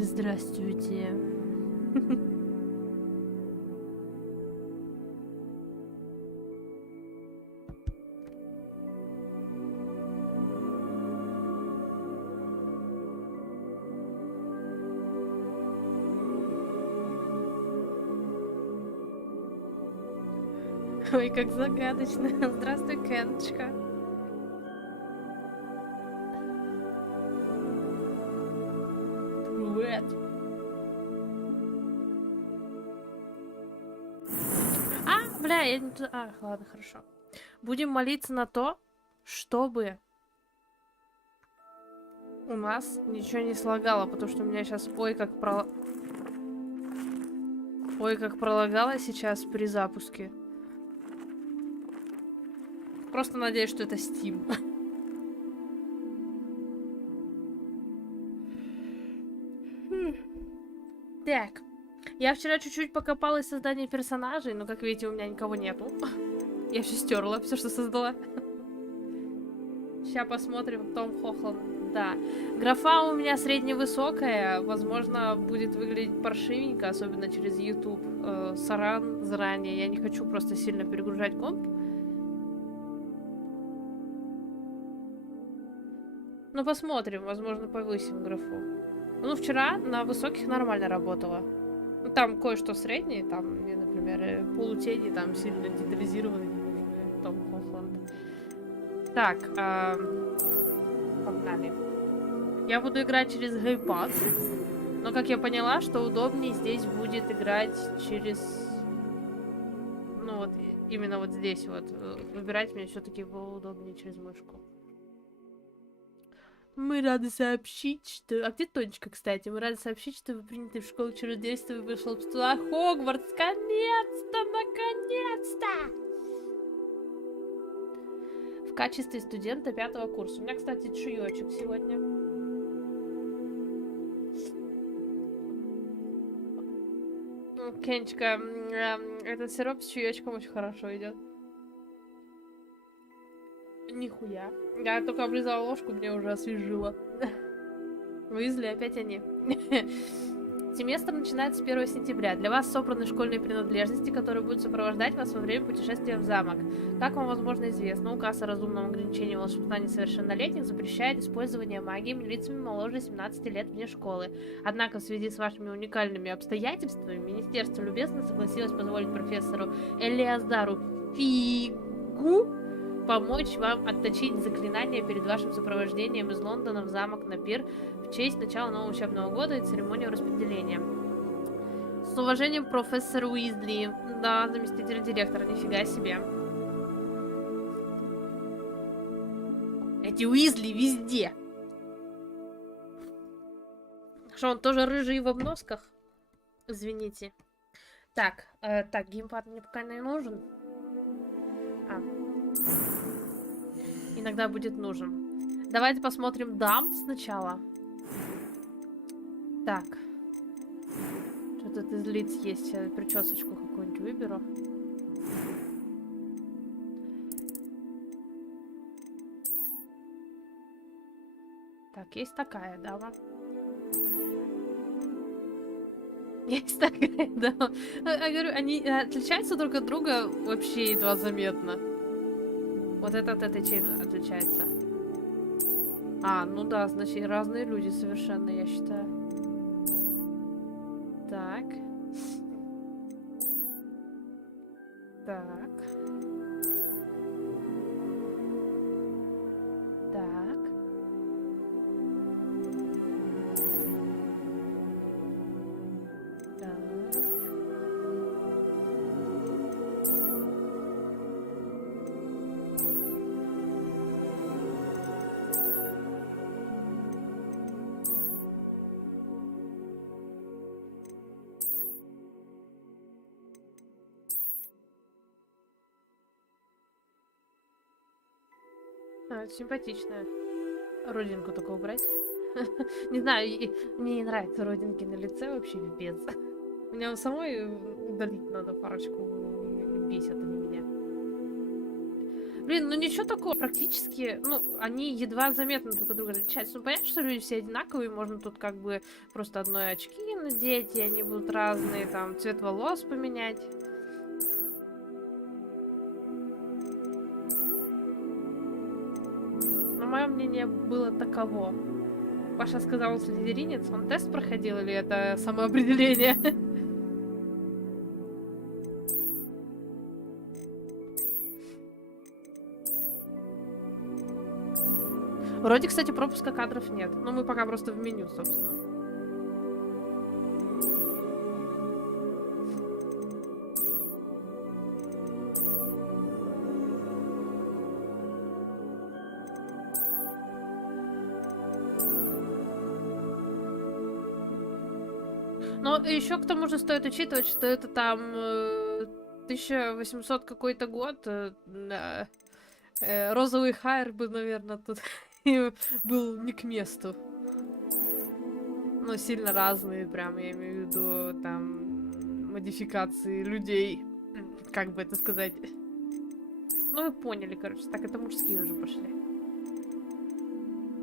Здравствуйте. Ой, как загадочно. Здравствуй, Кеночка. Привет. Бля, я не туда... Ладно, хорошо. Будем молиться на то, чтобы у нас ничего не слагало, потому что у меня сейчас ой как пролагало сейчас при запуске. Просто надеюсь, что это Steam. Так. Я вчера чуть-чуть покопалась в создании персонажей, но, как видите, у меня никого нету. Я все стерла, все, что создала. Сейчас посмотрим, Том Хохланд. Да. Графа у меня средневысокая. Возможно, будет выглядеть паршивенько, особенно через YouTube. Саран заранее. Я не хочу просто сильно перегружать комп. Ну, посмотрим. Возможно, повысим графу. Ну, вчера на высоких нормально работала. Ну, там кое-что среднее, там, мне, например, полутени, там сильно детализированные не нужны. Том Хохланд. Так, погнали. Я буду играть через геймпад. Но, как я поняла, что удобнее здесь будет играть через... Ну, вот, именно вот здесь вот. Выбирать мне все-таки было удобнее через мышку. Мы рады сообщить, что... А где Тонечка, кстати? Мы рады сообщить, что вы приняты в школу чародейства и волшебства Хогвартс. Наконец-то! Наконец-то! В качестве студента 5-го курса. У меня, кстати, чаечек сегодня. Кенечка, этот сироп с чаечком очень хорошо идет. Нихуя. Я только облизала ложку, мне уже освежило. Уизли опять они. Семестр начинается с 1 сентября. Для вас собраны школьные принадлежности, которые будут сопровождать вас во время путешествия в замок. Как вам, возможно, известно, указ о разумном ограничении волшебства несовершеннолетних запрещает использование магии лицами моложе 17 лет вне школы. Однако в связи с вашими уникальными обстоятельствами Министерство любезно согласилось позволить профессору Элиаздару Фигу помочь вам отточить заклинания перед вашим сопровождением из Лондона в замок на пир в честь начала нового учебного года и церемонию распределения. С уважением, профессор Уизли. Да, заместитель директора, нифига себе. Эти Уизли везде. Что, он тоже рыжий в обносках? Извините. Так, геймпад мне пока не нужен. Иногда будет нужен. Давайте посмотрим дам сначала. Так. Что тут из лиц есть? Сейчас причесочку какую-нибудь выберу. Так, есть такая дама. Есть такая дама. Я говорю, они отличаются друг от друга вообще едва заметно. Вот это от этой чем отличается. Ну да, значит, разные люди совершенно, я считаю. Так. Так. Так. Симпатичная. Родинку только убрать. Не знаю, мне не нравятся родинки на лице вообще, пипец. Мне самой удалить надо парочку, бесят они меня. Блин, ну ничего такого. Практически, ну, они едва заметно друг от друга отличаются. Ну, понятно, что люди все одинаковые. Можно тут как бы просто одной очки надеть, и они будут разные. Там, цвет волос поменять. Но мое мнение было таково. Паша сказал, он слизеринец. Он тест проходил или это самоопределение? Вроде, кстати, пропуска кадров нет. Но мы пока просто в меню, собственно. Но еще к тому же стоит учитывать, что это там 1800 какой-то год. Розовый хайр бы, наверное, тут был не к месту. Ну, сильно разные, прям, я имею в виду, там, модификации людей. Как бы это сказать? Ну, вы поняли, короче. Так, это мужские уже пошли.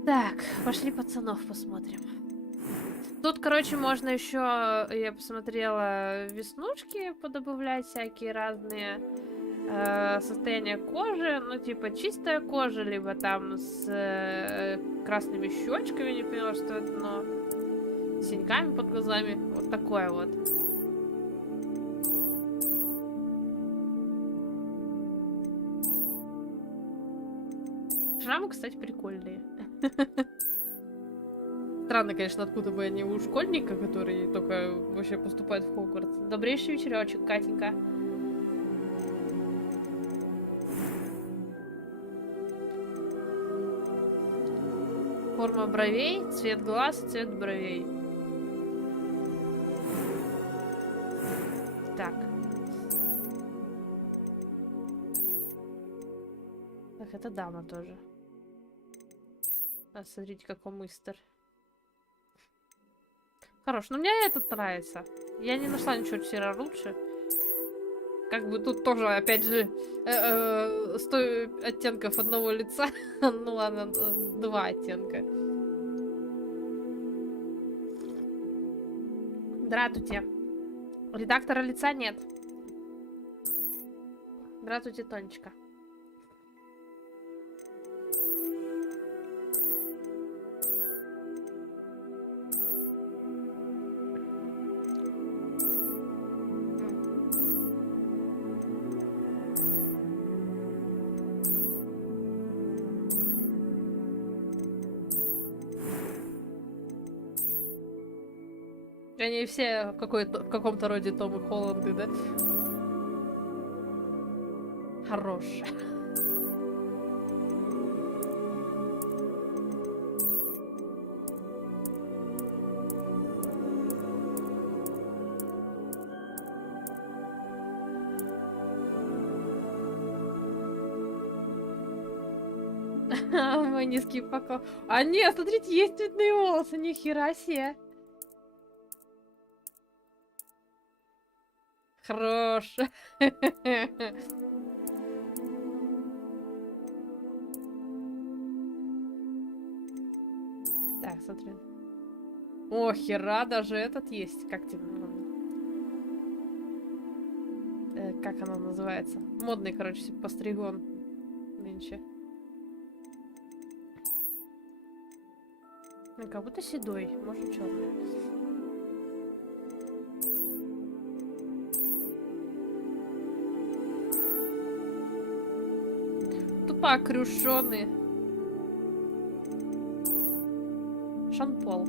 Так, пошли пацанов посмотрим. Тут, короче, можно еще, я посмотрела, веснушки подобавлять всякие разные. Состояние кожи, ну, типа, чистая кожа, либо там с красными щечками, не поняла, что это, но синяками под глазами. Вот такое вот. Шрамы, кстати, прикольные. Странно, конечно, откуда бы они у школьника, который только вообще поступает в Хогвартс. Добрейший вечерочек, Катенька. Форма бровей, цвет глаз, цвет бровей. Так. Так, это дама тоже. А, смотрите, какой мистер. Хорош, но мне этот нравится. Я не нашла ничего сера лучше. Как бы тут тоже, опять же, 100 оттенков одного лица. Ну ладно, 2 оттенка. Здравствуйте. Редактора лица нет. Здравствуйте, Тонечка. Они все в каком-то роде Томы Холланды, да? Хорош. Мой низкий поклон. А нет, смотрите, есть цветные волосы, нихера себе. Хорош. Так, смотри. О, хера, даже этот есть. Как тебе? Как она называется? Модный, короче, постригон нынче. Ну, как будто седой, может черный. Тупо крюшоный. Шанпол.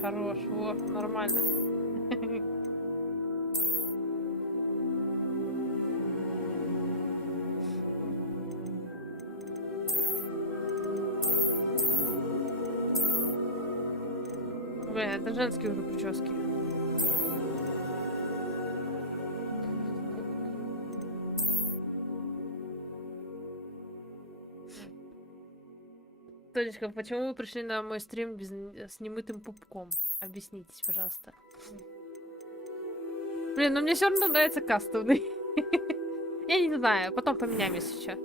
Хорош, вот, нормально. Блин, это женские уже прически. Тонечка, почему вы пришли на мой стрим с немытым пупком? Объяснитесь, пожалуйста. Блин, ну мне все равно нравится кастомный. Я не знаю, потом поменяем, если что.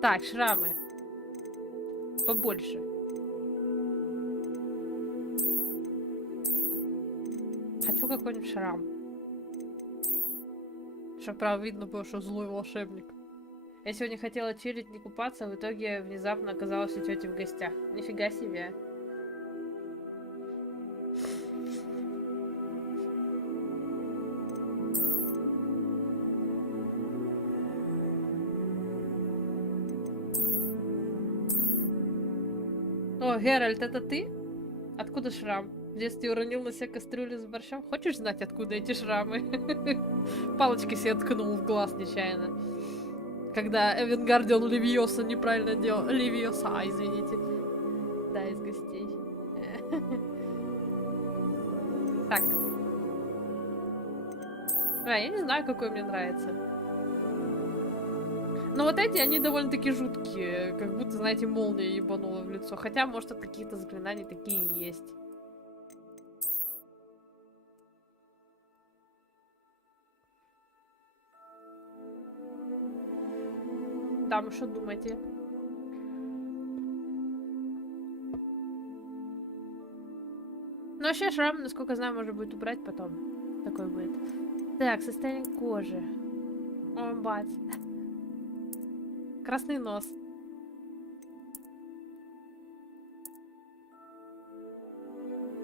Так, шрамы. Побольше. Хочу какой-нибудь шрам. Чтобы, правда, видно было, что злой волшебник. Я сегодня хотела чилить, не купаться, в итоге внезапно оказалась у тети в гостях. Нифига себе. О, Геральт, это ты? Откуда шрам? В детстве уронил на себя кастрюлю с борщом. Хочешь знать, откуда эти шрамы? Палочкой себе ткнул в глаз нечаянно. Когда Эвенгардион Левиоса неправильно делал. Левиоса, извините. Да, из гостей. Так. Я не знаю, какой мне нравится. Но вот эти, они довольно-таки жуткие. Как будто, знаете, молния ебанула в лицо. Хотя, может, от каких-то заклинаний такие и есть. Там что думаете? Ну, вообще шрам, насколько знаю, можно будет убрать потом. Такой будет. Так, состояние кожи. О, бать. Красный нос.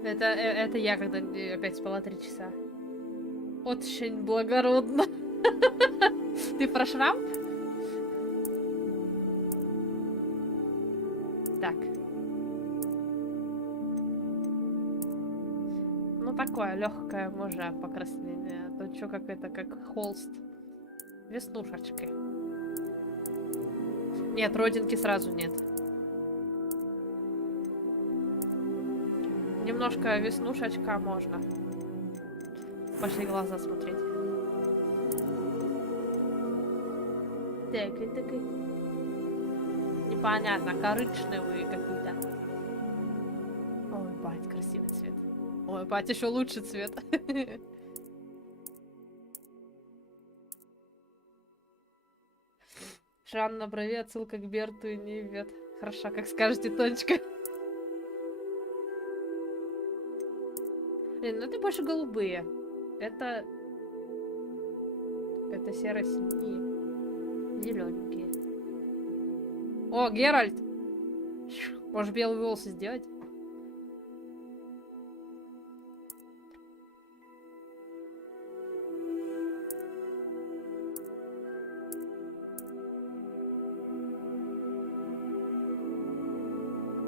Это я, когда опять спала 3 часа. Очень благородно. Ты про шрам? Так. Ну такое легкое, может, покраснение. А то что как это, как холст. Веснушечки. Нет, родинки сразу нет. Немножко веснушечка можно. Пошли глаза смотреть. Так, это такой... Непонятно, коричневые какие-то. Ой, бать, красивый цвет. Ой, бать, еще лучше цвет. Шрам на брови, отсылка к Берту и Невет. Хорошо, как скажете, Тонечка. Блин, ну это больше голубые. Это серо-синие. Зелененькие. О, Геральт! Может, белые волосы сделать?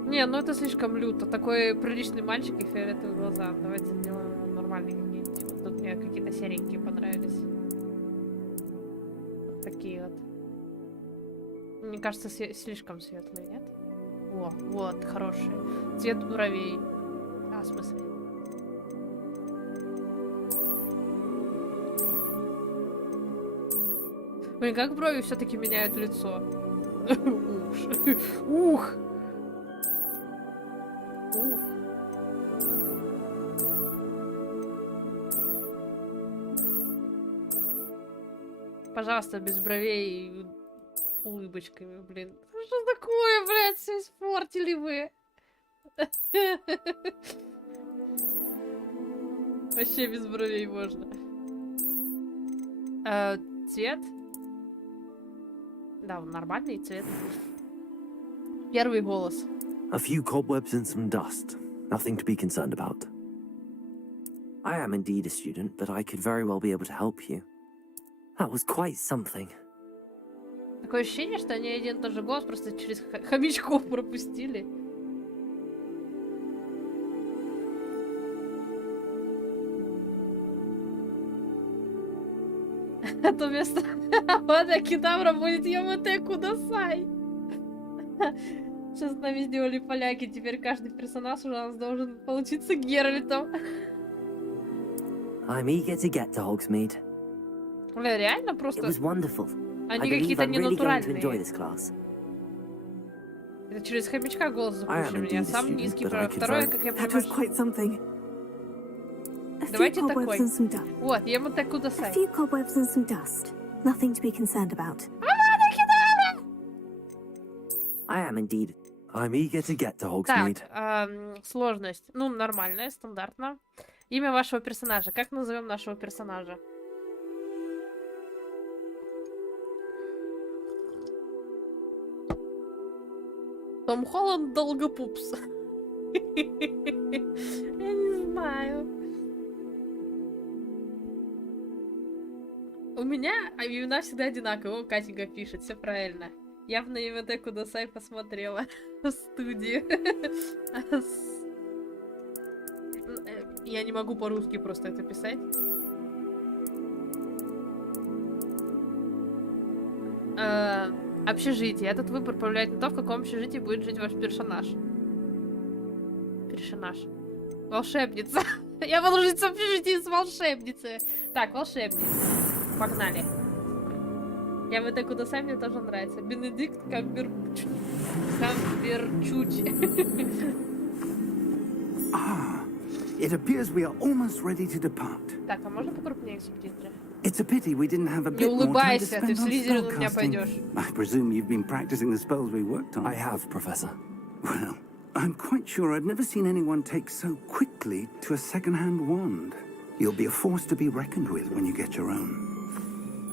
Не, ну это слишком люто. Такой приличный мальчик и фиолетовые глаза. Давайте сделаем нормальные какие-нибудь. Вот тут мне какие-то серенькие понравились. Вот такие вот. Мне кажется, слишком светлые, нет? О, вот, хорошие. Цвет бровей. А, в смысле? Блин, как брови все-таки меняют лицо. Ух! Ух. Пожалуйста, без бровей и улыбочками, блин. Что такое, блядь, все испортили вы? Вообще без бровей можно. Цвет? Да, нормальный цвет. Первый голос. A few cobwebs and some dust. Nothing to be concerned about. I am indeed a student, but I could very well be able to help you. That was quite something. Такое ощущение, что они один и тот же голос просто через хомячков пропустили. А то вместо Вада Кедавра будет ЯМТ Кудасай. Что с нами сделали поляки? Теперь каждый персонаж у нас должен получиться Геральтом. I'm eager to get to Hogsmeade. Бля, реально It просто... was wonderful. Они какие-то ненатуральные. Это через хомячка голос I am запущен меня. indeed a Сам student, низкий, but I could второй, very- как я That понимаю, was quite something. A few Давайте cobwebs такой. and some dust. Вот, ему так куда A сайт. few cobwebs and some dust. Nothing to be concerned about. I am indeed. I'm eager to get to Hogsmeade. Так, сложность. Ну, нормальная, стандартно. Имя вашего персонажа. Как назовем нашего персонажа? Том Холланд Долгопупс. Я не знаю. У меня имена всегда одинаковые. Катенька пишет, все правильно. Явно ИВД Кудасай посмотрела в студии. Я не могу по-русски просто это писать. Общежитие. Этот выбор повлияет на то, в каком общежитии будет жить ваш персонаж. Персонаж. Волшебница. Я буду жить в общежитии с волшебницей. Так, волшебница. Погнали. Я в этой Кудасай, мне тоже нравится. Бенедикт Камберчуч. It appears we are almost ready to depart. Так, а можно покрупнее субтитры? It's a pity we didn't have a Не bit more time to улыбайся, ты spend в on Слизерин у меня spellcasting. пойдешь. I presume you've been practicing the spells we worked on. I have, Professor. Well, I'm quite sure I've never seen anyone take so quickly to a second-hand wand. You'll be a force to be reckoned with when you get your own.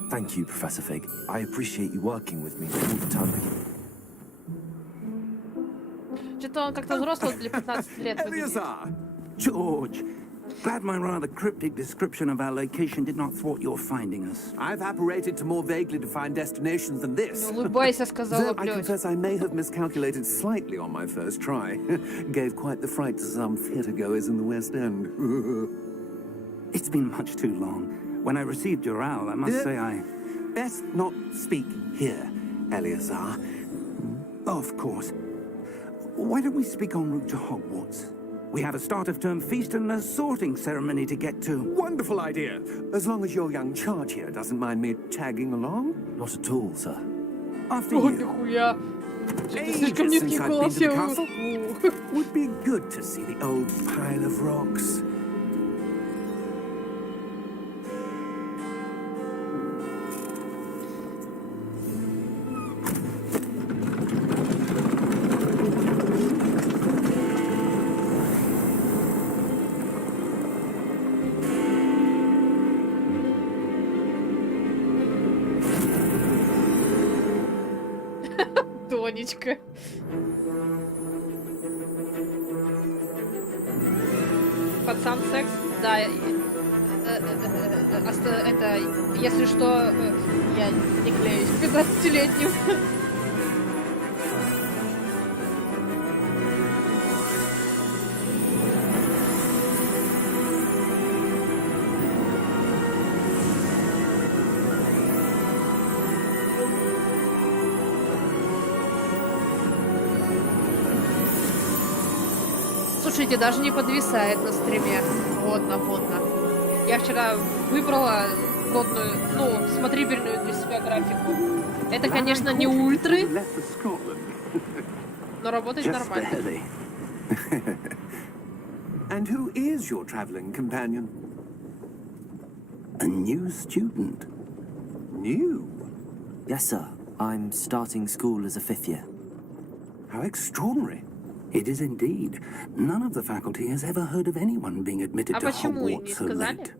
Thank you, Professor Fig. I appreciate you working with me all the time. Что-то он как-то взрослый для 15 лет выглядит. Eleazar! George! Glad my rather cryptic description of our location did not thwart your finding us. I've apparated to more vaguely defined destinations than Не this. улыбайся, сказала, Though I блядь. confess I may have miscalculated slightly on my first try. Gave quite the fright to some theatregoers in the West End. It's been much too long. When I received your owl, I must say I... Best not speak here, Eleazar. Of course. Why don't we speak en route to Hogwarts? We have a start-of-term feast and a sorting ceremony to get to. Wonderful idea. As long as your young charge here doesn't mind me tagging along. Not at all, sir. After О, you. нихуя. Ages Слишком низкий since I've голос. been to the Я... castle. Would be good to see the old pile of rocks. Тонечка. Пацан секс? Да. Это, если что, я не клеюсь к 15-летним. Слушайте, даже не подвисает на стриме. Годно, годно. Я вчера выбрала годную, ну, смотрибельную для себя графику. Это, конечно, не ультры, Left for Scotland. но работает Just нормально. barely. And who is your traveling companion? A new student. New? Yes, sir. I'm starting school as a 5th year. How extraordinary. It is indeed. None of the faculty has ever heard of anyone being admitted А to почему не Hogwarts so сказали? late.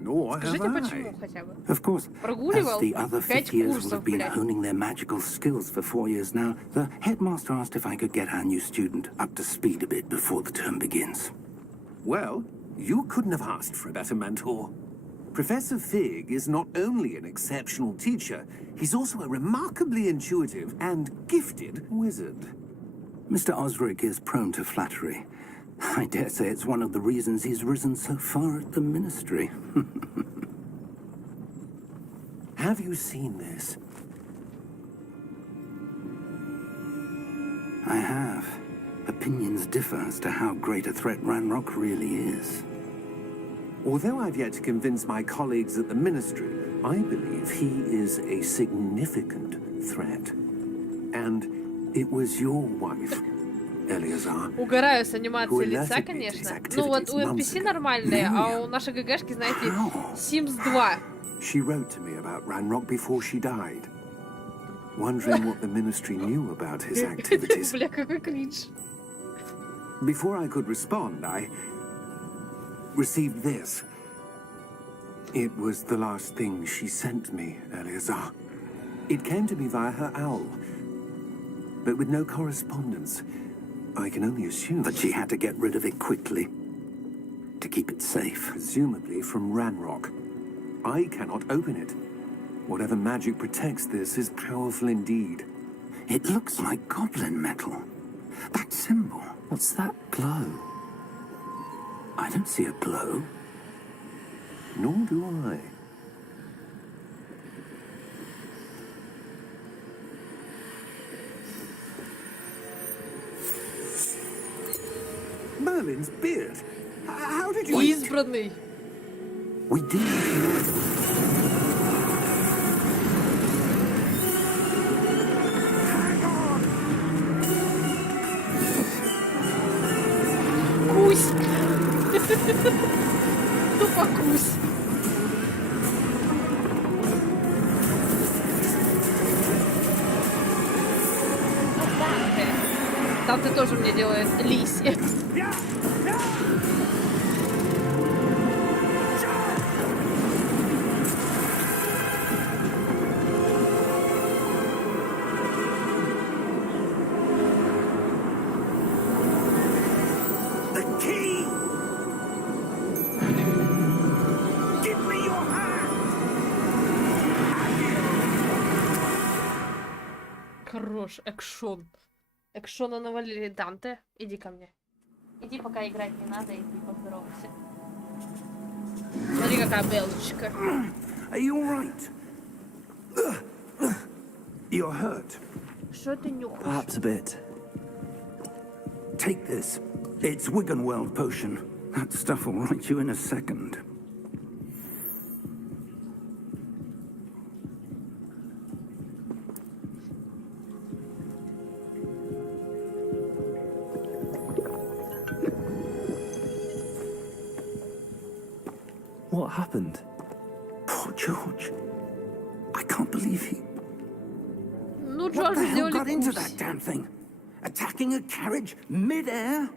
Nor have Скажите, I. почему хотя бы? Of course, Прогуливал as the other 5 fifth years will курсов, have been блядь. honing their magical skills for 4 years now, the headmaster asked if I could get our new student up to speed a bit before the term begins. Well, you couldn't have asked for a better mentor. Professor Fig is not only an exceptional teacher, he's also a remarkably intuitive and gifted wizard. Mr. Osric is prone to flattery. I dare say it's one of the reasons he's risen so far at the ministry. Have you seen this? I have. Opinions differ as to how great a threat Ranrock really is. Although I've yet to convince my colleagues at the ministry, I believe he is a significant threat. And It was your wife, Eleazar. Угораю с анимацией лица, конечно. Ну вот у NPC нормальные, а у нашей ГГшки, знаете, Sims 2. She wrote to me about Ranrock before she died, wondering what the ministry knew about his activities. Бля, какой кринж. Before I could respond, I received this. It was the last thing she sent me, Eleazar. It came to me via her owl, but with no correspondence. I can only assume That she had to get rid of it quickly to keep it safe. presumably from Ranrock. I cannot open it. Whatever magic protects this is powerful indeed. It looks like goblin metal. That symbol. What's that glow? I don't see a glow. Nor do I. Merlin's beard. How did you... Избранный. We did. Кусь. Тупо кусь. Там ты тоже мне делает лиси. The key! Give me your hand! Хорош, экшон. Экшона навалили. Данте, иди ко мне. Иди, пока играть не надо, иди поздоровайся. Смотри, какая белочка. Are you all right? You're hurt. Что ты нюхаешь? Perhaps a bit. Take this. It's Wiggenweld potion. That stuff will right you in a second. What happened? Poor George. I can't believe he... Ну, What Джордж the hell got сделали into кусь. that damn thing? Attacking a carriage mid-air?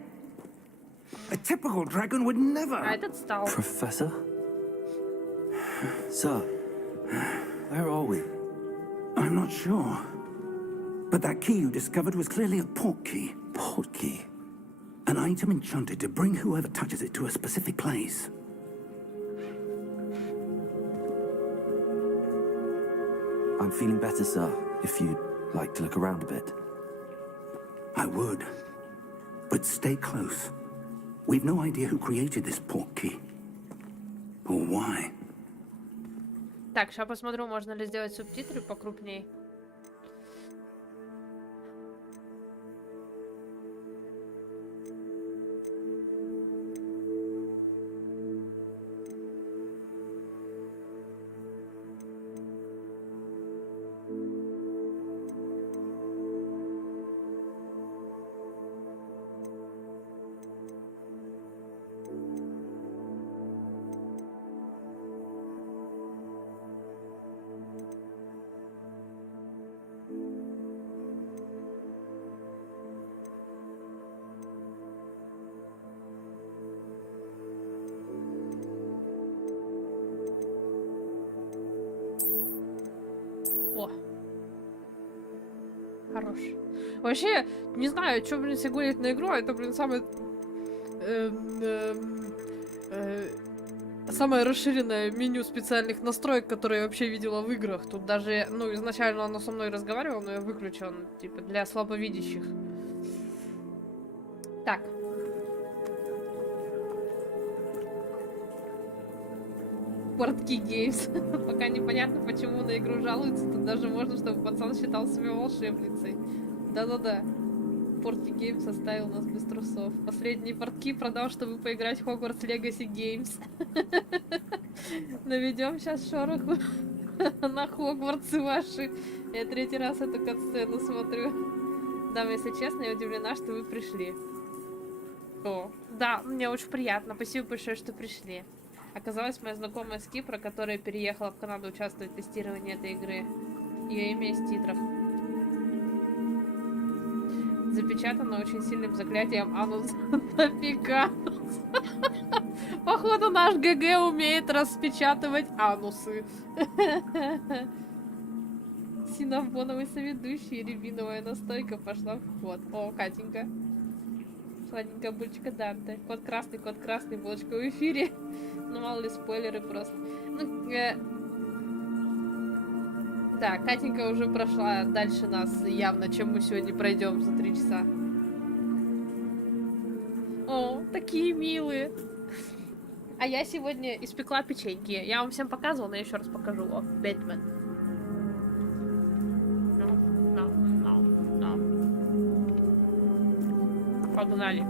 A typical dragon would never... А этот стал. Professor? Sir, where are we? I'm not sure. But that key you discovered was clearly a port key. Port key. An item enchanted to bring whoever touches it to a specific place. I'm feeling better, sir, if you'd like to look around a bit. I would. But stay close. We've no idea who created this port key. Or why. Так, сейчас посмотрю, можно ли сделать субтитры покрупней. О. Хорош. Вообще, не знаю, что, блин, все гонят на игру, а это, блин, самое расширенное меню специальных настроек, которые я вообще видела в играх. Тут даже, ну, изначально оно со мной разговаривало, но я выключил, типа, для слабовидящих. Так. Портки Геймс. Пока непонятно, почему на игру жалуются. Тут даже можно, чтобы пацан считал себя волшебницей. Да-да-да. Портки Геймс оставил нас без трусов. Последние портки продал, чтобы поиграть в Hogwarts Legacy Games. Наведем сейчас шороху на Хогвартсы ваши. Я третий раз эту катсцену смотрю. Да, если честно, я удивлена, что вы пришли. О, да, мне очень приятно. Спасибо большое, что пришли. Оказалось, моя знакомая с Кипра, которая переехала в Канаду участвовать в тестировании этой игры. Ее имя из титров. Запечатано очень сильным заклятием анус напиканус. Походу, наш ГГ умеет распечатывать анусы. Синабоновый соведущий, рябиновая настойка пошла в ход. О, Катенька. Сладенькая булочка Данте. Кот красный, булочка в эфире. Ну, мало ли, спойлеры просто. Ну, да, Катенька уже прошла дальше нас явно, чем мы сегодня пройдем за 3 часа. О, такие милые. А я сегодня испекла печеньки. Я вам всем показывала, но я еще раз покажу. О, Бэтмен. Погнали.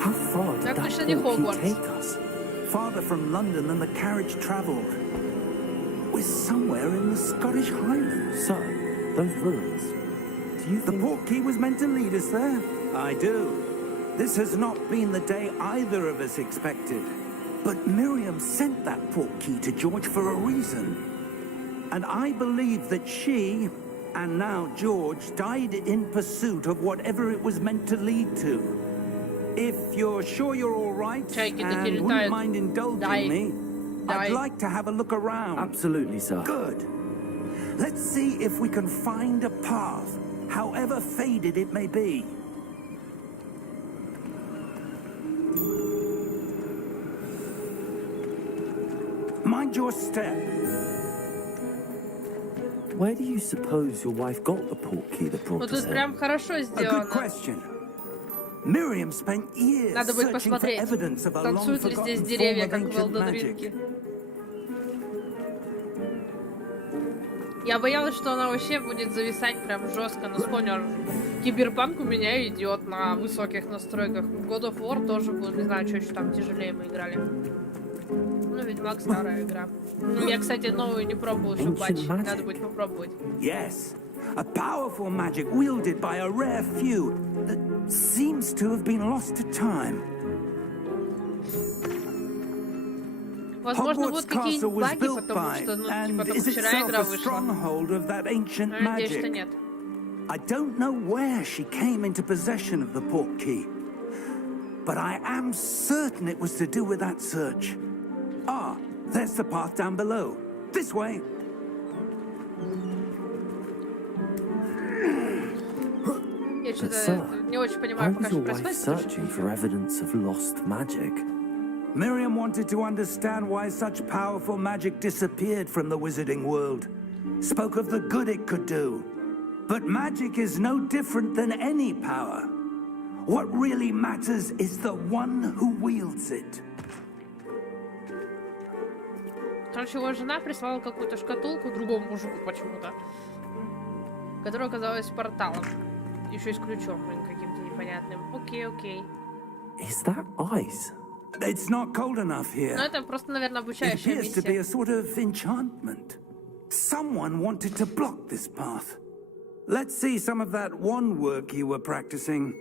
How far did Так that точно не portkey Хогвартс. take us? Farther from London than the carriage travelled. We're somewhere in the Scottish Highlands. So, those ruins. Do you The think... portkey was meant to lead us there? I do. This has not been the day either of us expected. But Miriam sent that portkey to George for a reason. And I believe that she, and now George, died in pursuit of whatever it was meant to lead to. If you're sure you're all right Чайки and такие wouldn't летают. mind indulging Дай. me, Дай. I'd like to have a look around. Absolutely, sir. Good. Let's see if we can find a path, however faded it may be. Mind your step. Where do you suppose your wife got the portkey that brought Вот us тут here? прям хорошо A good сделано. question. Miriam spent years Надо будет searching for посмотреть, evidence of a long танцуют ли forgotten здесь form деревья, of как в ancient Элден magic. Ринге. Я боялась, что она вообще будет зависать прям жестко, но вспомнил, Киберпанк у меня идет на высоких настройках. God of War тоже был, не знаю, что еще там тяжелее мы играли. Ну, Ведьмак старая игра. Ну, я, кстати, новую не пробовал еще патч, надо будет попробовать. Yes, a powerful magic wielded by a rare few that seems to have been lost to time. Возможно, Hogwarts будут Castle какие-нибудь was баги, built потому by, что, ну, типа, and только is вчера itself игра a вышла. stronghold of that ancient Но надеюсь, что magic. нет. I don't know where she came into possession of the portkey, but I am certain it was to do with that search. Ah, there's the path down below. This way. Я But, что-то sir, не очень why понимаю, was пока your что wife происходит. потому что- searching for evidence of lost magic? Miriam wanted to understand why such powerful magic disappeared from the wizarding world. Spoke of the good it could do. But magic is no different than any power. What really matters is the one who wields it. Короче, его жена прислала какую-то шкатулку другому мужику почему-то, которая оказалась порталом. Еще и с ключом, блин, каким-то непонятным. Окей, окей. Is that ice? It's not cold enough Ну, here. это просто, наверное, It обучающая appears to be миссия. a sort of enchantment. Someone wanted to block this path. Let's see some of that wand work you were practicing.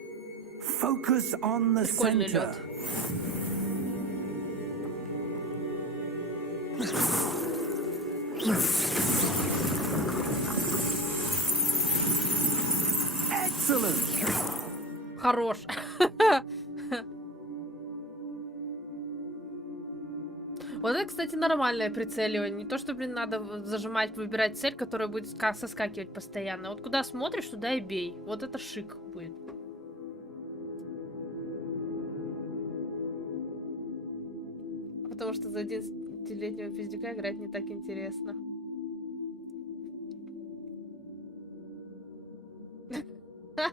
Focus on the Прикольный center. лед. Excellent. Хорош. Вот это, кстати, нормальное прицеливание. Не то, что, блин, надо зажимать, выбирать цель, которая будет соскакивать постоянно. Вот куда смотришь, туда и бей. Вот это шик будет. Потому что за 11-летнего пиздюка играть не так интересно.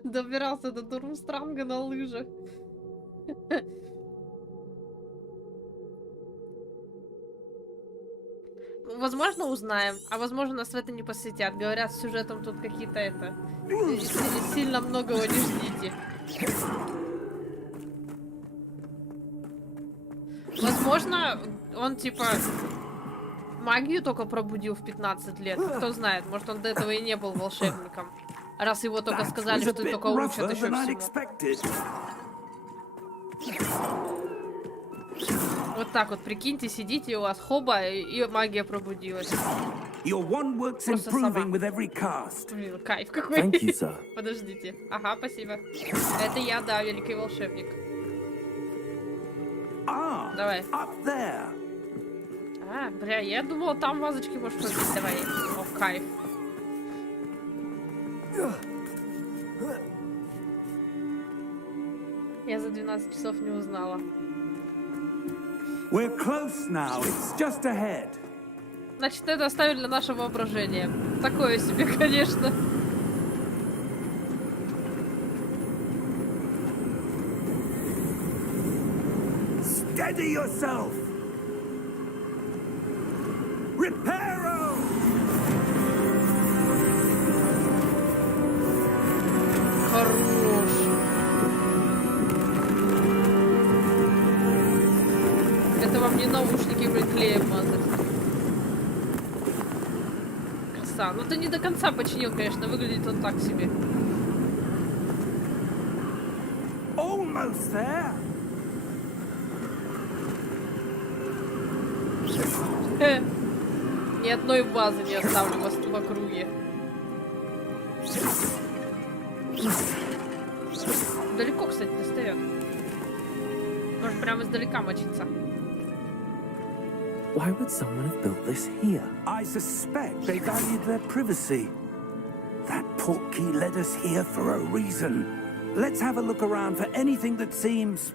Добирался до Дурмстранга на лыжах. возможно, узнаем, а возможно, нас в это не посвятят. Говорят, с сюжетом тут какие-то это... Сильно многого не ждите. Возможно, он, типа, магию только пробудил в 15 лет. Кто знает, может, он до этого и не был волшебником. Раз его только сказали, что только учат еще всему. Вот так вот, прикиньте, сидите, у вас хоба, и магия пробудилась. Просто сама. Блин, кайф какой. Подождите. Ага, спасибо. Это я, да, великий волшебник. Давай. Бля, я думала, там вазочки можешь пробить. Давай. О, кайф. Я за 12 часов не узнала. We're close now. It's just ahead. Значит, это оставили для нашего воображения. Такое себе, конечно. Steady yourself. Reparo. Хорош. Это вам не наушники, блин, клеем мазать. Краса. Ну ты не до конца починил, конечно, выглядит он так себе. Almost there. Ни одной вазы не оставлю вас в округе. Далеко, кстати, достает. Может, прямо издалека мочиться. Why would someone have built this here? I suspect they valued their privacy. That portkey led us here for a reason. Let's have a look around for anything that seems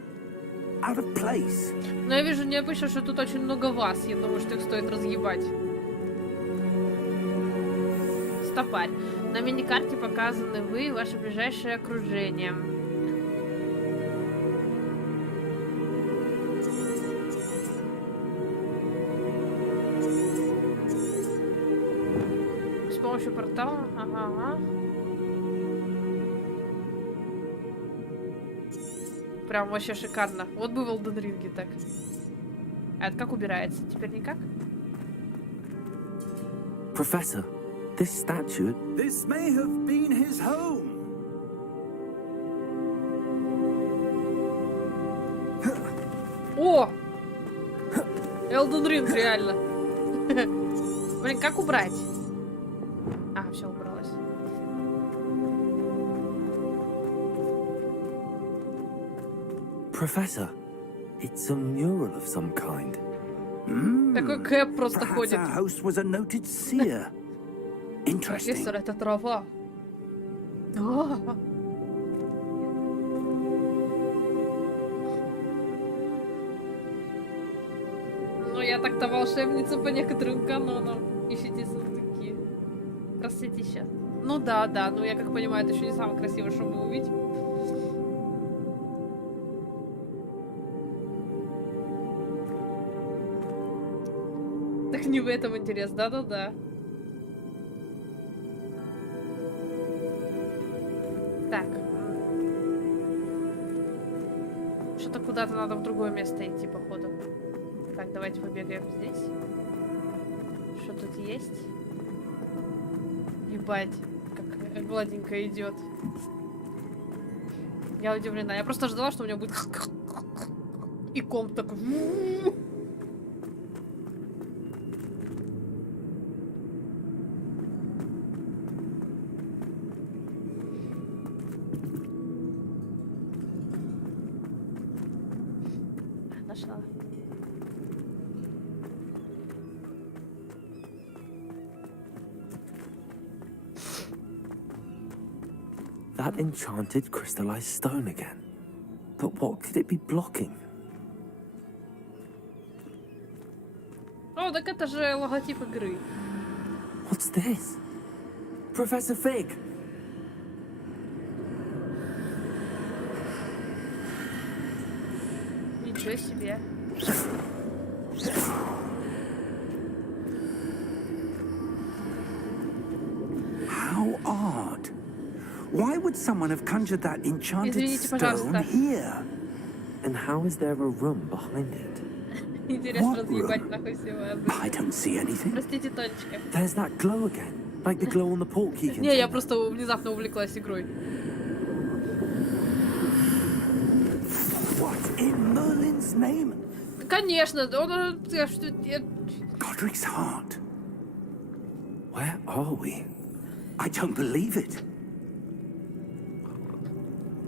out of place. Но я вижу необычно, что тут очень много ваз. Я думаю, что их стоит разъебать. Стопарь. На миникарте показаны вы и ваше ближайшее окружение. С помощью портала. Ага. Прям вообще шикарно. Вот бы в Elden Ring так. А это как убирается? Теперь никак? Professor, this statue... This may have been his home. О! Elden Ring, реально. Блин, как убрать? А, все убралось. Professor, it's a mural of some kind. Такой Кэп просто Perhaps ходит. our host was a noted seer. Interesting. Профессор, это трава. А. Ну, я так-то волшебница по некоторым канонам. Ищите сундуки. Красотища. Ну да, ну я как понимаю, это еще не самое красивое, что мы увидим. Так не в этом интерес, да. Так. Что-то куда-то надо в другое место идти, походу. Так, давайте побегаем здесь. Что тут есть? Ебать, как гладенько идет. Я удивлена. Я просто ждала, что у меня будет и ком такой. Нашла. That enchanted crystallized stone again. But what could it be blocking? О, так это же логотип игры. What's this? Professor Fig! Ничего себе. Why would someone have conjured that enchanted Извините, stone пожалуйста. here? And how is there a room behind it? Интересно What разъебать room? нахуй все I don't see anything. Простите, Тонечка. There's that glow again, like the glow on the portkey container. Не, я просто внезапно увлеклась игрой. What in Merlin's name? Конечно, он... Godric's heart. Where are we? I don't believe it.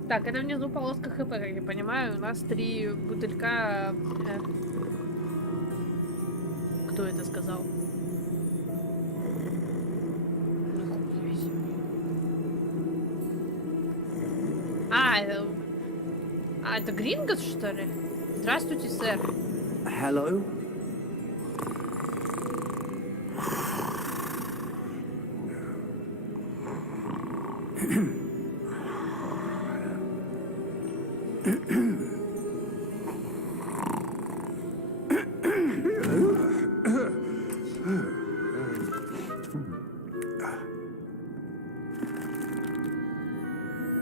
Так, это внизу полоска ХП, как я понимаю. У нас 3 бутылька... Кто это сказал? Это Грингос, что ли? Здравствуйте, сэр. Hello?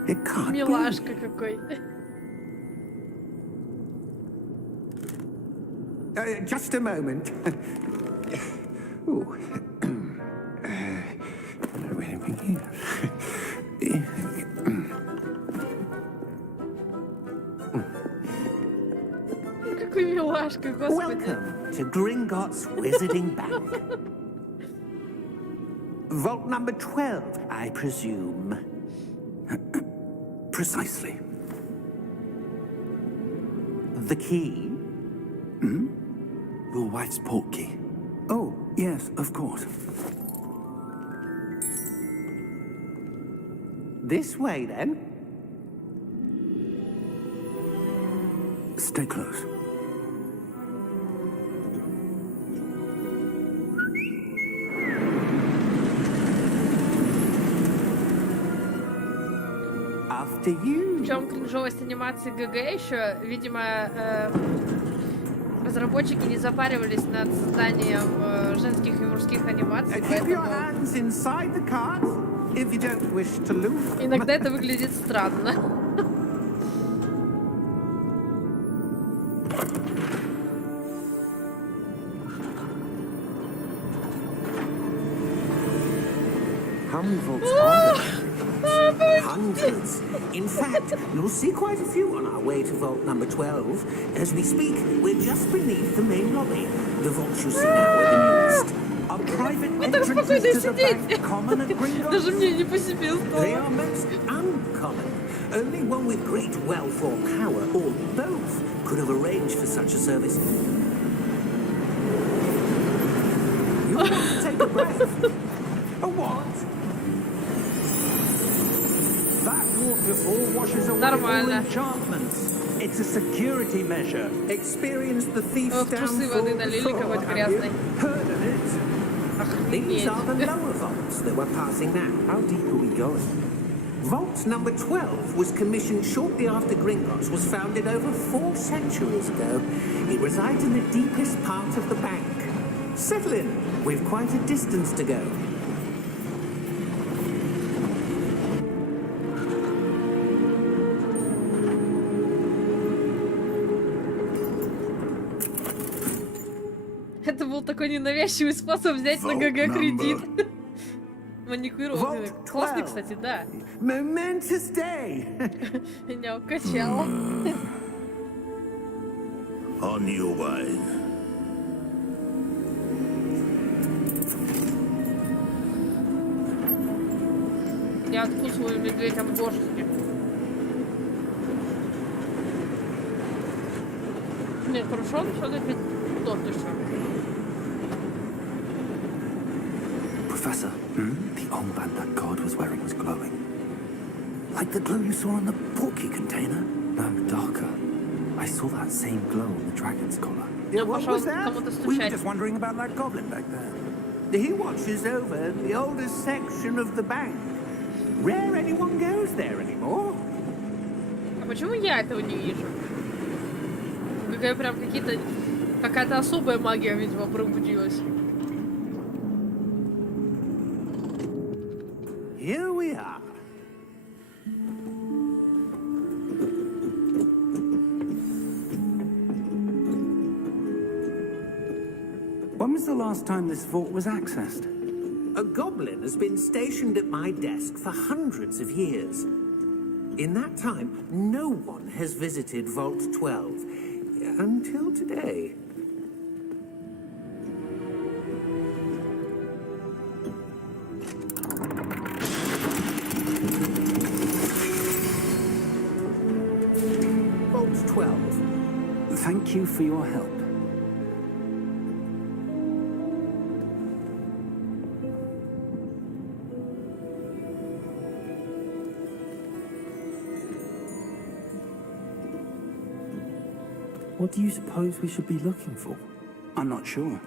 It can't be. Милашка какой. Just a moment. Ooh. Какой милашка, господи. Welcome to Gringotts Wizarding Bank. Vault number 12, I presume. Precisely. The key? Your wife's portkey. Oh, yes, of course. This way, then. Stay close. After you. В чем кринжовость анимации ГГ еще? Видимо, разработчики не запаривались над созданием женских и мужских анимаций, Keep your поэтому hands inside the cart if you don't wish to lose them. иногда это выглядит странно. How many vaults are there? Hundreds. In fact, you'll see quite a few on our way to vault number 12. As we speak, we're just beneath the main lobby. The vaults you see now are the newest. Are private Вот так entrances спокойно to the сидеть. bank common at Gringotts? Даже мне не по себе They стало. are most uncommon. Only one with great wealth or power, or both, could have arranged for such a service. You want to take a breath? A what? That waterfall washes away Нормально. all enchantments. It's a security measure. Experienced the thief's В трусы воды downfall налили before, какой-то have грязной. you? Heard of it? These Охренеть. are the lower vaults that we're passing now. How deep are we going? Vault number 12 was commissioned shortly after Gringotts was founded over 4 centuries ago. It resides in the deepest part of the bank. Settle in. We've quite a distance to go. Это был такой ненавязчивый способ взять на ГГ кредит. Маникюрованный. Vault Классный, 12. кстати, да. Momentous day. Меня укачало. On your way. Я откусываю медведям бошки. Нет, хорошо, но все-таки тот еще. Professor, the armband that god was wearing was glowing. Like the glow you saw on the portkey container? No, darker. I saw that same glow on the dragon's collar. Yeah, Я what пошел was that? кому-то We were стучать. just wondering about that goblin back there. He watches over the oldest section of the bank. Rare anyone goes there anymore. А почему я этого не вижу? Какая прям какая-то особая магия, видимо, пробудилась. Here we are. last time this vault was accessed? A goblin has been stationed at my desk for hundreds of years. In that time, no one has visited Vault 12. Until today. Vault 12. Thank you for your help. What do you suppose we should be looking for? I'm not sure.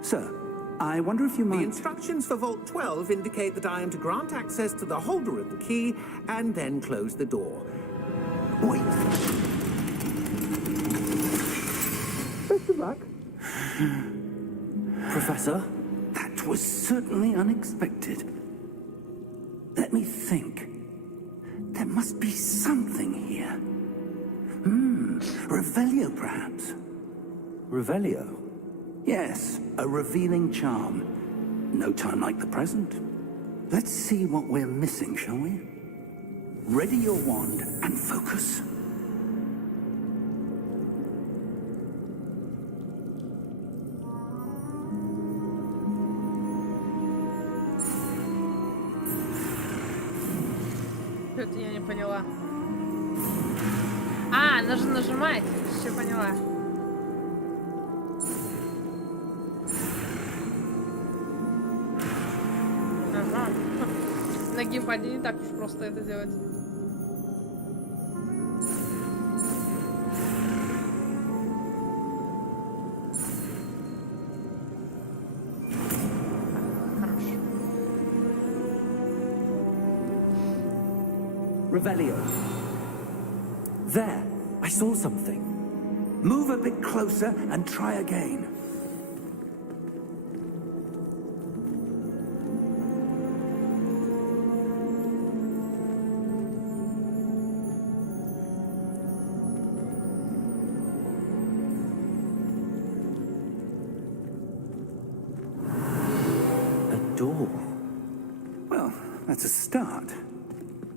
Sir, I wonder if you The might... instructions for Vault 12 indicate that I am to grant access to the holder of the key and then close the door. Wait. Best of luck. Professor? That was certainly unexpected. Let me think. There must be something here. Revelio, perhaps. Revelio? Yes, a revealing charm. No time like the present. Let's see what we're missing, shall we? Ready your wand and focus. Что-то я не поняла. А, нужно нажимать. Все поняла. Ага. На геймпаде не так уж просто это делать. Хорошо. Revelio. There, I saw something. Move a bit closer and try again. A door. Well, that's a start.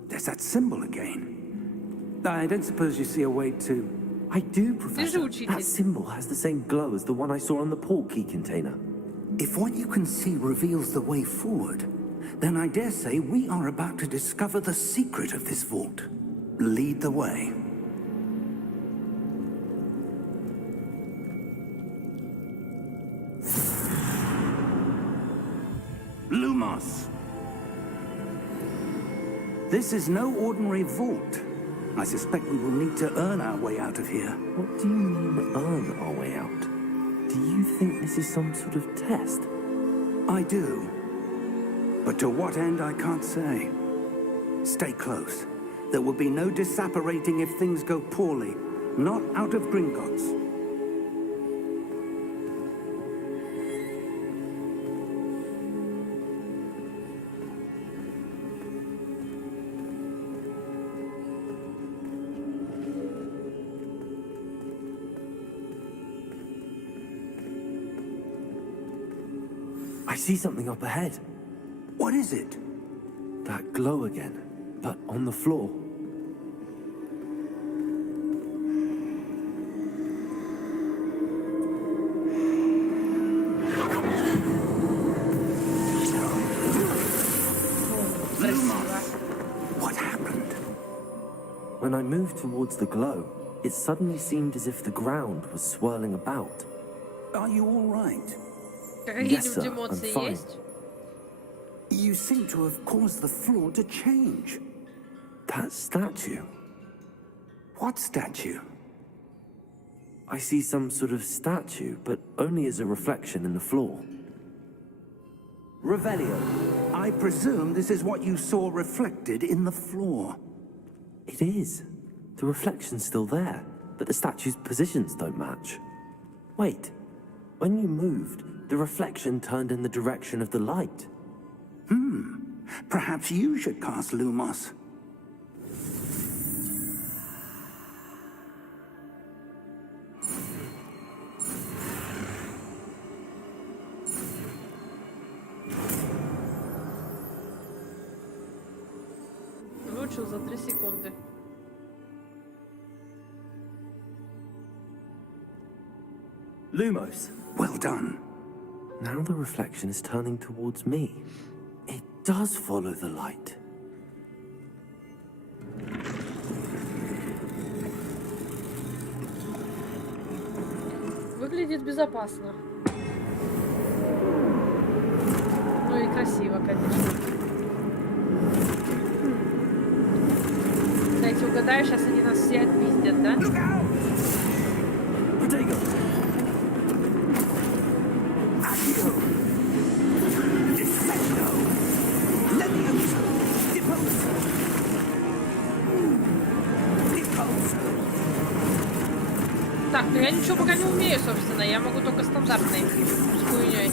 There's that symbol again. I don't suppose you see a way to... I do, Professor. учитель. That symbol has the same glow as the one I saw on the port key container. If what you can see reveals the way forward, then I dare say we are about to discover the secret of this vault. Lead the way. Lumos! This is no ordinary vault. I suspect we will need to earn our way out of here. What do you mean, earn our way out? Do you think this is some sort of test? I do. But to what end, I can't say. Stay close. There will be no disapparating if things go poorly. Not out of Gringotts. I see something up ahead. What is it? That glow again, but on the floor. What happened? When I moved towards the glow, it suddenly seemed as if the ground was swirling about. Are you all right? Yes, Какие-нибудь sir, эмоции I'm fine. есть? You seem to have caused the floor to change. That statue. What statue? I see some sort of statue, but only as a reflection in the floor. Revelio, I presume this is what you saw reflected in the floor. It is. The reflection's still there, but the statue's positions don't match. Wait, when you moved, the reflection turned in the direction of the light. Perhaps you should cast Lumos. закончил за 3 секунды. Lumos. Well done. Now the reflection is turning towards me. It does follow the light. Выглядит безопасно. Ну и красиво, конечно. Кстати, угадаю, сейчас они нас все отпиздят, да? Так, ну я ничего пока не умею, собственно. Я могу только стандартной хуйней.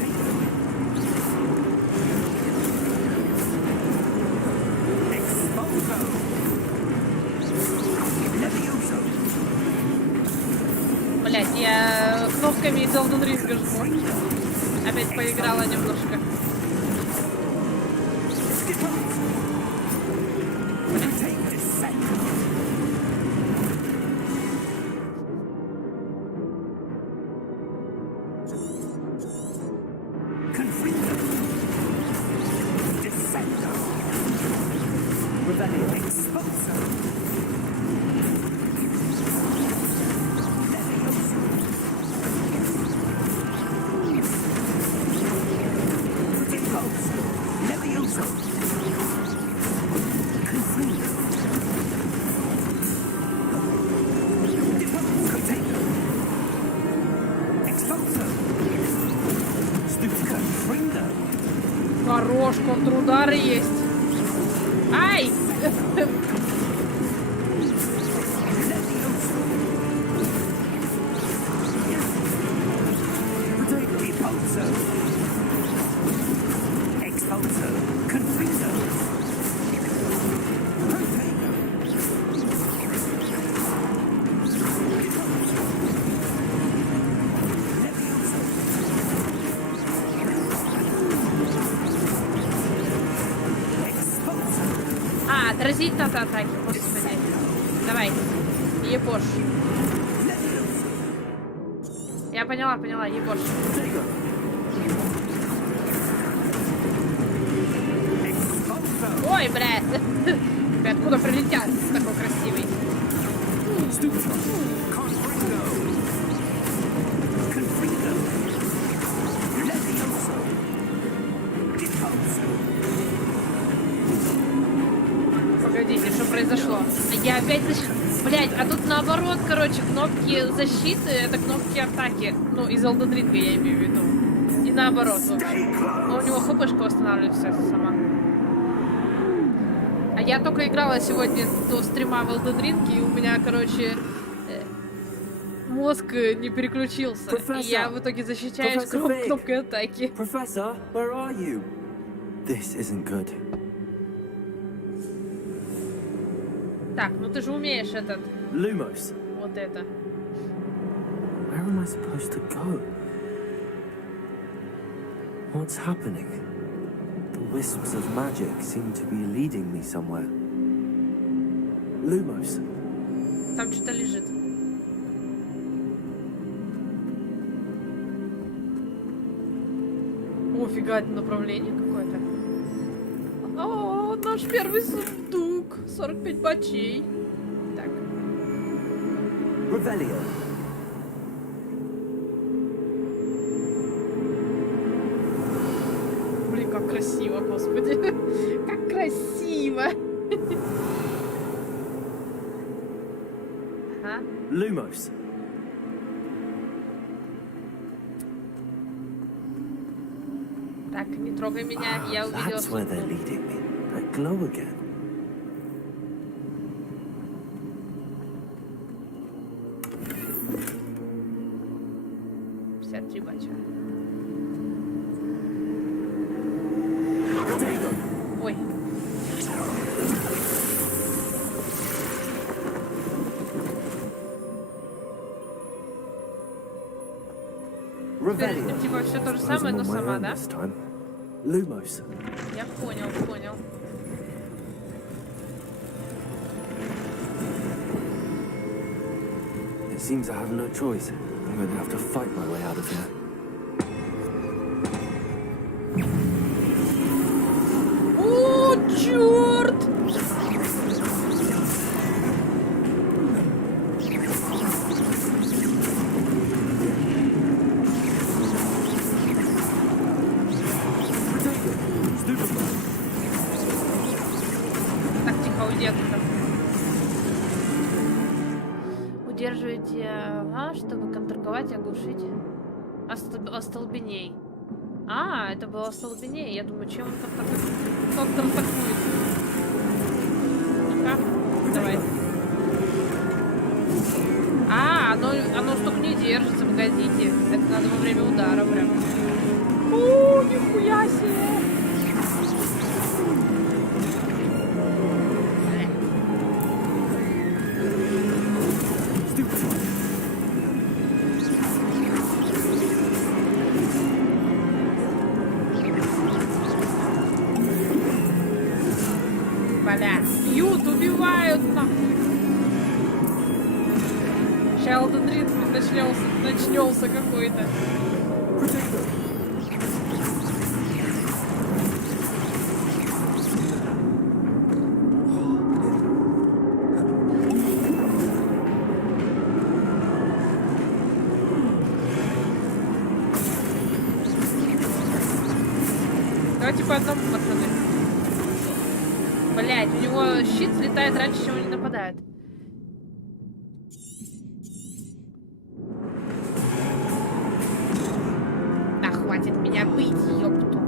Блять, я кнопками из Elden Ring жму. Опять поиграла немножко. Хорош, контрудары есть. Ай! Отразить надо атаки, господи. Давай, ебош. Я поняла, ебош. Ой, блядь. Ты откуда прилетел такой красивый? Погодите, что произошло? Я опять блять, а тут наоборот, короче, кнопки защиты, это кнопки атаки. Ну, из Elden Ring я имею в виду. И наоборот, в общем. Но у него хпшка восстанавливается сама. А я только играла сегодня до стрима в Elden Ring, и у меня, короче, мозг не переключился. И я в итоге защищаюсь кнопкой атаки. Professor, where are you? This isn't good. Так, ну ты же умеешь этот. Lumos. Вот это. Where am I supposed to go? What's happening? The wisps of magic seem to be leading me somewhere. Lumos. Там что-то лежит. Офига, это направление какое-то. О, наш первый сундук. 45 бачей. Так. Revelio. Блин, как красиво, господи. Как красиво. Ага. Lumos. Так, не трогай меня, я увидела. That's where they're leading me. That glow again. Ой. Теперь, типа, все то же самое, но сама, да? Lumos. Я понял, понял. seems I have no choice. I'm going to have to fight my way out of here. О, черт! Так, тихо, уйди оттуда. Удерживайте, чтобы контраковать и оглушить. Остолбеней. А, это было остолбеней. Я думаю, чем он контратакует. Ну-ка, давай. А, оно столько не держится, погодите. Это надо во время удара прям. О, нихуя себе! Бля, бьют, убивают нахуй. Sheldon Reed начнется какой-то. Давайте по одному, пацаны. Блять, у него щит слетает раньше, чем он не нападает. Да хватит меня бить, ёпту.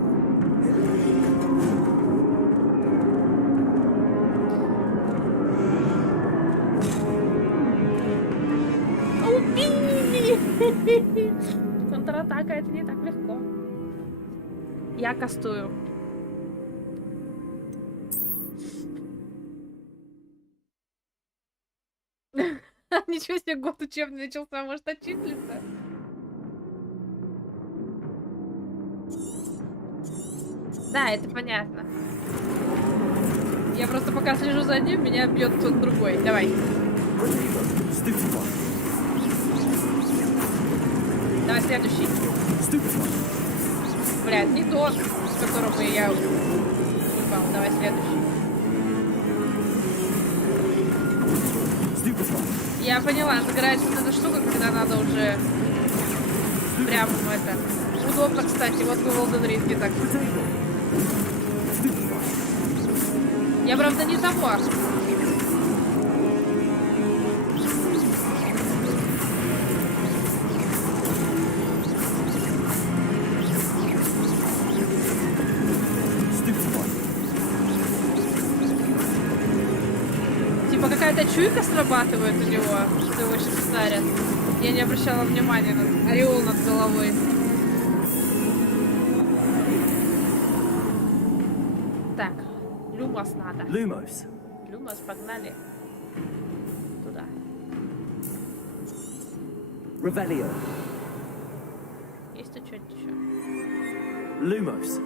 Убили! Контратака, это не так легко. Я кастую. Ничего себе, год учебный начался, может отчислиться? Да, это понятно. Я просто пока слежу за ним, меня бьет кто-то другой. Давай. Давай следующий. Блядь, не тот, с которого я упал. Давай следующий. Я поняла, награется вот эта штука, когда надо уже прям это... Удобно, кстати, вот в Golden Ring так. Я, правда, не того. Типа какая-то чуйка срабатывает у него, что его сейчас ударят. Я не обращала внимания на ореол над головой. Так, Люмос надо. Lumos. Люмос, погнали. Туда. Revelio. Есть тут что-нибудь еще? Lumos.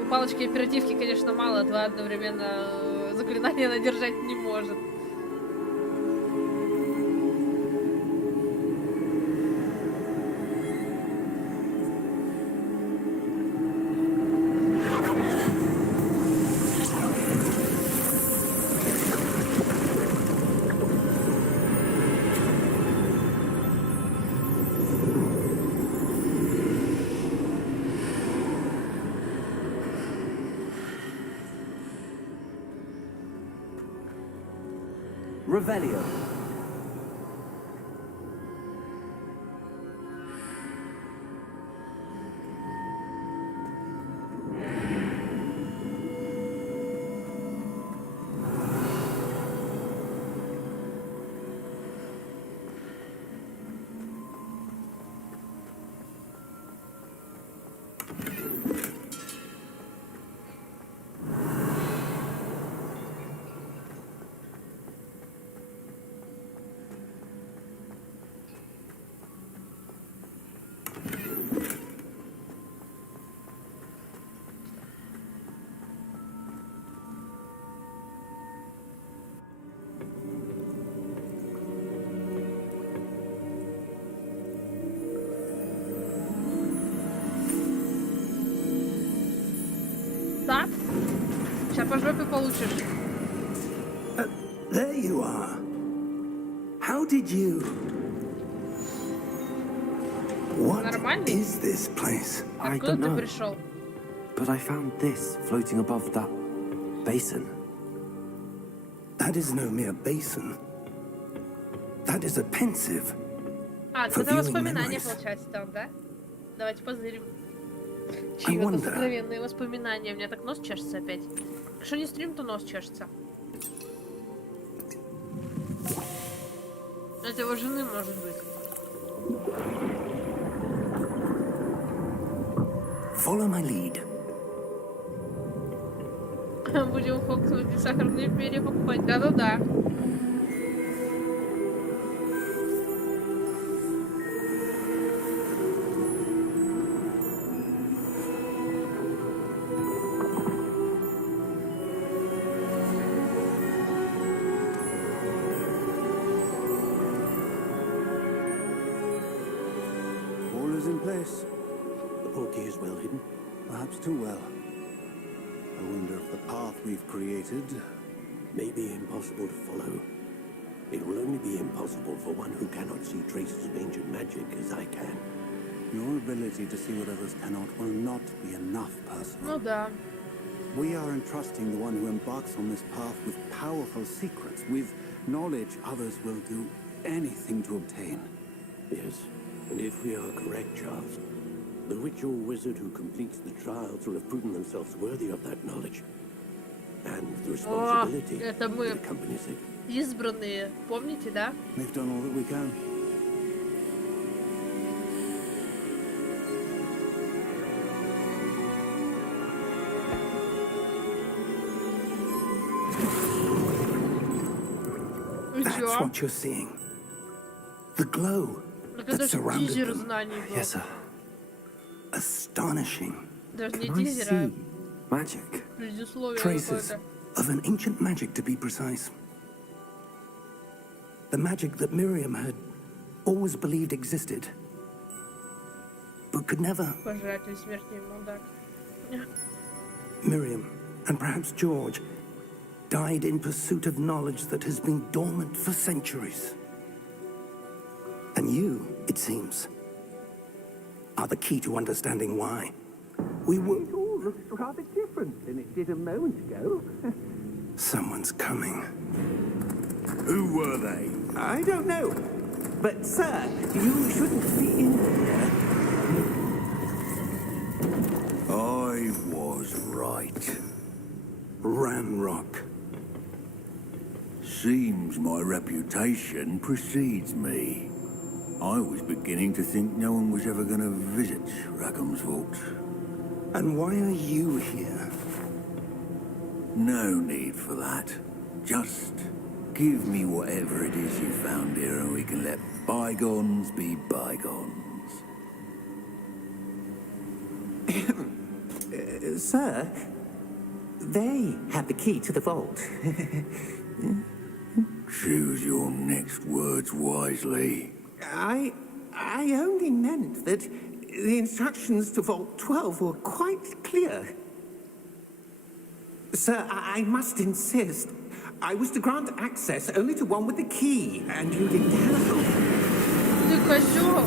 У палочки оперативки, конечно, мало, два одновременно заклинания она держать не может. Revelio. Стат? Сейчас по жопе получишь. There you are. How did you... What Нормальный? is this place? I Откуда don't ты know, пришел? but I found this floating above that basin. That is no mere basin. That is a pensive. А, For это viewing воспоминания, memories. получается, там, да? Давайте позырим. I Чьи это wonder. сокровенные воспоминания. У меня так нос чешется опять. Что не стрим, то нос чешется. Это его жены, может быть. Follow my lead. Будем в Хогвартсе сахарные перья покупать. Да-да-да. All is in place. The portkey is well hidden. Perhaps too well. I wonder if the path we've created may be impossible to follow. It will only be impossible for one who cannot see traces of ancient magic as I can. Your ability to see what others cannot will not be enough, person. Ну да. We are entrusting the one who embarks on this path with powerful secrets, with knowledge others will do anything to obtain. Yes, and if we are correct, Charles, the ritual wizard who completes the trials will have proven themselves worthy of that knowledge and the responsibility это мы. that accompanies it. Избранные. Помните, да? We've done all that we can. И That's чё? what you're seeing. The glow Так это that же surrounded тизер them. знаний был. Yes, sir. Astonishing. Даже не Can I тизер, а see magic? предисловие Traces какое-то. of an ancient magic, to be precise. The magic that Miriam had always believed existed, but could never. Пожиратель смертный мудак. Miriam, and perhaps George, died in pursuit of knowledge that has been dormant for centuries. And you, it seems, are the key to understanding why. We were... It all looks rather different than it did a moment ago. Someone's coming. Who were they? I don't know. But, sir, you shouldn't be in here. I was right. Ramrock. Seems my reputation precedes me. I was beginning to think no one was ever going to visit Rackham's Vault. And why are you here? No need for that. Just give me whatever it is you found here and we can let bygones be bygones. Sir, they had the key to the vault. Choose your next words wisely. I only meant that the instructions to Vault 12 were quite clear. Sir, I must insist. I was to grant access only to one with the key, and you didn't have. Ты козёл!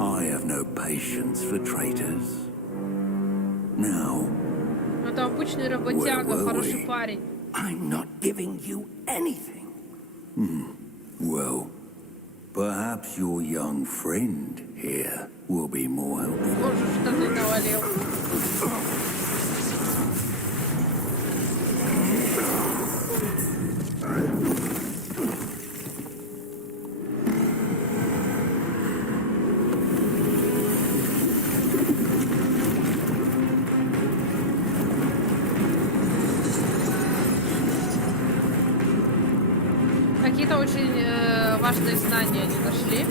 I have no patience for traitors. Now, Это обычный работяга, хороший парень. I'm not giving you anything. well, perhaps your young friend here will be more helpful. Боже, штаны навалил. Какие-то очень важные знания они нашли.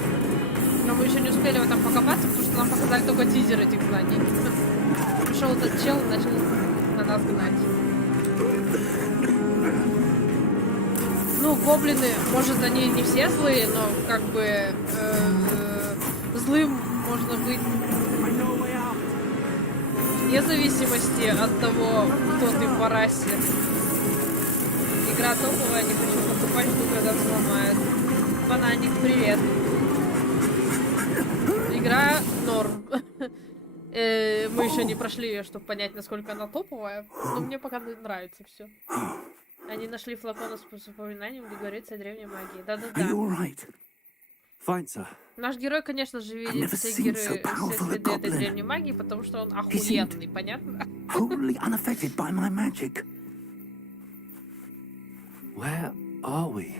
Но мы еще не успели в этом покопаться, потому что нам показали только тизер этих знаний. Пришел этот чел и начал на нас гнать. Ну, гоблины, может, они не все злые, но как бы злым можно быть. вне зависимости от того, кто ты по расе. Игра топовая, не хочу покупать, жду, когда сломает. Бананик, привет. Игра норм. Мы еще не прошли ее, чтобы понять, насколько она топовая. Но мне пока нравится все. Они нашли флакон с упоминанием, где говорится о древней магии. Да-да-да. Наш герой, конечно же, видит все следы этой древней магии, потому что он охуенный, понятно? Where are we?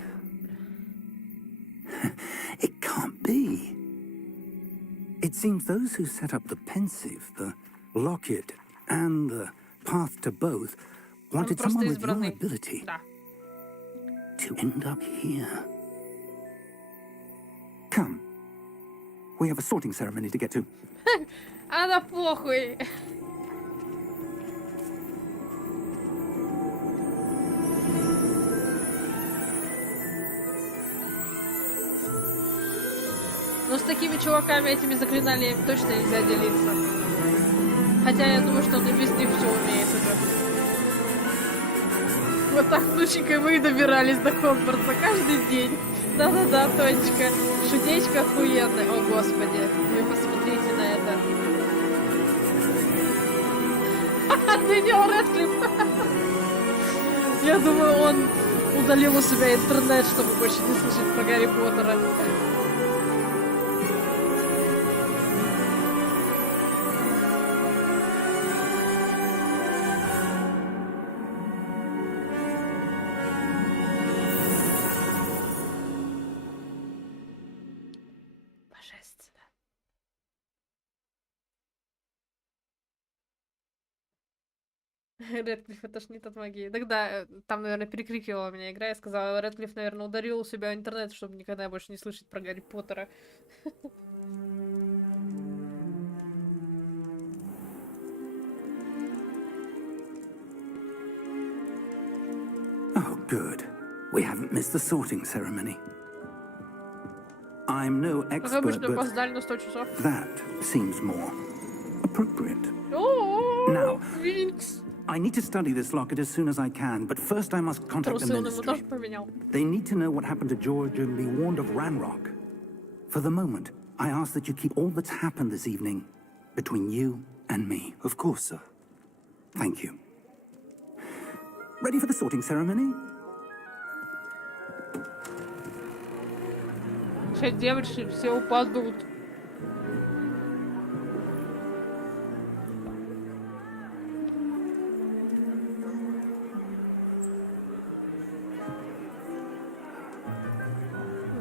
It can't be. It seems those who set up the pensive, the locket, and the path to both wanted someone with your ability to end up here. Come. We have a sorting ceremony to get to. А да похуй. Но с такими чуваками, этими заклинаниями точно нельзя делиться. Хотя я думаю, что он и без них все умеет уже. Вот так, внученькой, мы и добирались до Хогвартса каждый день. Да-да-да, Тонечка. Шутечка охуенная. О, господи. Вы посмотрите на это. Дэниел Рэдклифф. Я думаю, он удалил у себя интернет, чтобы больше не слышать про Гарри Поттера. Рэдклифф тошнит от магии. Тогда там, наверное, перекрикивала меня игра. Я сказала, Рэдклифф, наверное, ударил у себя интернет, чтобы никогда больше не слышать про Гарри Поттера. Oh, good. We haven't missed the sorting ceremony. I'm no expert, but that seems more appropriate. Now, I need to study this locket as soon as I can, but first I must contact the ministry. They need to know what happened to George and be warned of Ranrock. For the moment, I ask that you keep all that's happened this evening between you and me. Of course, sir. Thank you. Ready for the sorting ceremony? Сейчас девочки все упадут.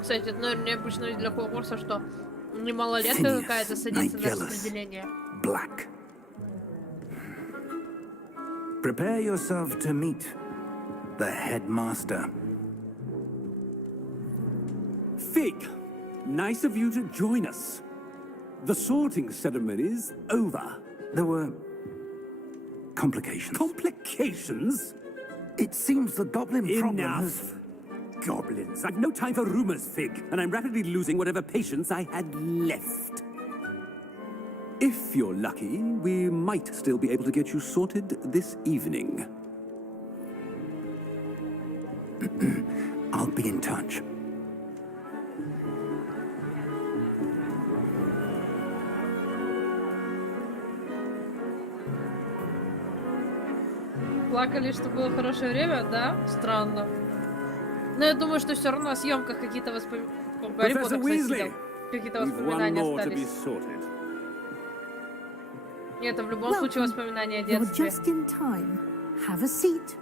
Кстати, это, наверное, необычно для Хогвартса, что не малолетка какая-то садится на распределение. Black. Prepare yourself to meet the headmaster. Fig, nice of you to join us. The sorting ceremony's over. There were complications. Complications? It seems the goblin problem Enough. Goblins. I've no time for rumors, Fig, and I'm rapidly losing whatever patience I had left. If you're lucky, we might still be able to get you sorted this evening. I'll be in touch. Плакали, что было хорошее время, да? Странно. Но я думаю, что все равно о съемках какие-то воспоминания. Гарри Поттер, кстати, какие-то воспоминания остались. Нет, это в любом случае воспоминания о детстве. Just in time. Have a seat.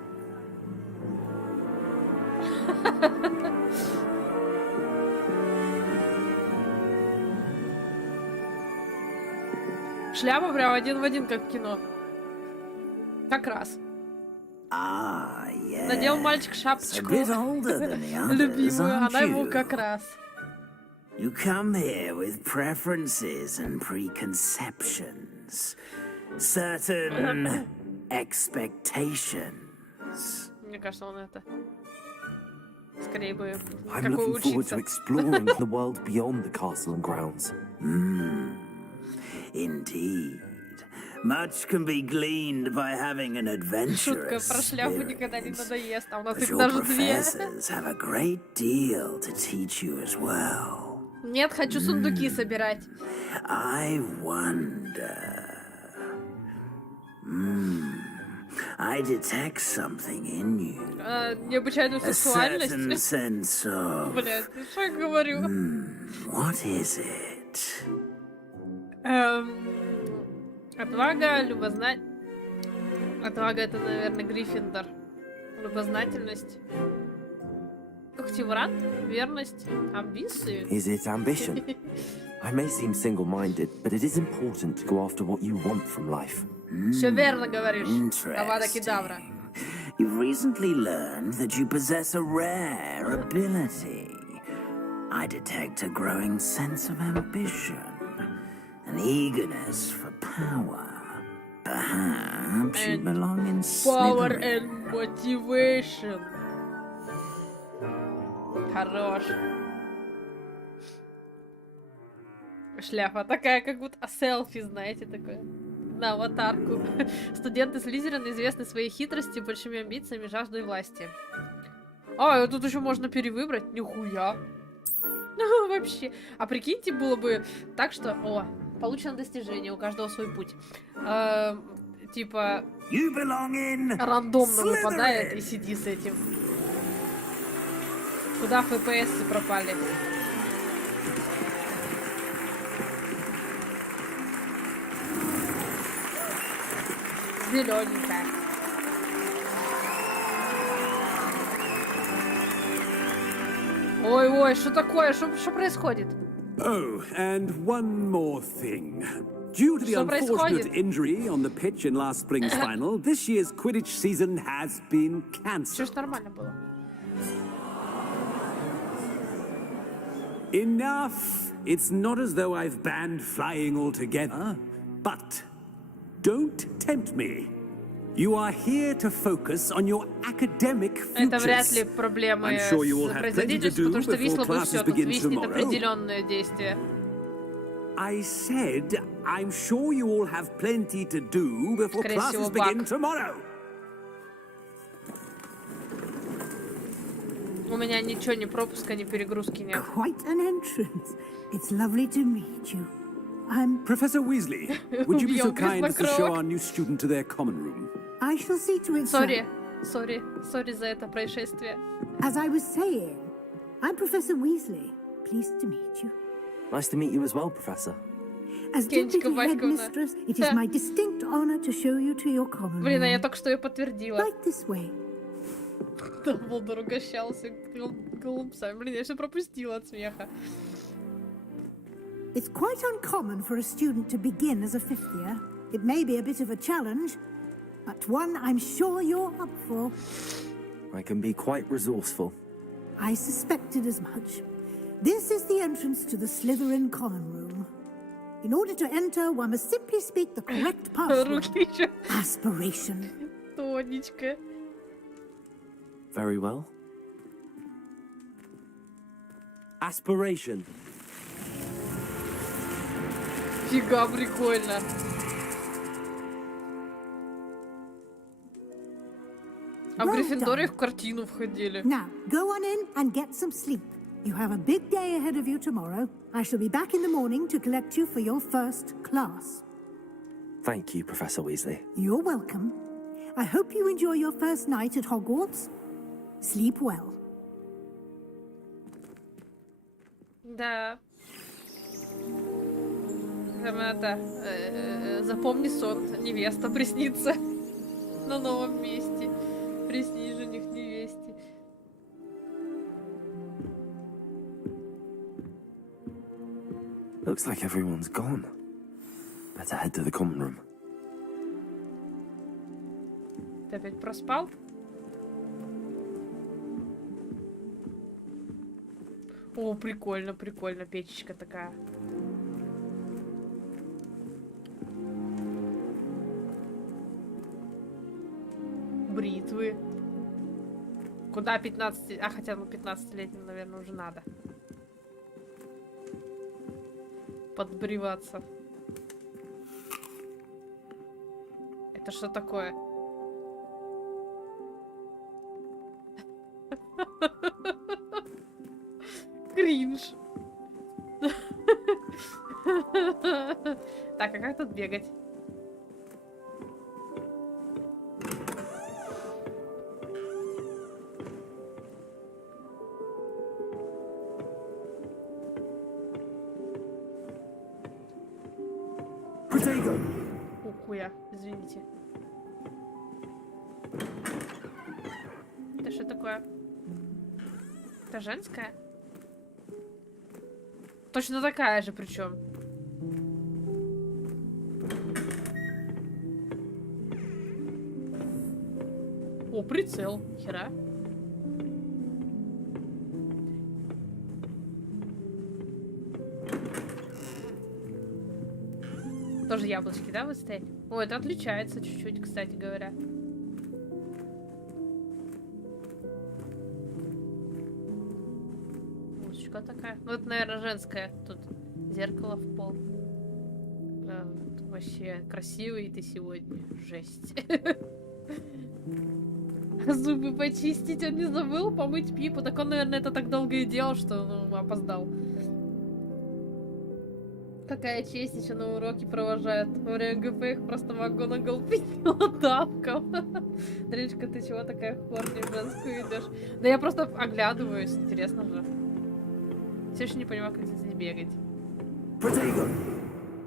Шляпа прям один в один, как в кино. Как раз. Надел мальчик шапочку. Любимую, она ему как раз. You come here with preferences and preconceptions. Certain expectations. Мне кажется, он это... Скорее бы, I'm какой looking forward учиться. to exploring the world beyond the castle and grounds. Indeed. Much can be gleaned by having an Шутка adventurous про шляпу никогда не spirit. надоест, а у нас But их your даже две. professors have a great deal to teach you as well. Нет, хочу сундуки собирать. I wonder. I detect something in you. Необычайную A certain сексуальность. sense of. Блядь, что я говорю? What is it? Отвага, любознать. Отвага это, наверное, Гриффиндор. Любознательность. Когтевран, верность, амбиции. Is it ambition? I may seem single-minded, but it is important to go after what you want from life. Все верно говоришь. Авада Кедавра. You've recently learned that you possess a rare ability. I detect a growing sense of ambition, an eagerness for power. Perhaps you belong in Power Slytherin. and motivation. Хорош. Шляпа такая, как будто селфи, знаете, такое. На аватарку. Студенты Слизерина известны своей хитростью, большими амбициями, жаждой власти. А, тут еще можно перевыбрать? Нихуя. Ну, вообще. А прикиньте, было бы так, что... О, получено достижение, у каждого свой путь. Типа... Рандомно выпадает и сиди с этим. Куда FPS пропали? Зелененькая. Ой-ой, что такое? Что происходит? Oh, and one more thing. Due to the Что unfortunate происходит? injury on the pitch in last spring's final, this year's Quidditch season has been Все cancelled. ж нормально было. Enough! It's not as though I've banned flying altogether. But don't tempt me. You are here to focus on your academic futures. Это вряд ли проблемы I'm с sure you will have plenty to производительностью, do потому что before висло бы classes все, тут begin виснет tomorrow. определенное действие. I said, I'm sure you all have plenty to do before Скорее всего, classes begin баг. tomorrow. У меня ничего, ни пропуска, ни перегрузки нет. Quite an entrance. It's lovely to meet you. I'm... Professor Weasley, would you be so Убьем kind as to show Грязнокровок. our new student to their common room? I shall see to it, Сори, sir. сори за это происшествие. As I was saying, I'm Professor Weasley. Pleased to meet you. Nice to meet you as well, Professor. As Кенечка Deputy Васьковна. Headmistress, it is my distinct honor to show you to your common Блин, а я room. только что ее подтвердила. Right this way. Дамблдор угощался голубцами. Блин, я все пропустила от смеха. It's quite uncommon for a student to begin as a fifth year. It may be a bit of a challenge, but one I'm sure you're up for. I can be quite resourceful. I suspected as much. This is the entrance to the Slytherin common room. In order to enter, one must simply speak the correct password. Руки еще. Aspiration. Тонечка. Very well. Aspiration. Фига, прикольно. А в Well Гриффиндоре done. в картину входили. Now, go on in and get some sleep. You have a big day ahead of you tomorrow. I shall be back in the morning to collect you for your first class. Thank you, Professor Weasley. You're welcome. I hope you enjoy your first night at Hogwarts. Sleep well. Да. Там это... запомни сон. Невеста приснится. На новом месте. Приснись жених невесте. Looks like everyone's gone. Better head to the common room. Ты опять проспал? О, прикольно, прикольно. Печечка такая. Бритвы. Куда 15... А, хотя, ну, 15-летним, наверное, уже надо. Подбриваться. Это что такое? Кринж. Так, а как тут бегать? Ухуя, извините. Это что такое? Это женская? Точно такая же, причем. О, прицел. Хера. Тоже яблочки, да, вот стоять? О, это отличается чуть-чуть, кстати говоря. Музычка такая. Ну, это, наверное, женская. Тут зеркало в пол. Да, вообще красивый ты сегодня. Жесть. Зубы почистить он не забыл, помыть Пипу. Так он, наверное, это так долго и делал, что ну, опоздал. Какая честь, еще на уроки провожают. Во время ГП их просто МакГонагал пила тапком. Дречка, ты чего такая в форме женскую идешь? Да я просто оглядываюсь, интересно же. Все еще не понимаю, как здесь бегать.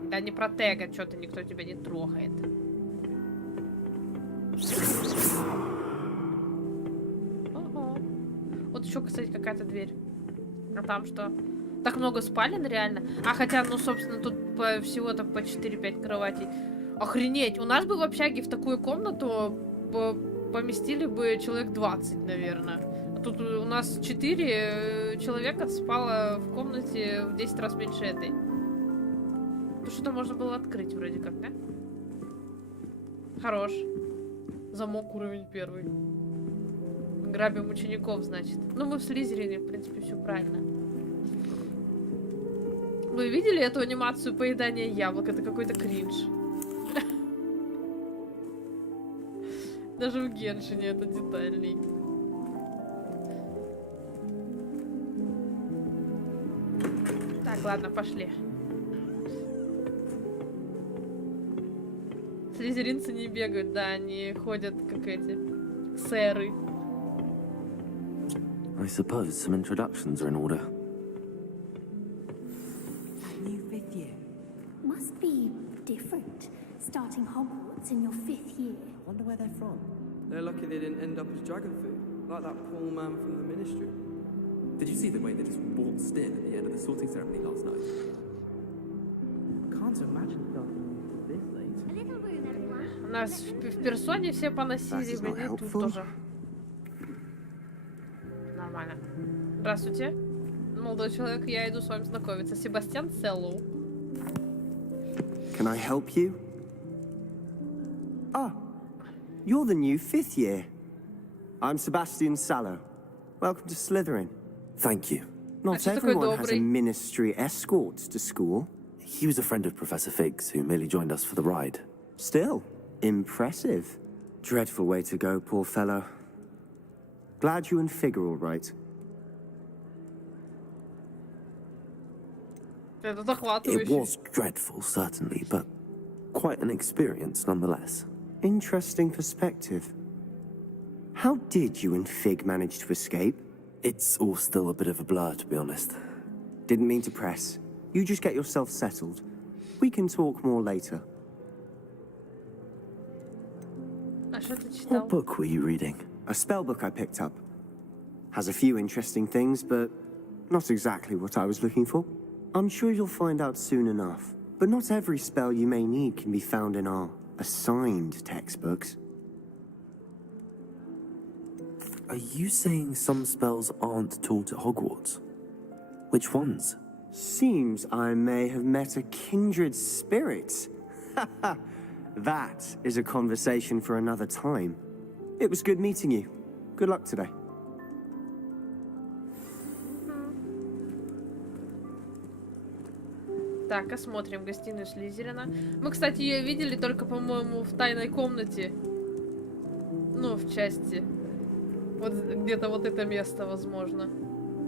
Да не протега, что-то никто тебя не трогает. Ого. Вот еще, кстати, какая-то дверь. А там что? Так много спален, реально. А хотя, ну, собственно, тут всего-то по 4-5 кроватей. Охренеть! У нас бы в общаге в такую комнату поместили бы человек 20, наверное. А тут у нас 4 человека спало в комнате в 10 раз меньше этой. Тут что-то можно было открыть вроде как, да? Хорош. Замок уровень 1. Грабим учеников, значит. Ну, мы в Слизерине, в принципе, все правильно. Вы видели эту анимацию поедания яблок? Это какой-то кринж. Даже в Геншине это детальней. Так, ладно, пошли. Слизеринцы не бегают, да, они ходят как эти сэры. I suppose some introductions are in order. Must be different, starting Hogwarts in your 5th year. Wonder where they're from. They're lucky they didn't end up as dragon food, like that poor man from the ministry. Did you see the way they just waltzed in at the end of the sorting ceremony last night? Can't imagine starting this late. A little room, everyone. У нас в персоне все поносили, блин, и тут тоже. Нормально. Здравствуйте. Молодой человек, я иду с вами знакомиться. Себастьян Селлоу. Can I help you? Ah, you're the new 5th year. I'm Sebastian Sallow. Welcome to Slytherin. Thank you. Not everyone has a ministry escort to school. He was a friend of Professor Fig's who merely joined us for the ride. Still, impressive. Dreadful way to go, poor fellow. Glad you and Fig are all right. It was dreadful, certainly, but quite an experience nonetheless. Interesting perspective. How did you and Fig manage to escape? It's all still a bit of a blur, to be honest. Didn't mean to press. You just get yourself settled. We can talk more later. What book were you reading? A spell book I picked up. Has a few interesting things, but not exactly what I was looking for. I'm sure you'll find out soon enough. But not every spell you may need can be found in our assigned textbooks. Are you saying some spells aren't taught at Hogwarts? Which ones? Seems I may have met a kindred spirit. That is a conversation for another time. It was good meeting you. Good luck today. Так, осмотрим гостиную Слизерина. Мы, кстати, ее видели только, по-моему, в тайной комнате. Ну, в части. Вот где-то вот это место, возможно.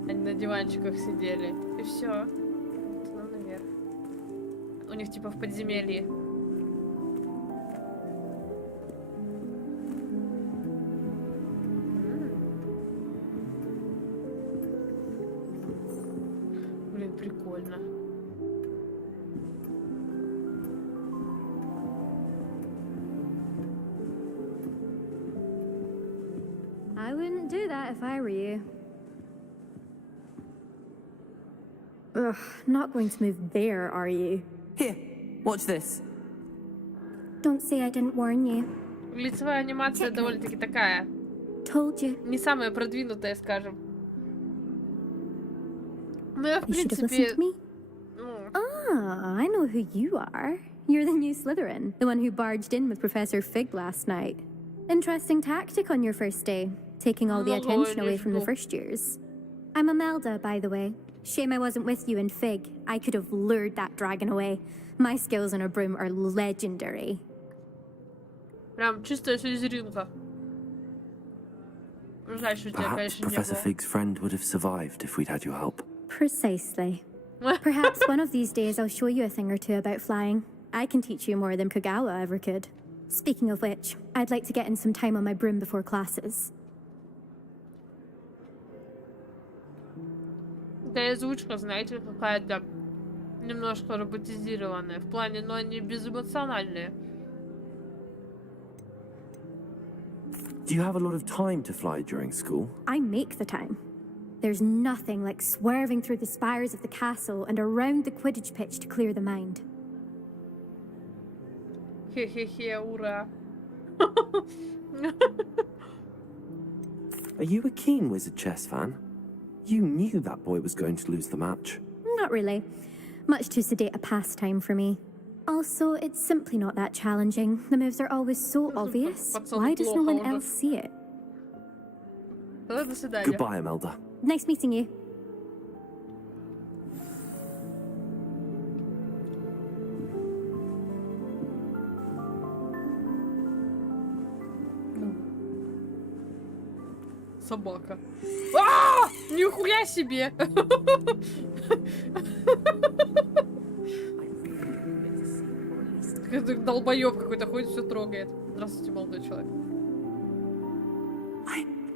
Они на диванчиках сидели. И все. Туда наверх. У них типа в подземелье. Блин, прикольно. I wouldn't do that if I were you. Ugh, not going to move there, are you? Here, watch this. Don't say I didn't warn you. Лицевая анимация довольно-таки такая. Told you. Не самая продвинутая, скажем. Ну, я, в You should have listened принципе... to me. Ah, I know who you are. You're the new Slytherin, the one who barged in with Professor Fig last night. Interesting tactic on your first day, taking all the attention away from the first years. I'm Imelda, by the way. Shame I wasn't with you in Fig. I could have lured that dragon away. My skills on a broom are legendary. Прям чистая слизеринка. Жаль, что у тебя, Perhaps конечно, не Professor было. Fig's friend would have survived if we'd had your help. Precisely. Perhaps one of these days I'll show you a thing or two about flying. I can teach you more than Kagawa ever could. Speaking of which, I'd like to get in some time on my broom before classes. Да, озвучка, знаете, какая-то немножко роботизированная. В плане, но они безэмоциональные. Do you have a lot of time to fly during school? I make the time. There's nothing like swerving through the spires of the castle and around the Quidditch pitch to clear the mind. Хе-хе-хе, ура. Are you a keen Wizard chess fan? You knew that boy was going to lose the match. Not really. Much too sedate a pastime for me. Also, it's simply not that challenging. The moves are always so obvious. Why does no one else see it? До свидания. Goodbye, Imelda. Nice meeting you. Собака. А! Нихуя себе! Какой-то долбоёб какой-то ходит, все трогает. Здравствуйте, молодой человек.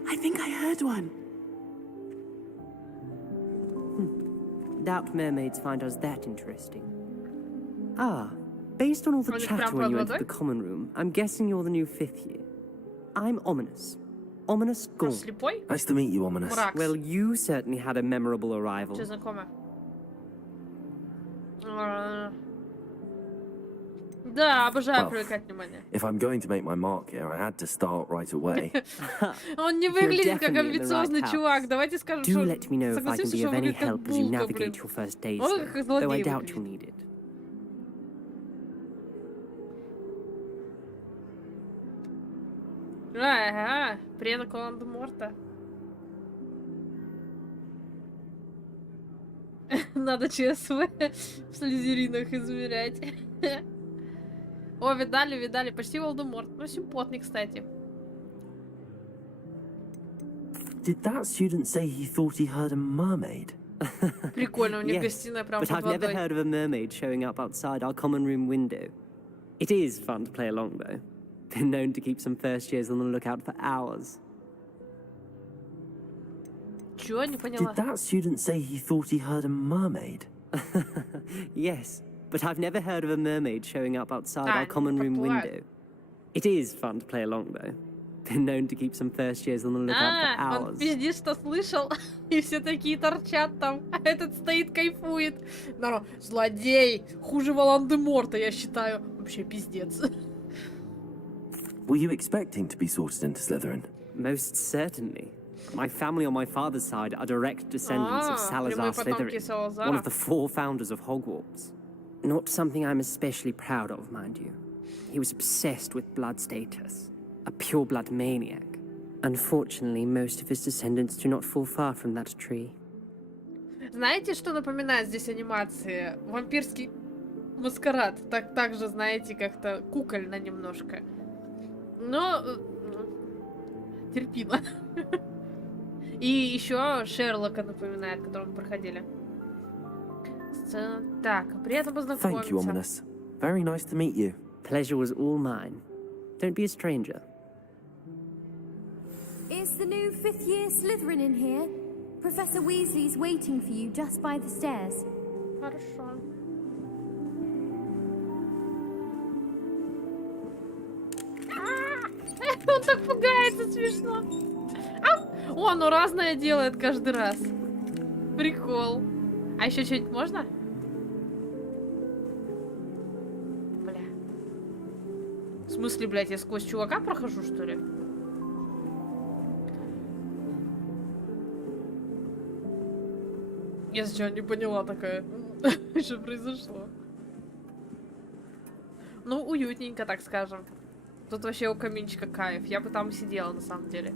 I think I heard one. Doubt mermaids find us that interesting. Ah, based on all the chatter when you entered the common room, I'm guessing you're the new 5th year. I'm Ominous. Ominous Gaunt. Nice to meet you, Ominous. Well, you certainly had a memorable arrival. Да, обожаю привлекать внимание. If I'm going to make my mark here, I had to start right away. Он не выглядит как амбициозный чувак. Давайте скажем, Do что... let me know if I can be of any help as you navigate your first days, though I doubt you'll need it. Ага, предок Волан-де-Морта. Надо ЧСВ в слизеринах измерять. О, видали, почти Волан-де-Морт. Ну, симпотный, кстати. Did that student say he thought he heard a mermaid? Прикольно, у них гостиная прям под But I've водой. never heard of a mermaid showing up outside our common room window. It is fun to play along, though. Been known to keep some first years on the lookout for hours. Чего? Не поняла. Did that student say he thought he heard a mermaid? Yes, but I've never heard of a mermaid showing up outside our common room window. It is fun to play along, though. Been known to keep some first years on the lookout for Он hours. пиздец, что слышал, и все такие торчат там, а этот стоит, кайфует. Но, злодей, хуже Волан-де-Морта, я считаю. Вообще пиздец. Were you expecting to be sorted into Slytherin? Most certainly. My family on my father's side are direct descendants of Salazar Slytherin, one of the 4 founders of Hogwarts. Not something I'm especially proud of, mind you. He was obsessed with blood status, a pure-blood maniac. Unfortunately, most of his descendants do not fall far from that tree. Знаете, что напоминает здесь анимации? Вампирский маскарад. Так же, знаете, как-то кукольно немножко. Но терпимо. И еще Шерлока напоминает, который мы проходили. Так, приятно познакомиться. Thank you, Ominous. Very nice to meet you. Pleasure was all mine. Don't be a stranger. Is the new fifth-year Slytherin in here? Professor Weasley's waiting for you just by the stairs. Хорошо. Он так пугается, смешно. О, ну разное делает каждый раз. Прикол. А еще что-нибудь можно? Бля. В смысле, блядь, я сквозь чувака прохожу, что ли? Я сначала не поняла такая. Что произошло? Ну, уютненько, так скажем. Тут вообще у каминчика кайф. Я бы там сидела, на самом деле.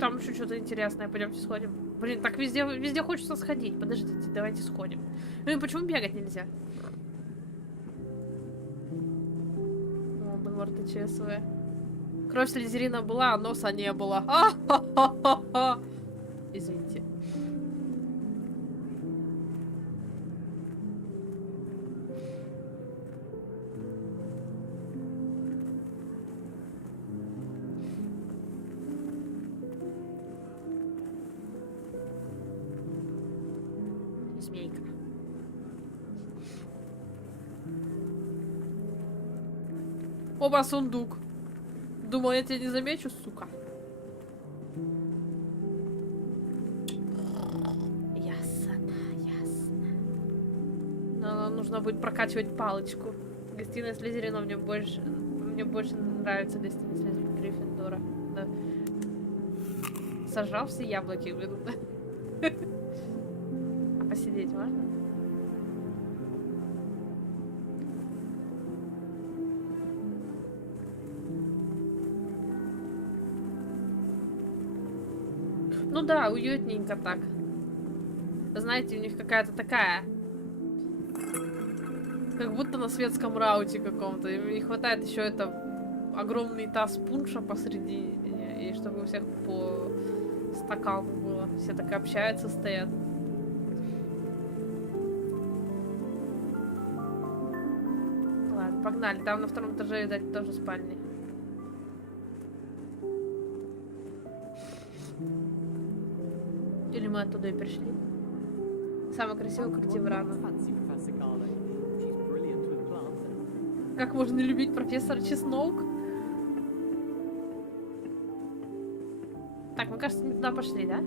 Там еще что-то интересное. Пойдемте сходим. Блин, так везде хочется сходить. Подождите, давайте сходим. Ну и почему бегать нельзя? О, Бенворта ЧСВ. Кровь Слизерина была, а носа не было. Извините. Змейка. Оба, сундук. Думал, я тебя не замечу, сука. Ясно. Но нужно будет прокачивать палочку. Гостиная Слизерина мне больше нравится гостиная Слизерина Гриффиндора. Да. Сожрал все яблоки, блин. А посидеть можно? Ну да, уютненько так. Знаете, у них какая-то такая... Как будто на светском рауте каком-то. Им не хватает еще это огромный таз пунша посреди. И чтобы у всех по стакану было. Все так общаются, стоят. Ладно, погнали. Там на втором этаже, видать, тоже спальни. Или мы оттуда и пришли? Самый красивый Категорически. Как можно не любить профессора Чесноук? Так, мы, кажется, не туда пошли, да?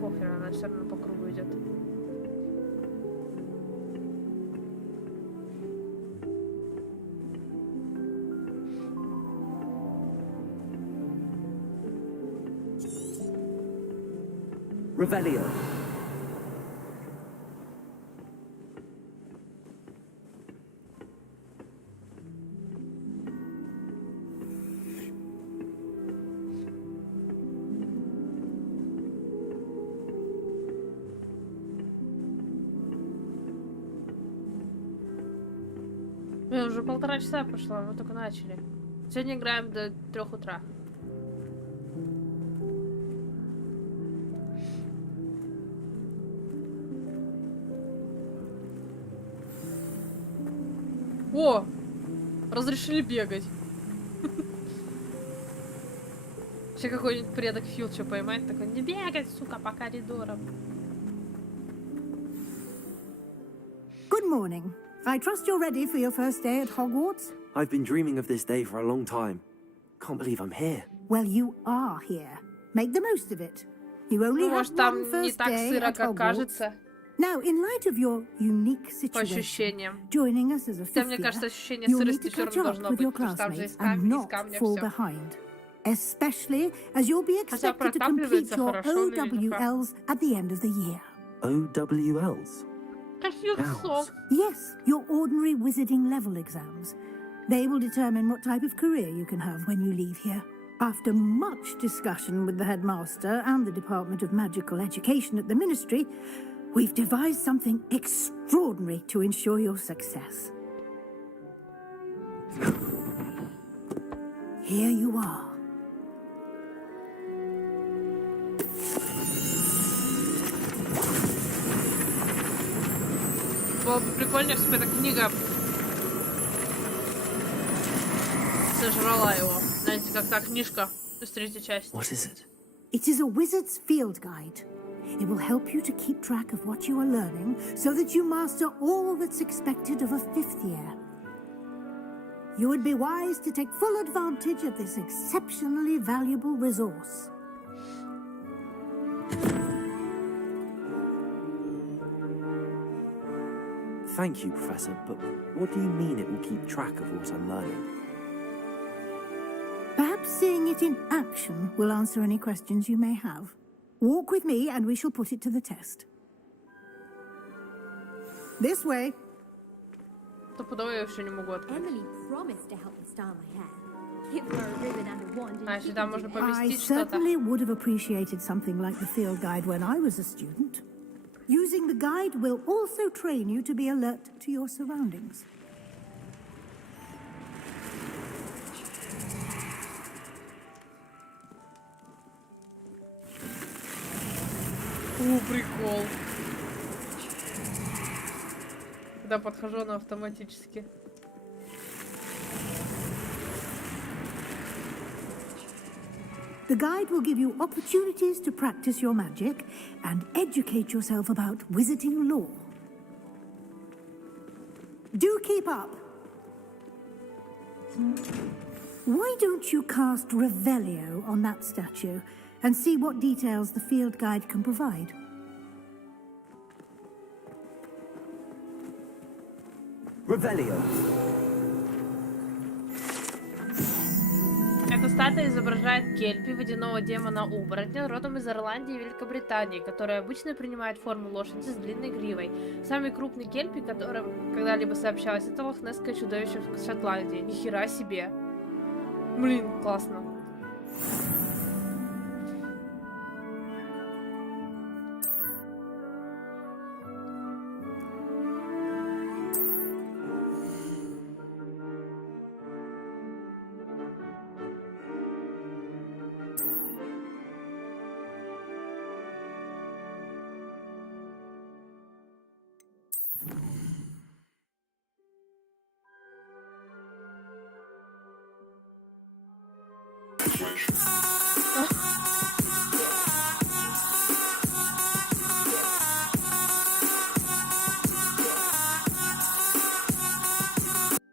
Похер, она все равно по кругу идет. Revelio. Уже 1,5 часа прошло, мы только начали. Сегодня играем до 3 утра. О! Разрешили бегать. Вообще какой-нибудь предок Филча поймать, такой: не бегать, сука, по коридорам. Good morning. I trust you're ready for your first day at Hogwarts? I've been dreaming of this day for a long time. Can't believe I'm here. Well, you are here. Make the most of it. You only have one first day at Hogwarts. Now, in light of your unique situation, joining us as a fifth year, you'll need to catch up with your classmates and not fall behind. Especially as you'll be expected to complete your OWLs at the end of the year. OWLs? Yes, your ordinary wizarding level exams. They will determine what type of career you can have when you leave here. After much discussion with the headmaster and the Department of Magical Education at the Ministry, we've devised something extraordinary to ensure your success. Here you are. Было бы прикольно, если бы эта книга сожрала его. Знаете, как та книжка из третьей части. What is it? It is a wizard's field guide. It will help you to keep track of what you are learning so that you master all that's expected of a 5th year. You would be wise to take full advantage of this exceptionally valuable resource. Thank you, Professor, but what do you mean it will keep track of what I'm learning? Perhaps seeing it in action will answer any questions you may have. Walk with me and we shall put it to the test. This way. Стопудово я еще не могу открыть. А, сюда можно поместить что-то. I certainly would have appreciated something like the field guide when I was a student. Using the guide will also train you to be alert to your surroundings. Прикол. Когда подхожу, она автоматически. The guide will give you opportunities to practice your magic and educate yourself about wizarding lore. Do keep up. Why don't you cast Revelio on that statue and see what details the field guide can provide? Revelio. Эта статуя изображает Кельпи, водяного демона-оборотня, родом из Ирландии и Великобритании, который обычно принимает форму лошади с длинной гривой. Самый крупный Кельпи, которым когда-либо сообщалось, это лохнесское чудовище в Шотландии. Нихера себе. Блин, классно.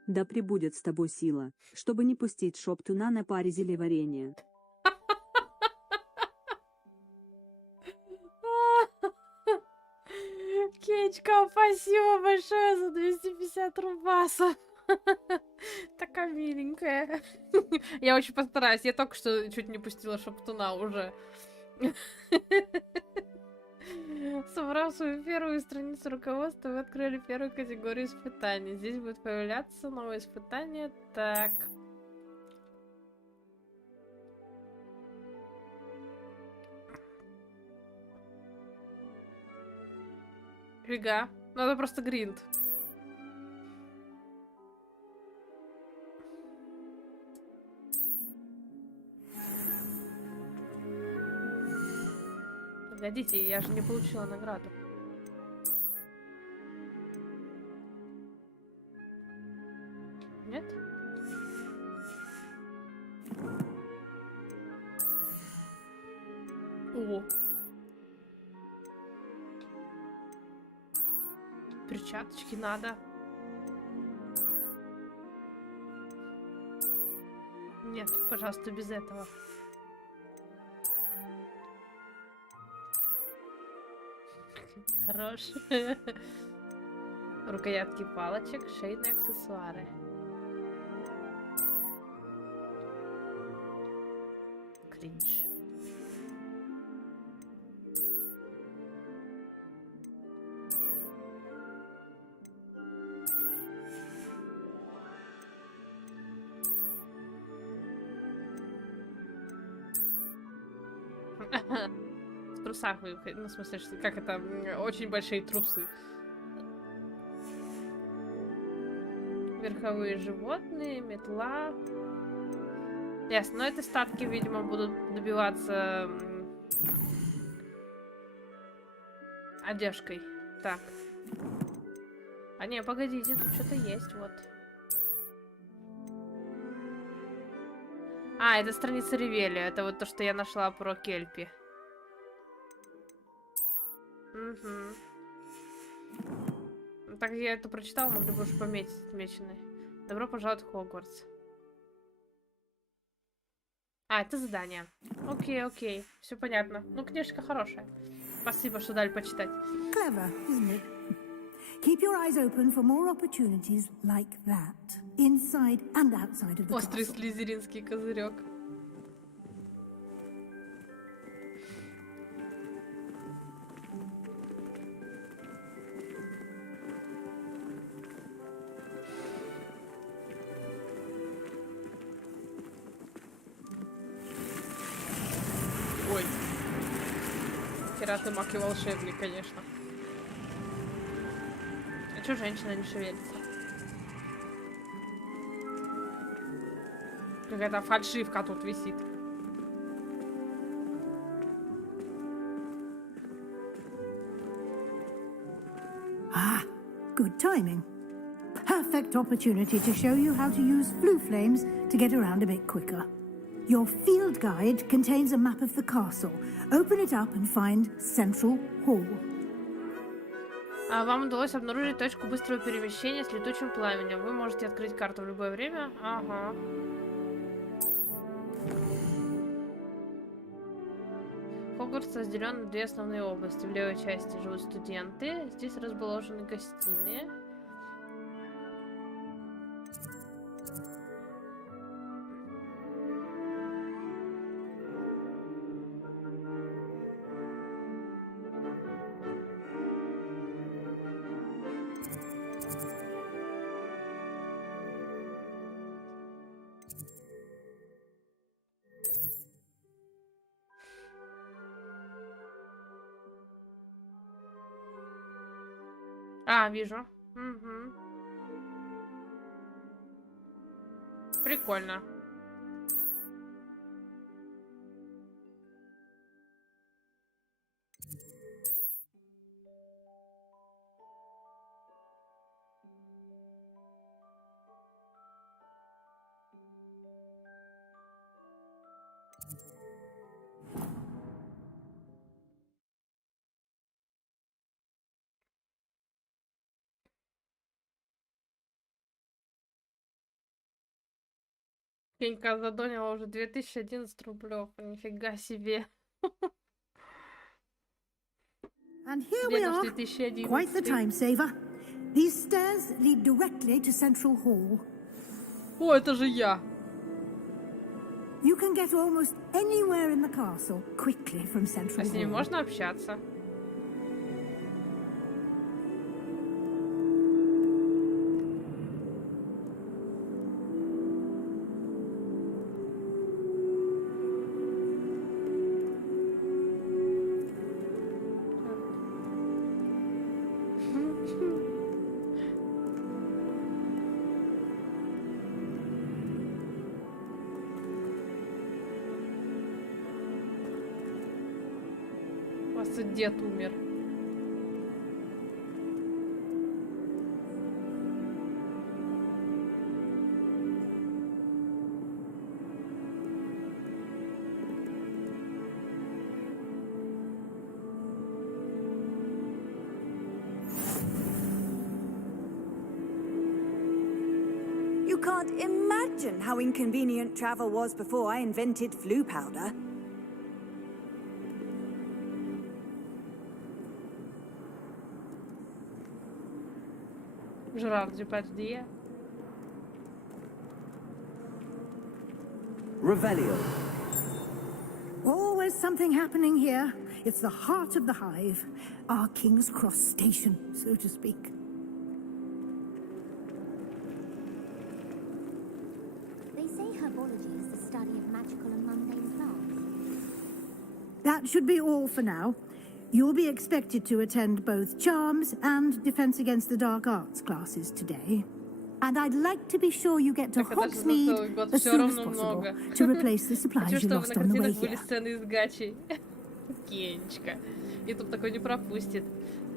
Да пребудет с тобой сила, чтобы не пустить шептуна на паре зелеварения. Кечка, спасибо большое за 250 рубасов. Такая миленькая. Я очень постараюсь. Я только что чуть не пустила шептуна уже. Собрав свою первую страницу руководства, вы открыли первую категорию испытаний. Здесь будет появляться новое испытание. Так. Фига. Ну это просто гринд. Погодите, я же не получила награду. Нет? О! Перчаточки надо. Нет, пожалуйста, без этого. Хорош. Рукоятки палочек, шейные аксессуары. Кринж. В трусах вы, ну, в смысле, что, как это, очень большие трусы. Верховые животные, метла. Ясно, но эти статки, видимо, будут добиваться одежкой. Так. А не, погодите, тут что-то есть, вот. А, это страница Ревеля. Это вот то, что я нашла про Кельпи. Угу. Так я это прочитала, могли бы уже пометить отмеченные. Добро пожаловать в Хогвартс. А, это задание. Окей, окей. Все понятно. Ну, книжка хорошая. Спасибо, что дали почитать. Clever, isn't it? Keep your eyes open for more opportunities like that, inside and outside of the Острый castle. слизеринский козырек. Ой. Хера ты маг и волшебник, конечно. А чё женщина не шевелится? Какая-то фальшивка тут висит. Ah, good timing. Perfect opportunity to show you how to use blue flames to get around a bit quicker. Your field guide contains a map of the castle. Open it up and find Central Hall. Вам удалось обнаружить точку быстрого перемещения с летучим пламенем. Вы можете открыть карту в любое время. Ага. Хогвартс разделен на две основные области. В левой части живут студенты. Здесь расположены гостиные. А, вижу. Угу. Прикольно. Пенька задонила уже 2011 рублев. Нифига себе. And here we are, quite the time saver. These stairs lead directly to Central Hall. О, это же я. You can get almost anywhere in the castle quickly from Central Hall. А с ними можно общаться? У вас тут дед умер. You can't imagine how inconvenient travel was before I invented flu powder. Gerard Depardieu. Revelio. Always something happening here. It's the heart of the hive. Our King's Cross station, so to speak. They say herbology is the study of magical and mundane plants. That should be all for now. You'll be expected to attend both Charms and Defense Against the Dark Arts classes today. And I'd like to be sure you get to Hogsmeade as soon as possible to replace the supplies you lost on the way here. Генечка. YouTube такой не пропустит.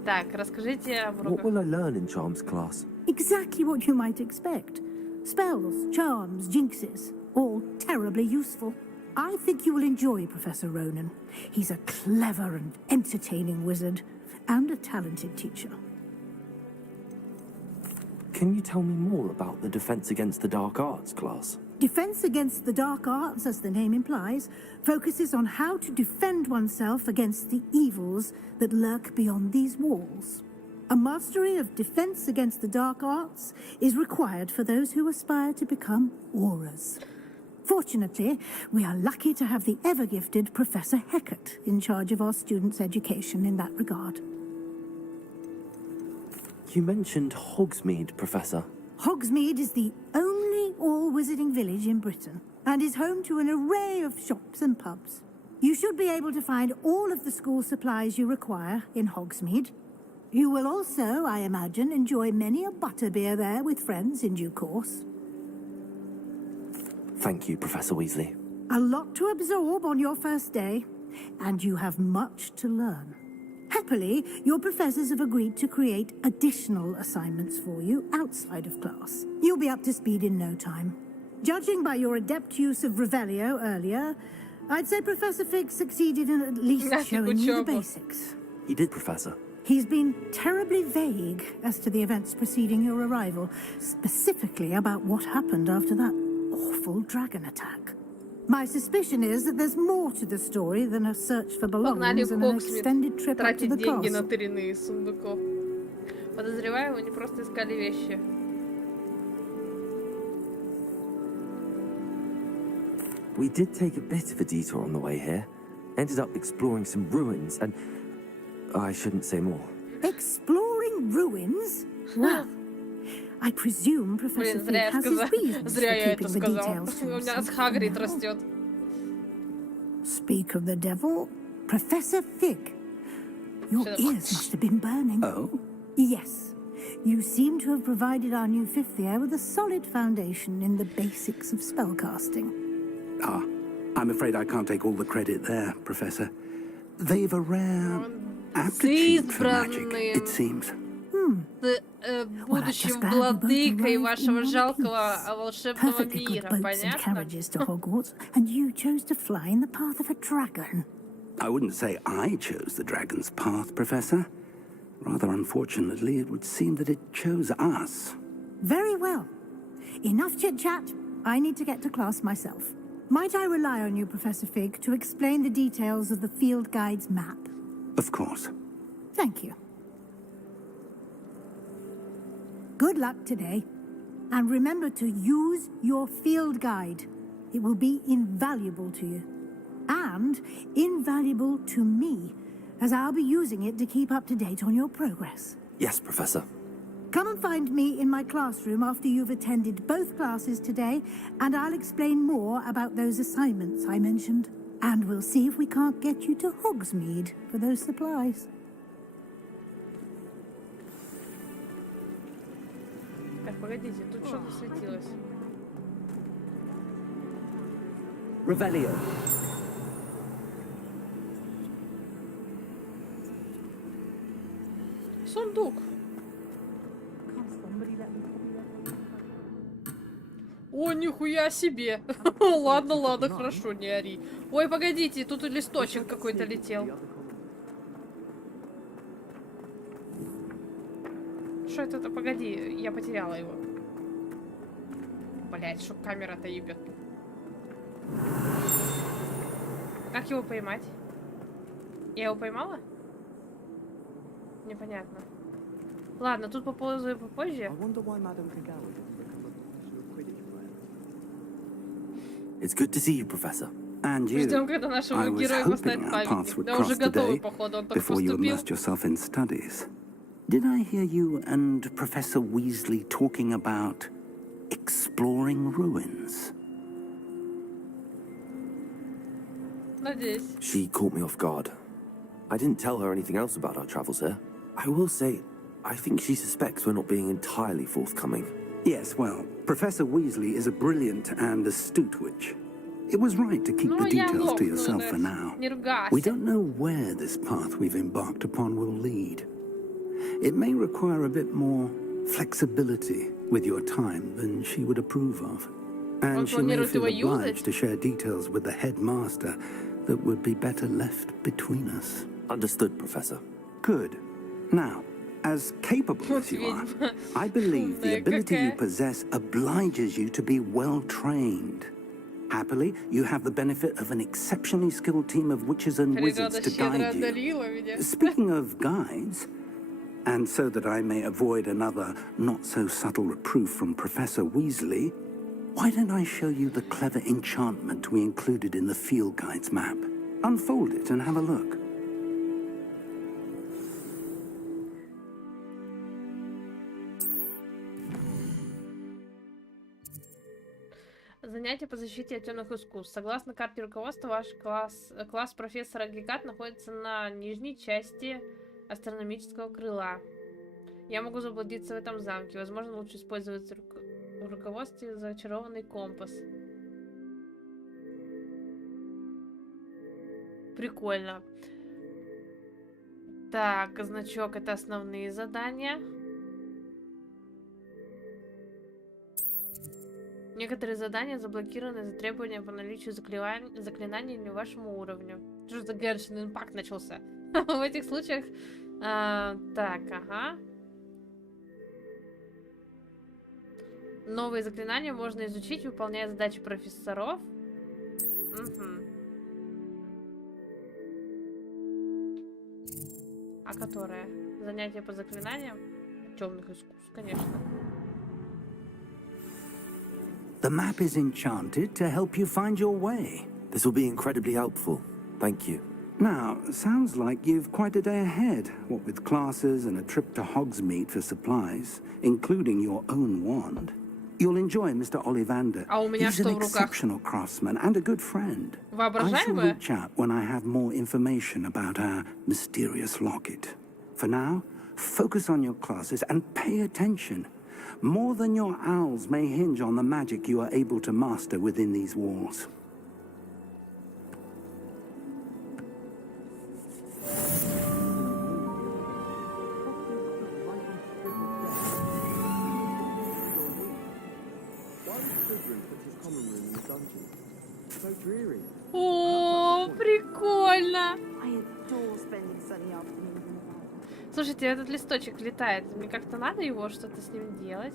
Так, расскажите об уроках. What will I learn in Charms class? Exactly what you might expect. Spells, charms, jinxes, all terribly useful. I think you will enjoy Professor Ronan. He's a clever and entertaining wizard, and a talented teacher. Can you tell me more about the Defense Against the Dark Arts class? Defense Against the Dark Arts, as the name implies, focuses on how to defend oneself against the evils that lurk beyond these walls. A mastery of Defense Against the Dark Arts is required for those who aspire to become auras. Fortunately, we are lucky to have the ever-gifted Professor Hecat in charge of our students' education in that regard. You mentioned Hogsmeade, Professor. Hogsmeade is the only all-wizarding village in Britain and is home to an array of shops and pubs. You should be able to find all of the school supplies you require in Hogsmeade. You will also, I imagine, enjoy many a butterbeer there with friends in due course. Thank you, Professor Weasley. A lot to absorb on your first day, and you have much to learn. Happily, your professors have agreed to create additional assignments for you outside of class. You'll be up to speed in no time. Judging by your adept use of Revelio earlier, I'd say Professor Fig succeeded in at least showing you the basics. He did, Professor. He's been terribly vague as to the events preceding your arrival, specifically about what happened after that awful dragon attack. My suspicion is that there's more to the story than a search for belongings and an extended trip up to the деньги на castle. тырины из сундуков. Подозреваю, они просто искали вещи. We did take a bit of a detour on the way here. Ended up exploring some ruins and... I shouldn't say more. Exploring ruins? Well, I presume Professor Fig has his reasons for keeping the details to У меня himself. Хагрид растет. Speak of the devil, Professor Fig. Your ears must have been burning. Oh? Yes. You seem to have provided our new fifth year with a solid foundation in the basics of spellcasting. Ah, I'm afraid I can't take all the credit there, Professor. They've a rare aptitude for magic, it seems. С будущим владыкой вашего жалкого волшебного мира, понятно? Carriages to Hogwarts, and you chose to fly in the path of a dragon. I wouldn't say I chose the dragon's path, Professor. Rather unfortunately, it would seem that it chose us. Very well. Enough chit-chat. I need to get to class myself. Might I rely on you, Professor Fig, to explain the details of the field guide's map? Of course. Thank you. Good luck today. And remember to use your field guide. It will be invaluable to you. And invaluable to me, as I'll be using it to keep up to date on your progress. Yes, Professor. Come and find me in my classroom after you've attended both classes today, and I'll explain more about those assignments I mentioned. And we'll see if we can't get you to Hogsmeade for those supplies. Так, погодите, тут что-то светилось. Revelio. Сундук. О, нихуя себе. Ладно, ладно, хорошо, не ори. Ой, погодите, тут листочек какой-то летел. Что это? Погоди, я потеряла его. Блять, что камера-то ебет. Как его поймать? Я его поймала? Непонятно. Ладно, тут поползаю попозже. It's good to see you, Professor. And you. Ждем, когда нашему I was герою поставить hoping our paths памятник. would Да уже cross готовы, today походу, он только before you поступил. immersed yourself in studies. Did I hear you and Professor Weasley talking about exploring ruins? Надеюсь. She caught me off guard. I didn't tell her anything else about our travels here. I will say, I think she suspects we're not being entirely forthcoming. Yes, well, Professor Weasley is a brilliant and astute witch. It was right to keep the details to yourself for now. We don't know where this path we've embarked upon will lead. It may require a bit more flexibility with your time than she would approve of. And she may feel obliged to share details with the headmaster that would be better left between us. Understood, Professor. Good. Now, as capable as you are, I believe the ability you possess obliges you to be well trained. Happily, you have the benefit of an exceptionally skilled team of witches and wizards to guide you. Speaking of guides, and so that I may avoid another not-so-subtle reproof from Professor Weasley, why don't I show you the clever enchantment we included in the field guide's map? Unfold it and have a look. Занятие по защите от темных искусств. Согласно карте руководства, ваш класс профессора Гигат находится на нижней части астрономического крыла. Я могу заблудиться в этом замке. Возможно, лучше использовать в руководстве зачарованный компас. Прикольно. Так, значок — это основные задания. Некоторые задания заблокированы за требования по наличию заклинаний не вашему уровню. Что же за Геншин Импакт начался? В этих случаях... так, ага. Новые заклинания можно изучить, выполняя задачи профессоров. Угу. А которые? Занятия по заклинаниям? Темных искусств, конечно. The map is enchanted to help you find your way. This will be incredibly helpful. Thank you. Now, sounds like you've quite a day ahead, what with classes and a trip to Hogsmeade for supplies, including your own wand. You'll enjoy Mr. Ollivander. He's an exceptional craftsman and a good friend. I shall reach out when I have more information about our mysterious locket. For now, focus on your classes and pay attention. More than your owls may hinge on the magic you are able to master within these walls. О, прикольно! Слушайте, этот листочек летает. Мне как-то надо его что-то с ним делать.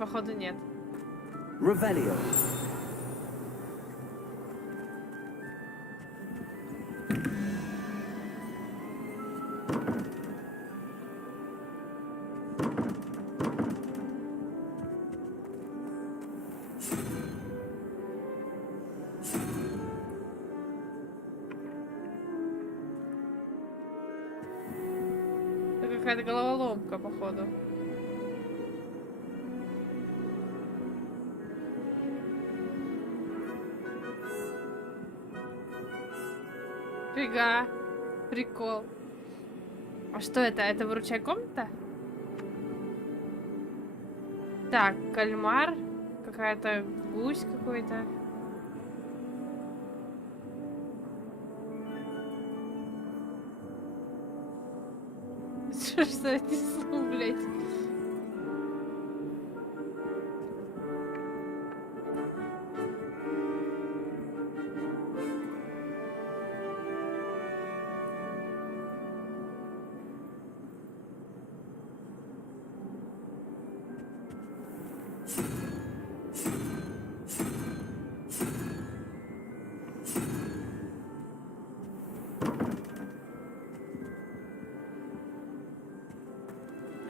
Походу нет. Revelio. Это какая-то головоломка, походу. Фига. Прикол. А что это? Это выручай комната? Так, кальмар. Какая-то гусь какой-то. Что это несу, блядь?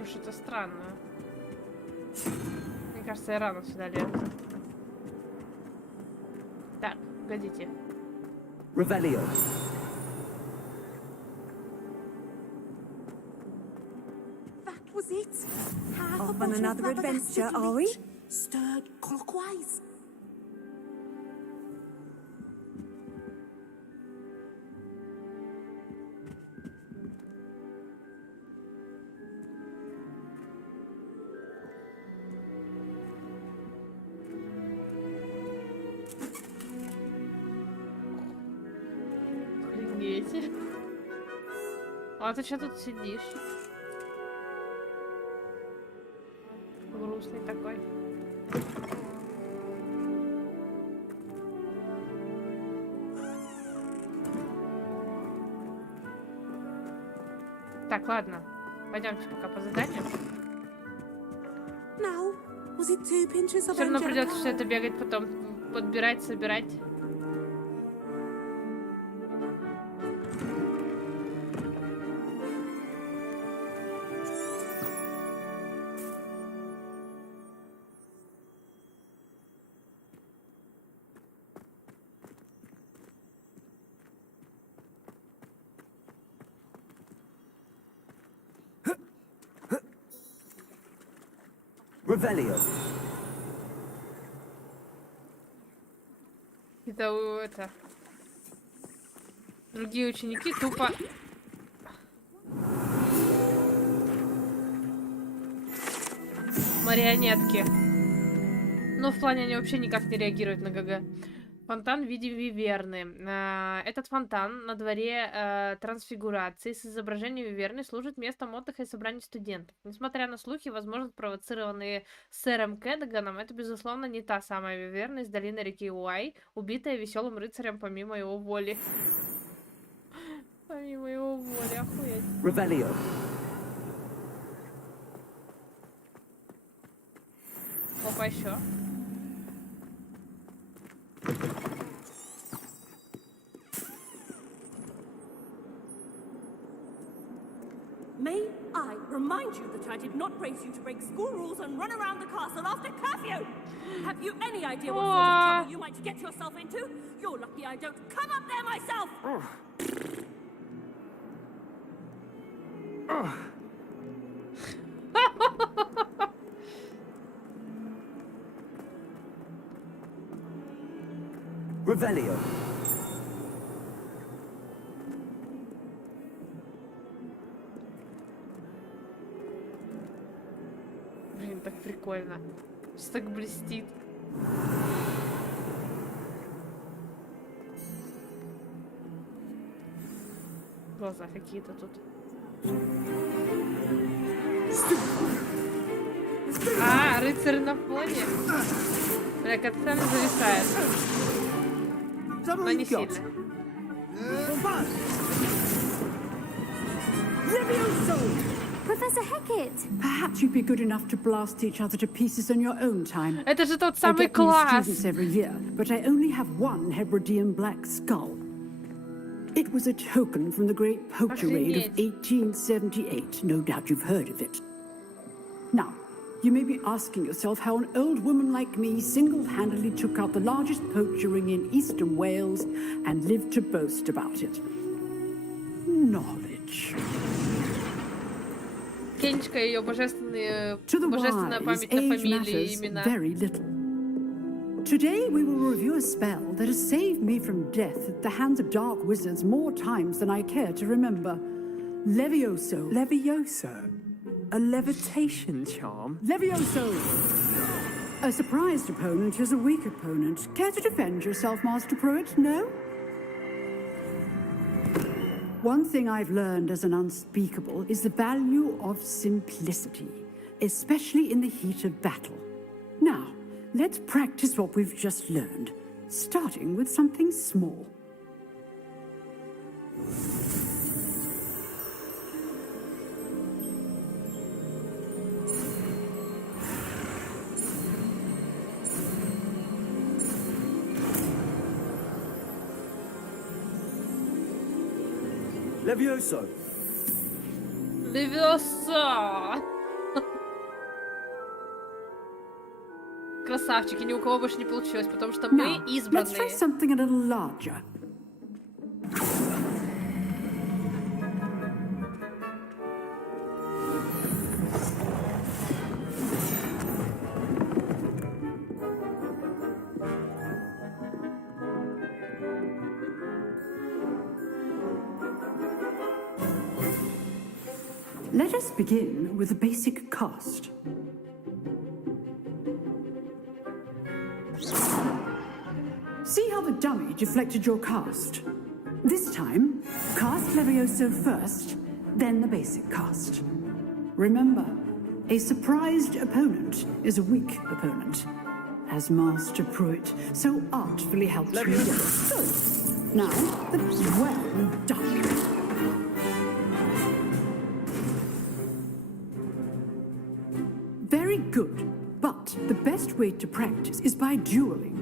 Что-то странное. Мне кажется, я рано сюда лезу. Так, погодите. Revelio. That was it. Off on another adventure, are we? Stirred clockwise. Охренеть. А ты что тут сидишь? Грустный такой. Так, ладно. Пойдемте пока по заданию. Все равно придется все это бегать потом, подбирать, собирать. Revelio. Это другие ученики тупо марионетки. Но в плане они вообще никак не реагируют на ГГ. Фонтан в виде виверны. Этот фонтан на дворе трансфигурации с изображением виверны служит местом отдыха и собраний студентов. Несмотря на слухи, возможно, провоцированные сэром Кэдганом, это, безусловно, не та самая виверна из долины реки Уай, убитая веселым рыцарем помимо его воли. Помимо его воли, охуеть. Revelio. Опа, еще. May I remind you that I did not raise you to break school rules and run around the castle after curfew? Have you any idea what sort of trouble you might get yourself into? You're lucky I don't come up there myself! Revelio. Блин, так прикольно. Все так блестит. Глаза какие-то тут. А, рыцарь на фоне. Бля, катсцена зависает. Но не сильно. Professor Hecat! Perhaps you'd be good enough to blast each other to pieces on your own time. Это же тот I самый get new класс. students every year, but I only have one Hebridean black skull. It was a token from the Great Poacher Raid of 1878. No doubt you've heard of it. Now, you may be asking yourself how an old woman like me single-handedly took out the largest poacher ring in eastern Wales and lived to boast about it. Knowledge. Кенечка, ее божественная память на фамилии и имена. Very little. Today we will review a spell that has saved me from death at the hands of dark wizards more times than I care to remember. Levioso. Levioso? A levitation charm? Levioso! A surprised opponent is a weak opponent. Care to defend yourself, Master Pruitt? No? One thing I've learned as an unspeakable is the value of simplicity, especially in the heat of battle. Now, let's practice what we've just learned, starting with something small. Levioso. Levioso. красавчики, ни у кого больше не получилось, потому что мы избранные. Let's try something a little larger. Let us begin with the basic cast. See how the dummy deflected your cast? This time, cast Levioso first, then the basic cast. Remember, a surprised opponent is a weak opponent, as Master Pruitt so artfully helped me do. Good. Now, well done. Very good, but the best way to practice is by dueling.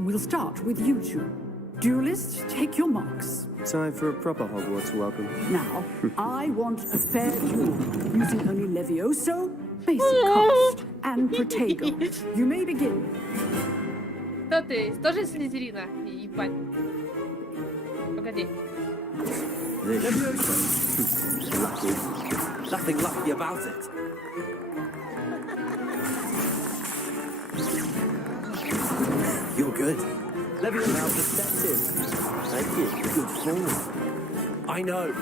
We'll start with you two. Duelists, take your marks. Time for a proper Hogwarts welcome. Now, I want a fair duel, using only Levioso, basic cast, and Protego. You may begin. Кто ты? Тоже из Слизерина? Ебать. Погоди. Lucky. Nothing lucky about it. You're good. Levioso now perspective. Thank you. Good form. I know.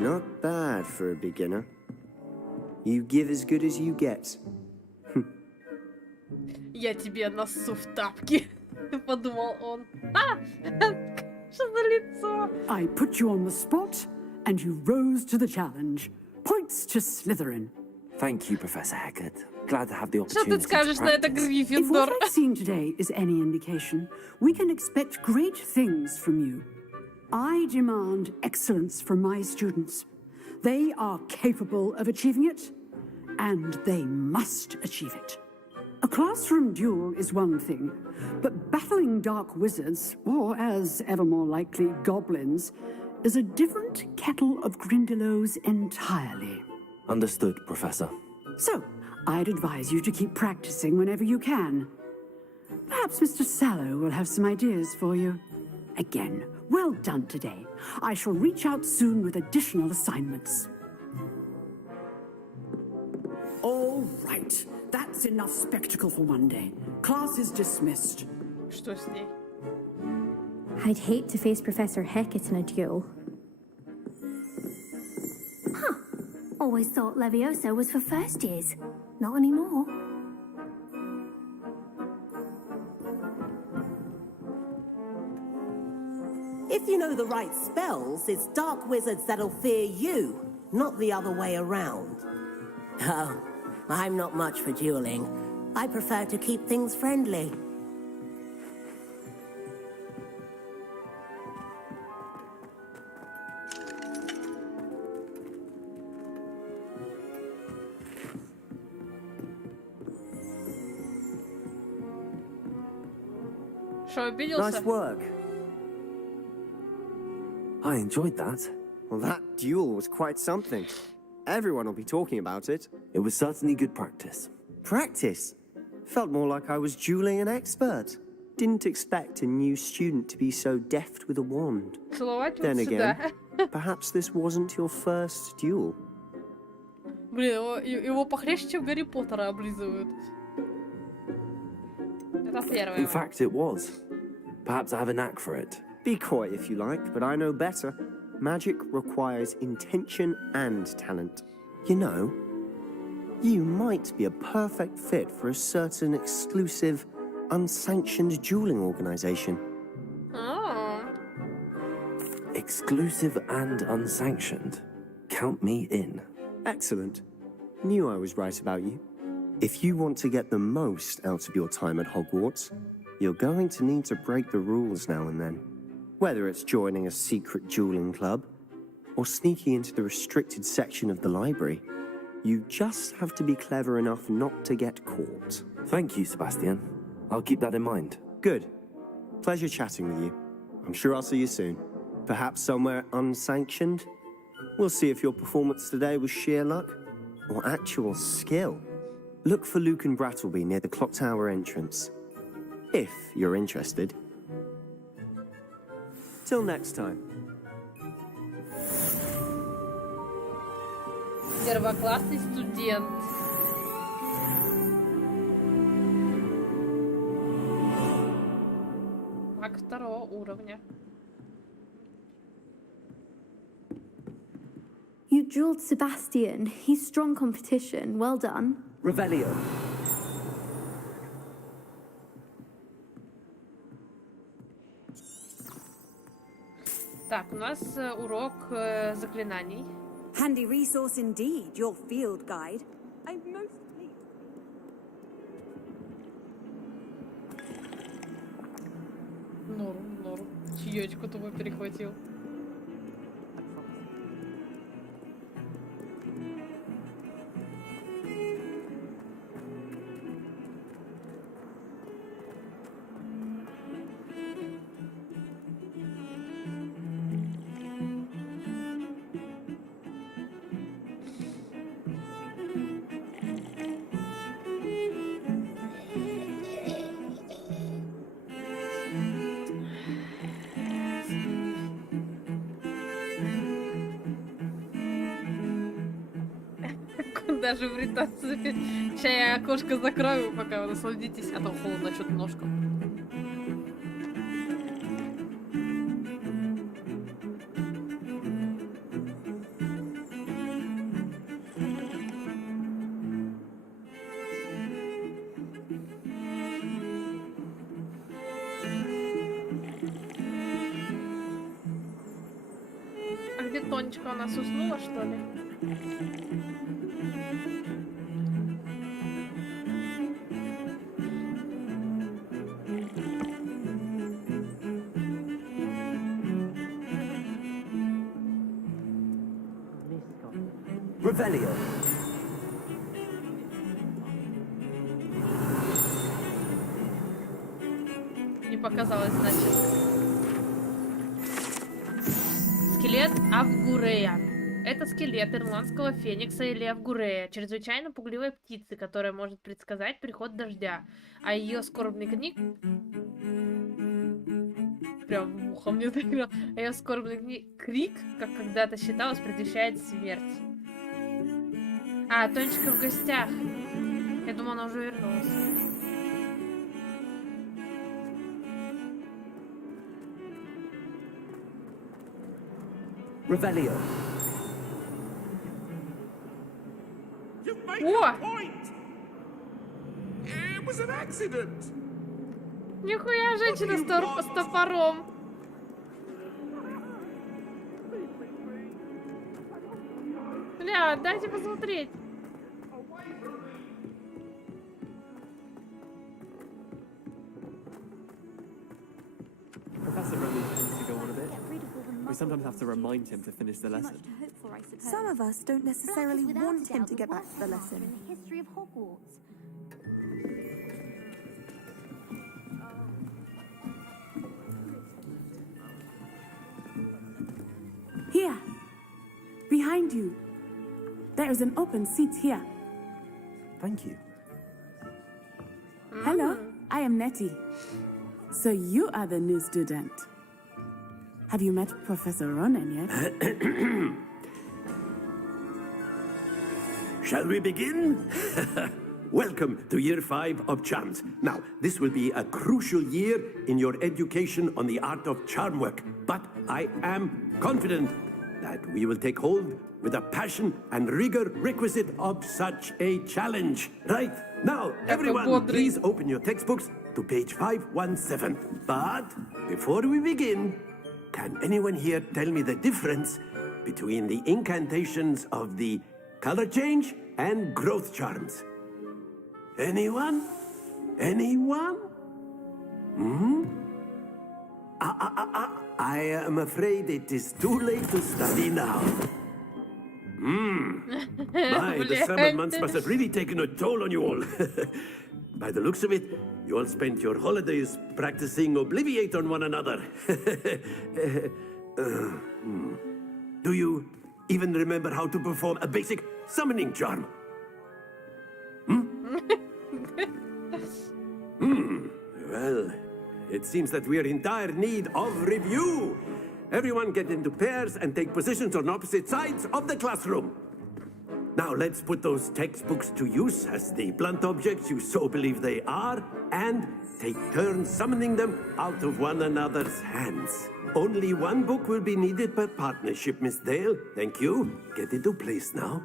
Not bad for a beginner. You give as good as you get. Я тебе носу в тапки, подумал он. Что за лицо? I put you on the spot, and you rose to the challenge. Points to Slytherin. Thank you, Professor Hecat. Glad to have the Что opportunity ты скажешь на это, If Гриффиндор? what I've seen today is any indication, we can expect great things from you. I demand excellence from my students. They are capable of achieving it, and they must achieve it. A classroom duel is one thing, but battling dark wizards, or as ever more likely, goblins, is a different kettle of Grindylows entirely. Understood, Professor. So, I'd advise you to keep practicing whenever you can. Perhaps Mr. Sallow will have some ideas for you. Again, well done today. I shall reach out soon with additional assignments. All right. That's enough spectacle for one day. Class is dismissed. Что с ней? I'd hate to face Professor Hecat in a duel. Huh. Always thought Levioso was for first years. Not anymore. If you know the right spells, it's dark wizards that'll fear you, not the other way around. Oh, I'm not much for dueling. I prefer to keep things friendly. Что, обиделся? Nice work. I enjoyed that. Well, that duel was quite something. Everyone will be talking about it. It was certainly good practice. Practice? Felt more like I was dueling an expert. Didn't expect a new student to be so deft with a wand. Then again, perhaps this wasn't your first duel. Блин, его похлеще, чем Гарри Поттера облизывают. Это первое. In fact, it was. Perhaps I have a knack for it. Be coy if you like, but I know better. Magic requires intention and talent. You know, you might be a perfect fit for a certain exclusive, unsanctioned dueling organization. Oh. Exclusive and unsanctioned. Count me in. Excellent. Knew I was right about you. If you want to get the most out of your time at Hogwarts, you're going to need to break the rules now and then. Whether it's joining a secret dueling club or sneaking into the restricted section of the library, you just have to be clever enough not to get caught. Thank you, Sebastian. I'll keep that in mind. Good. Pleasure chatting with you. I'm sure I'll see you soon. Perhaps somewhere unsanctioned? We'll see if your performance today was sheer luck or actual skill. Look for Luke and Brattleby near the clock tower entrance, if you're interested. Till next time. Первоклассный студент. Маг второго уровня. You drilled Sebastian. He's strong competition. Well done. Revelio. Так, у нас урок заклинаний. Handy resource indeed, your field guide. I'm most pleased. Норм. Чаечку тупо перехватил. Даже в ретации. Сейчас я окошко закрою, пока вы насладитесь, а то холодно что-то ножкам. А где Тонечка у нас уснула, что ли? Revelio. Не показалось, значит. Скелет Авгурея. Это скелет ирландского феникса или Авгурея, чрезвычайно пугливой птицы, которая может предсказать приход дождя. А ее скорбный крик... Прям в ухо мне заиграл. А ее скорбный крик, как когда-то считалось, предвещает смерть. А, Тонечка в гостях. Я думала, она уже вернулась. Revelio. О! It was an accident. Нихуя, женщина с топором. Бля, дайте посмотреть. Professor Remy tends to go on a bit. We sometimes have to remind him to finish the lesson. Some of us don't necessarily want him to get back to the lesson. In the history of Hogwarts. Here, behind you. There is an open seat here. Thank you. Hello, I am Nettie. So you are the new student. Have you met Professor Ronan yet? Shall we begin? Welcome to Year 5 of Charms. Now, this will be a crucial year in your education on the art of charm work, but I am confident that we will take hold with the passion and rigor requisite of such a challenge. Right, now, everyone, please open your textbooks to page 517. But before we begin, can anyone here tell me the difference between the incantations of the color change and growth charms? Anyone? Anyone? I am afraid it is too late to study now. My, the summer months must have really taken a toll on you all. By the looks of it, you all spent your holidays practicing Obliviate on one another. Do you even remember how to perform a basic summoning charm. Well, it seems that we are in dire need of review. Everyone get into pairs and take positions on opposite sides of the classroom. Now let's put those textbooks to use as the blunt objects you so believe they are, and take turns summoning them out of one another's hands. Only one book will be needed per partnership, Miss Dale. Thank you. Get into place now.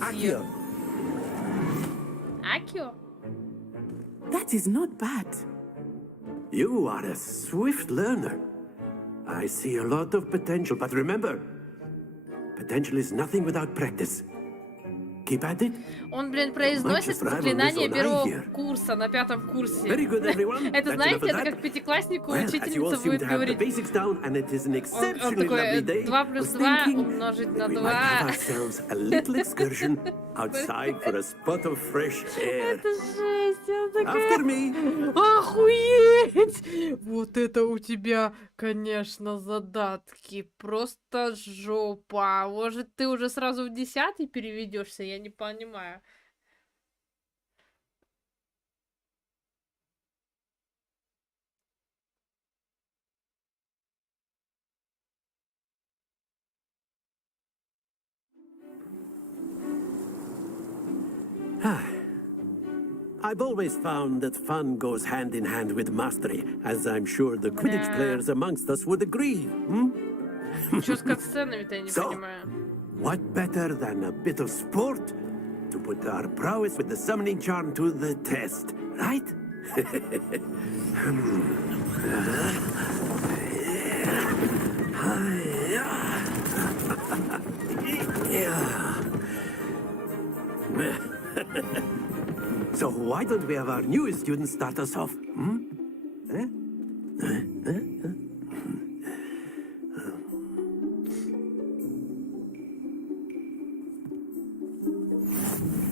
Accio. Accio. That is not bad. You are a swift learner. I see a lot of potential, but remember, potential is nothing without practice. Keep at it. Он, блин, произносит заклинание первого курса на 5-м курсе. Это, знаете, это как пятикласснику учительница будет говорить. Он такой, 2 плюс 2 умножить на 2. Это жесть, я такая... Охуеть! Вот это у тебя, конечно, задатки. Просто жопа. Может, ты уже сразу в 10-й переведешься? Я не понимаю. I've always found that fun goes hand in hand with mastery, as I'm sure the Quidditch players amongst us would agree. Что с катсценами-то, я не понимаю. What better than a bit of sport to put our prowess with the summoning charm to the test, right? So why don't we have our newest student start us off?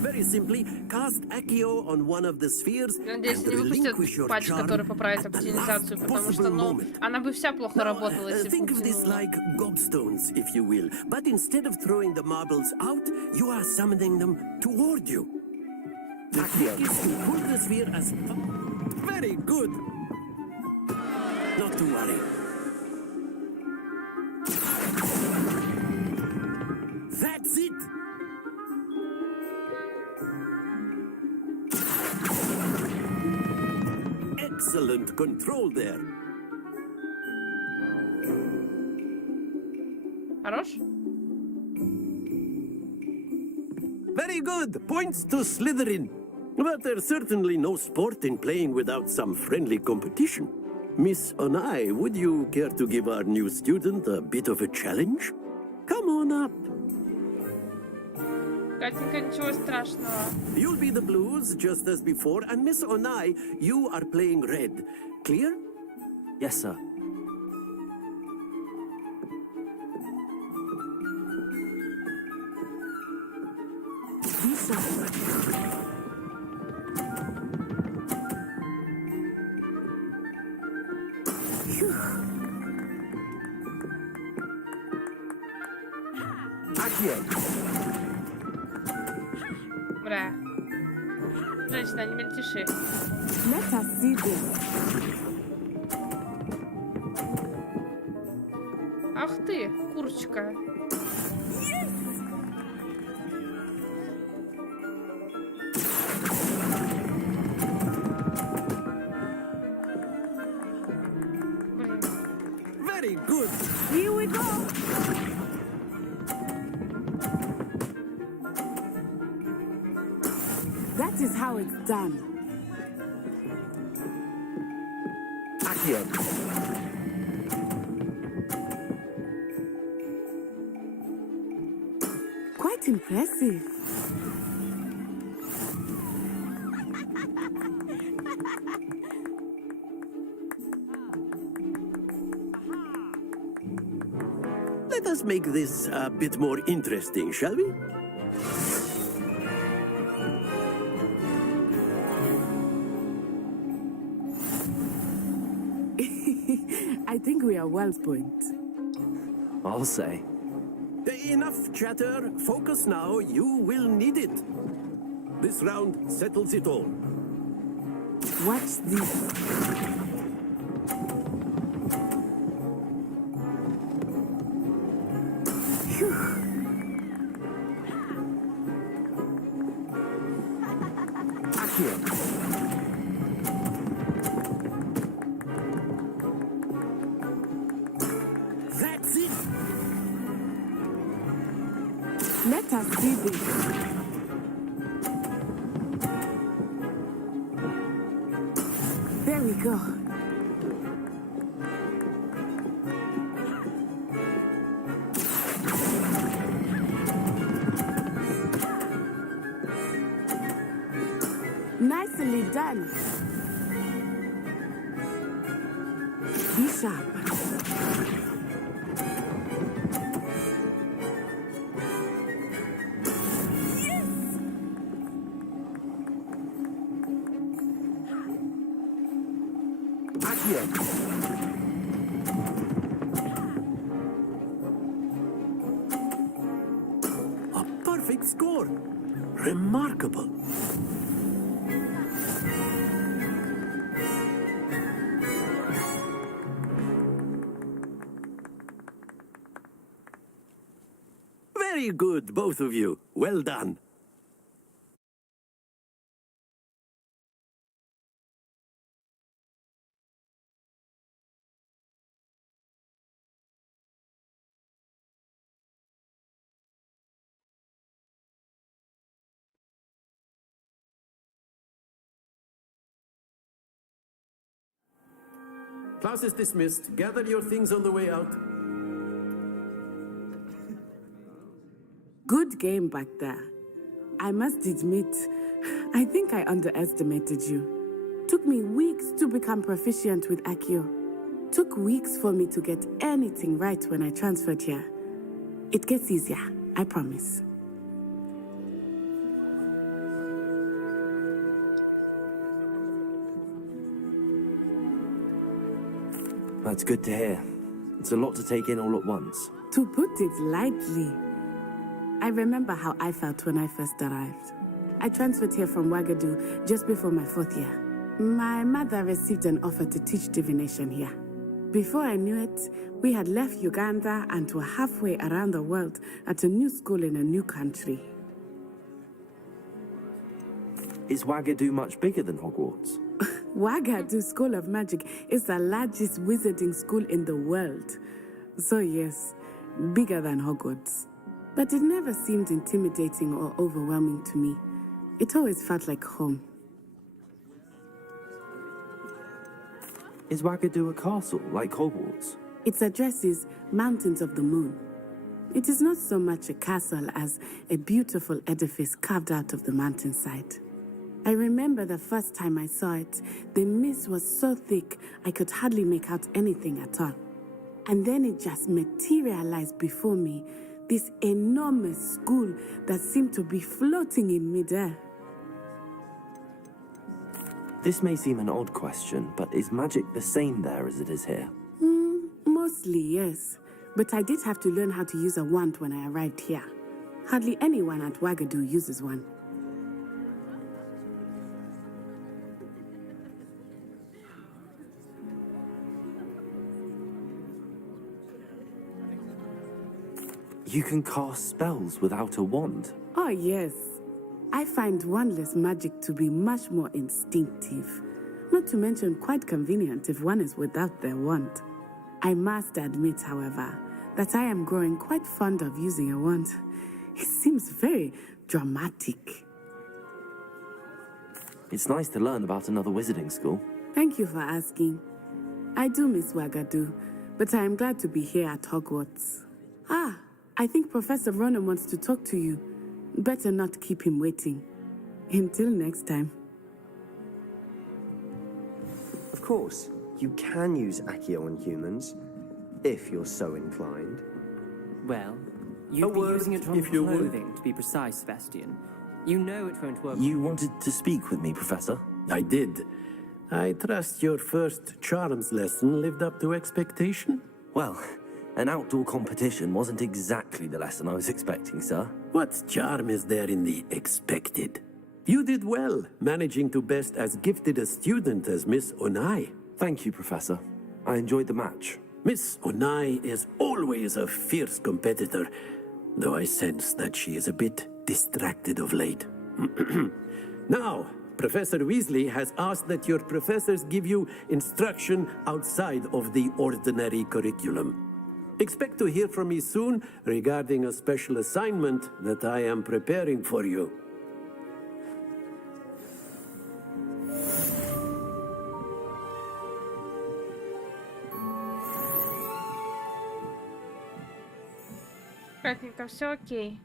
Very simply, cast Accio on one of the spheres. Надеюсь, не выпустят патч, который поправит оптимизацию, потому что, ну, она бы вся плохо работала, если бы Think of this like gobstones, if you will. But instead of throwing the marbles out, you are summoning them toward you. The trick is to pull the sphere as... Very good. Not to worry. That's it. Excellent control there. Хорош? Very good. Points to Slytherin. But there's certainly no sport in playing without some friendly competition. Miss Onai, would you care to give our new student a bit of a challenge? Come on up. Катенька, ничего страшного. You'll be the blues, just as before, and Miss Onai, you are playing red. Clear? Yes, sir. Бля. Женщина, не мельтеши. Let us see this. Ах ты, курочка. Very good. Here we go. That is how it's done. Accio. Quite impressive. Let us make this a bit more interesting, shall we? I think we are well point. I'll say. Enough chatter. Focus now. You will need it. This round settles it all. Watch this. That's it. Let us see this. There we go. Nicely done. Be sharp. A perfect score. Remarkable. Very good, both of you. Well done. Class is dismissed. Gather your things on the way out. Good game back there. I must admit, I think I underestimated you. Took me weeks to become proficient with Accio. Took weeks for me to get anything right when I transferred here. It gets easier, I promise. That's good to hear. It's a lot to take in all at once. To put it lightly, I remember how I felt when I first arrived. I transferred here from Ouagadougou just before my 4th year. My mother received an offer to teach divination here. Before I knew it, we had left Uganda and were halfway around the world at a new school in a new country. Is Ouagadougou much bigger than Hogwarts? Ouagadougou School of Magic is the largest wizarding school in the world. So yes, bigger than Hogwarts. But it never seemed intimidating or overwhelming to me. It always felt like home. Is Ouagadougou a castle, like Hogwarts? Its address is Mountains of the Moon. It is not so much a castle as a beautiful edifice carved out of the mountainside. I remember the first time I saw it, the mist was so thick I could hardly make out anything at all. And then it just materialized before me, this enormous school that seemed to be floating in midair. This may seem an odd question, but is magic the same there as it is here? Mostly, yes. But I did have to learn how to use a wand when I arrived here. Hardly anyone at Ouagadougou uses one. You can cast spells without a wand? Oh, yes. I find wandless magic to be much more instinctive. Not to mention quite convenient if one is without their wand. I must admit, however, that I am growing quite fond of using a wand. It seems very dramatic. It's nice to learn about another wizarding school. Thank you for asking. I do miss Ouagadougou, but I am glad to be here at Hogwarts. Ah, I think Professor Ronan wants to talk to you. Better not keep him waiting. Until next time. Of course, you can use Accio on humans, if you're so inclined. Well, you'd be using it on clothing, to be precise, Sebastian. You know it won't work. You wanted to speak with me, Professor? I did. I trust your first charms lesson lived up to expectation? Well, an outdoor competition wasn't exactly the lesson I was expecting, sir. What charm is there in the expected? You did well, managing to best as gifted a student as Miss Onai. Thank you, Professor. I enjoyed the match. Miss Onai is always a fierce competitor, though I sense that she is a bit distracted of late. Now, Professor Weasley has asked that your professors give you instruction outside of the ordinary curriculum. Expect to hear from me soon regarding a special assignment that I am preparing for you. Кратенько, все окей.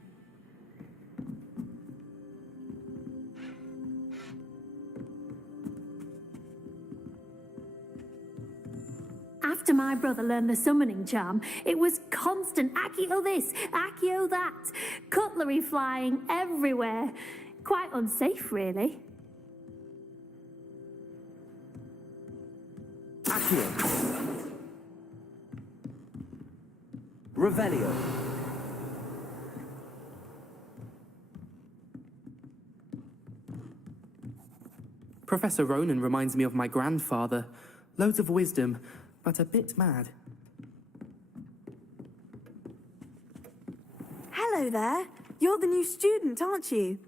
After my brother learned the summoning charm, it was constant Accio this, Accio that, cutlery flying everywhere. Quite unsafe, really. Accio. Revelio. Professor Ronan reminds me of my grandfather. Loads of wisdom, but a bit mad. Hello there. You're the new student, aren't you?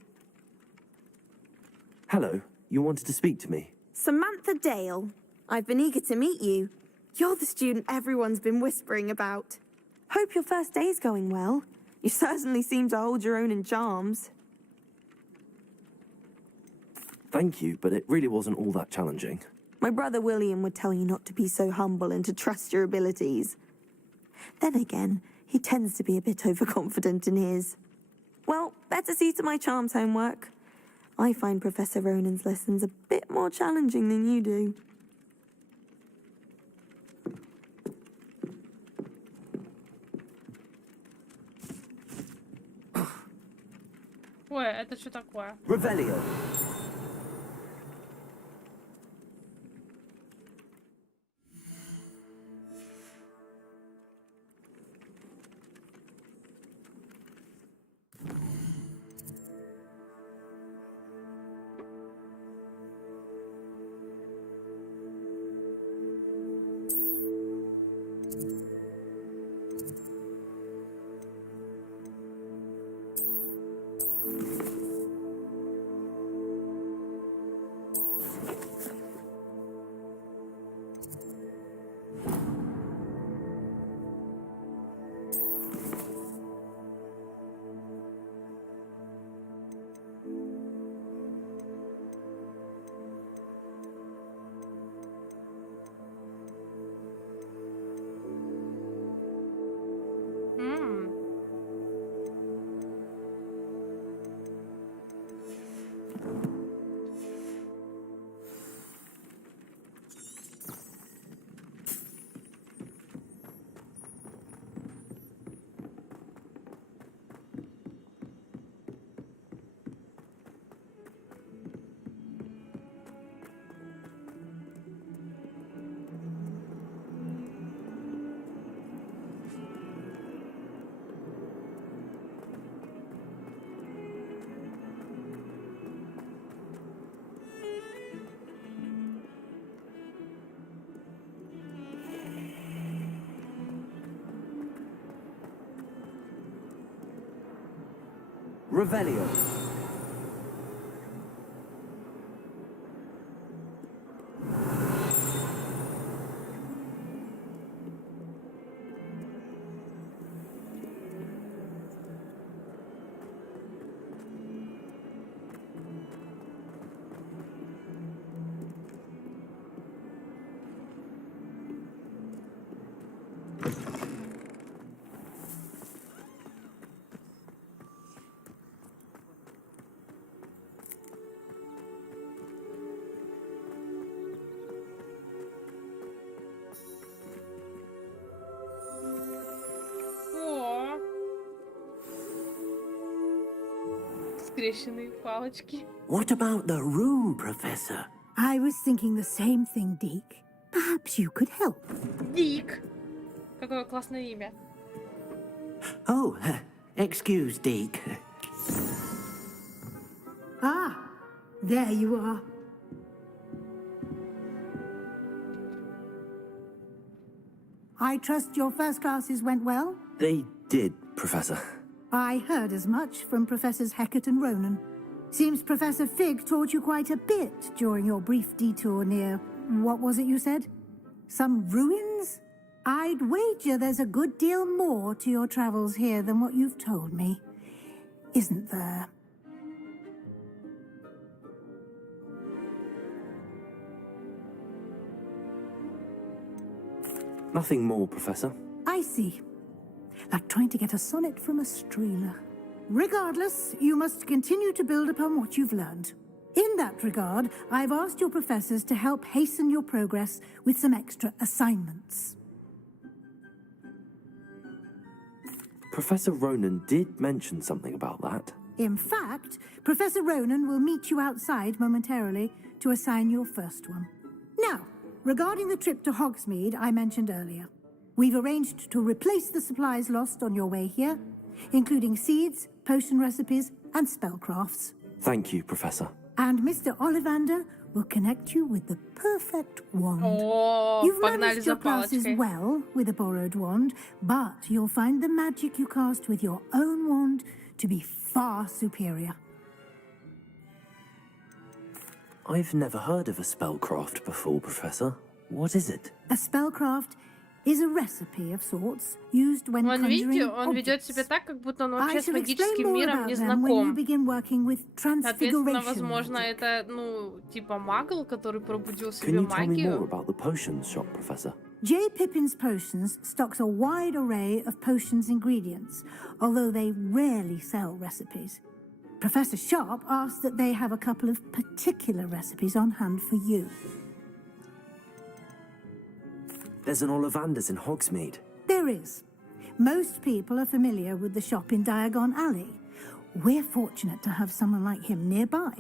Hello. You wanted to speak to me? Samantha Dale. I've been eager to meet you. You're the student everyone's been whispering about. Hope your first day's going well. You certainly seem to hold your own in charms. Thank you, but it really wasn't all that challenging. My brother William would tell you not to be so humble and to trust your abilities. Then again, he tends to be a bit overconfident in his. Well, better see to my charms homework. I find Professor Ronan's lessons a bit more challenging than you do. Ой, это что такое? Revelio. Revelio. Скрещенные палочки. What about the room, Professor? I was thinking the same thing, Deke. Perhaps you could help. Дик. Какое классное имя. Oh, excuse, Deke. Ah, there you are. I trust your first classes went well? They did, Professor. I heard as much from Professors Hecat and Ronan. Seems Professor Fig taught you quite a bit during your brief detour near... what was it you said? Some ruins? I'd wager there's a good deal more to your travels here than what you've told me. Isn't there? Nothing more, Professor. I see. Like trying to get a sonnet from a streeler. Regardless, you must continue to build upon what you've learned. In that regard, I've asked your professors to help hasten your progress with some extra assignments. Professor Ronan did mention something about that. In fact, Professor Ronan will meet you outside momentarily to assign your first one. Now, regarding the trip to Hogsmeade I mentioned earlier, we've arranged to replace the supplies lost on your way here, including seeds, potion recipes, and spellcrafts. Thank you, Professor. And Mr. Ollivander will connect you with the perfect wand. Oh, You've Погнали managed за your classes палочкой. well with a borrowed wand, but you'll find the magic you cast with your own wand to be far superior. I've never heard of a spellcraft before, Professor. What is it? A spellcraft is a recipe of sorts used when conjuring Он ведет objects. себя так, как будто он I вообще с shall explain магическим more миром about не them when you знаком. begin working with Соответственно, transfiguration возможно, magic. это, ну, типа магл, который пробудил в Can себе you tell me more магию. about the potions shop, Professor? J. Pippin's Potions stocks a wide array of potions ingredients, although they rarely sell recipes. Professor Sharp asked that they have a couple of particular recipes on hand for you. There's an Ollivander's in Hogsmeade. There is. Most people are familiar with the shop in Diagon Alley. We're fortunate to have someone like him nearby.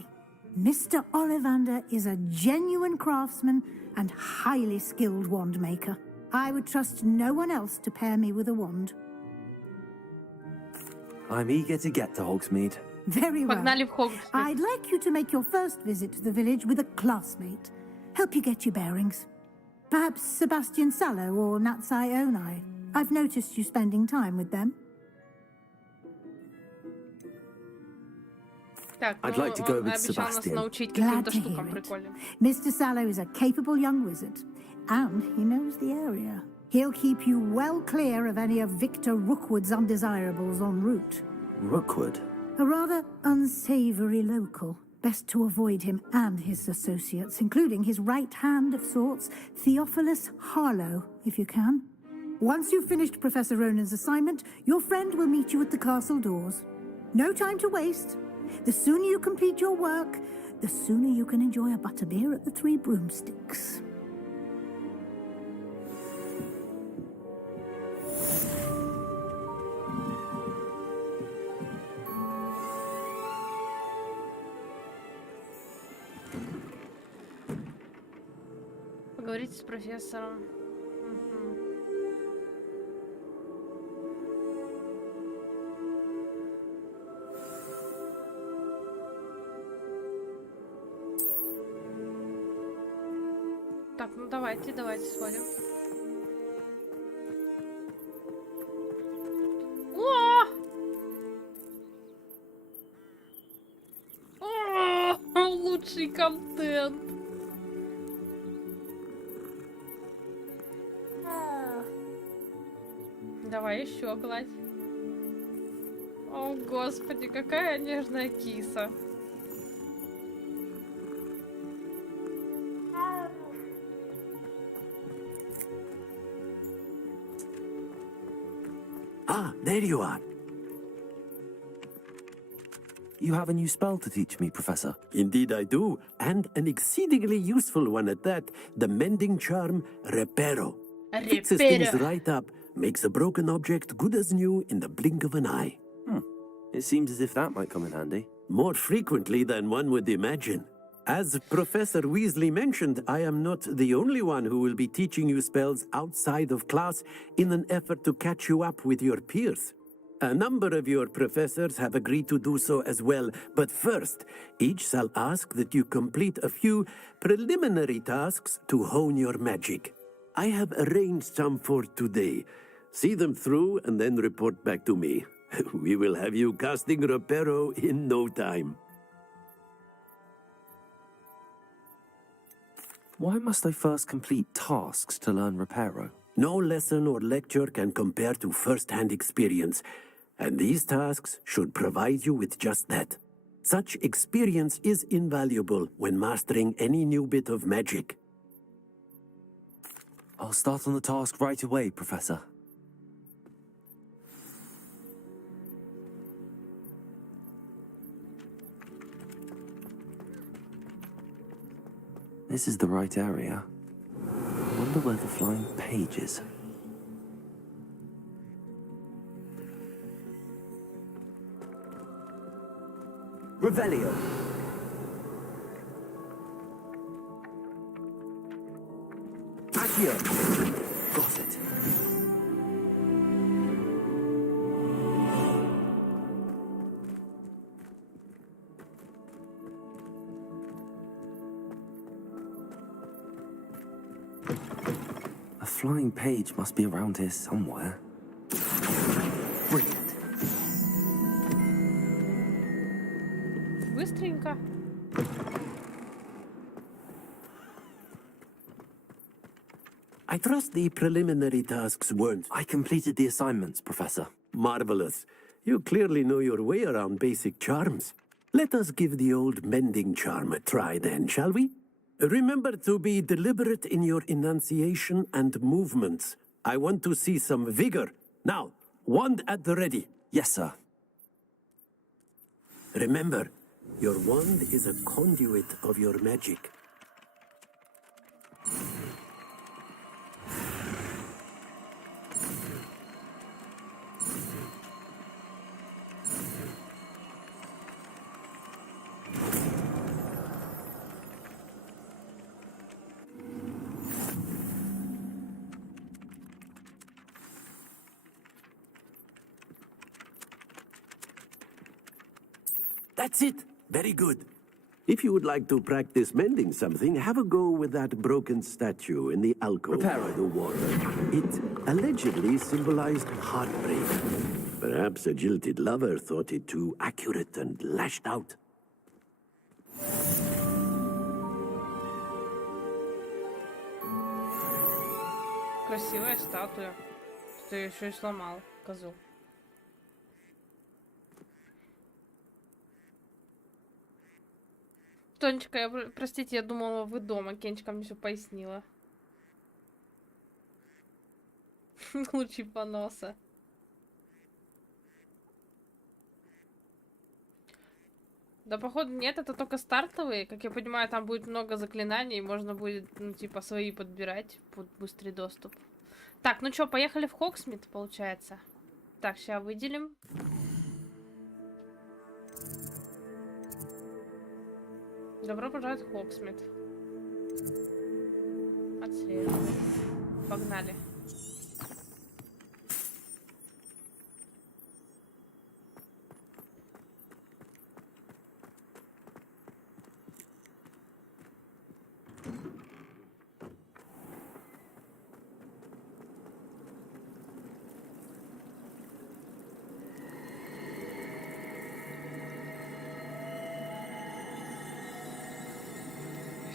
Mr. Ollivander is a genuine craftsman and highly skilled wand maker. I would trust no one else to pair me with a wand. I'm eager to get to Hogsmeade. Very well. Погнали в Хогвартс. I'd like you to make your first visit to the village with a classmate. Help you get your bearings. Perhaps Sebastian Sallow or Natsai Onai. I've noticed you spending time with them. Так, I'd ну, like to go он with обещал нас Sebastian. научить Glad каким-то to hear штукам it. прикольным. Mr. Sallow is a capable young wizard, and he knows the area. He'll keep you well clear of any of Victor Rookwood's undesirables en route. Rookwood? A rather unsavory local. Best to avoid him and his associates, including his right hand of sorts, Theophilus Harlow, if you can. Once you've finished Professor Ronan's assignment, your friend will meet you at the castle doors. No time to waste. The sooner you complete your work, the sooner you can enjoy a butterbeer at the Three Broomsticks. Поговорите с профессором. Мгм. Так, ну давайте сходим. О! Лучший контент. Давай еще гладь. О, господи, какая нежная киса. Ah, there you are. You have a new spell to teach me, Professor. Indeed I do, and an exceedingly useful one at that. The mending charm, Repero. Fixes things right up, makes a broken object good as new in the blink of an eye. It seems as if that might come in handy. more frequently than one would imagine. As Professor Weasley mentioned, I am not the only one who will be teaching you spells outside of class in an effort to catch you up with your peers. A number of your professors have agreed to do so as well, but first, each shall ask that you complete a few preliminary tasks to hone your magic. I have arranged some for today. See them through and then report back to me. We will have you casting Reparo in no time. Why must I first complete tasks to learn Reparo? No lesson or lecture can compare to first-hand experience, and these tasks should provide you with just that. Such experience is invaluable when mastering any new bit of magic. I'll start on the task right away, Professor. This is the right area. Wonder where the flying page is. Revelio. Accio. Got it. A flying page must be around here somewhere. Brilliant. Быстренько. I trust the preliminary tasks weren't... I completed the assignments, Professor. Marvelous. You clearly know your way around basic charms. Let us give the old mending charm a try then, shall we? Remember to be deliberate in your enunciation and movements. I want to see some vigor. Now, wand at the ready. Yes, sir. Remember, your wand is a conduit of your magic. That's it. Very good. If you would like to practice mending something, have a go with that broken statue in the alcove by the water. It allegedly symbolized heartbreak. Perhaps a jilted lover thought it too accurate and lashed out. Красивая статуя. Ты еще и сломал козу. Тонечка, простите, я думала, вы дома. Кенечка мне все пояснила. Лучи поноса. Да, походу, нет, это только стартовые. Как я понимаю, там будет много заклинаний, можно будет, ну, типа, свои подбирать под быстрый доступ. Так, ну что, поехали в Хогсмит, получается. Так, сейчас выделим. Добро пожаловать в Хогсмит. Отслеживаем. Погнали.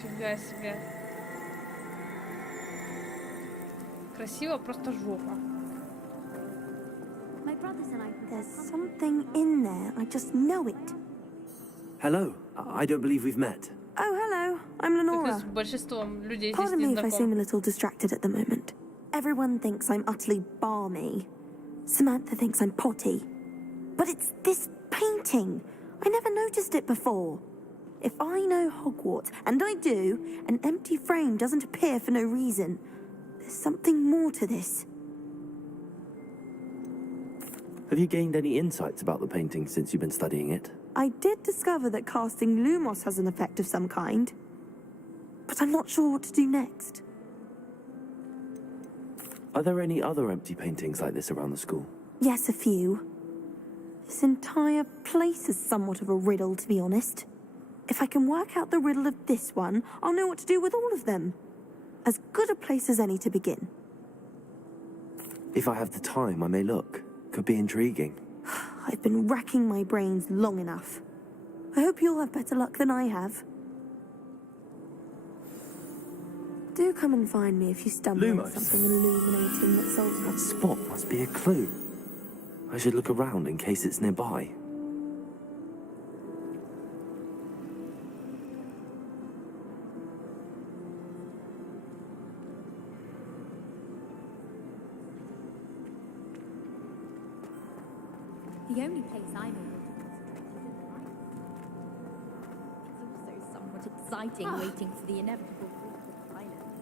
Фига себе. Красиво, просто жопа. There's something in there. I just know it. Hello. I don't believe we've met. Oh, hello. I'm Lenora. С большинством людей здесь Pardon не me if I seem a знаком. little distracted at the moment. Everyone thinks I'm utterly balmy. Samantha thinks I'm potty. But it's this painting. I never noticed it before. If I know Hogwarts, and I do, an empty frame doesn't appear for no reason. There's something more to this. Have you gained any insights about the painting since you've been studying it? I did discover that casting Lumos has an effect of some kind, but I'm not sure what to do next. Are there any other empty paintings like this around the school? Yes, a few. This entire place is somewhat of a riddle, to be honest. If I can work out the riddle of this one, I'll know what to do with all of them. As good a place as any to begin. If I have the time, I may look. Could be intriguing. I've been racking my brains long enough. I hope you'll have better luck than I have. Do come and find me if you stumble on something illuminating that solves That spot must be a clue. I should look around in case it's nearby. The only place I know it's also somewhat exciting waiting for the inevitable breach of silence.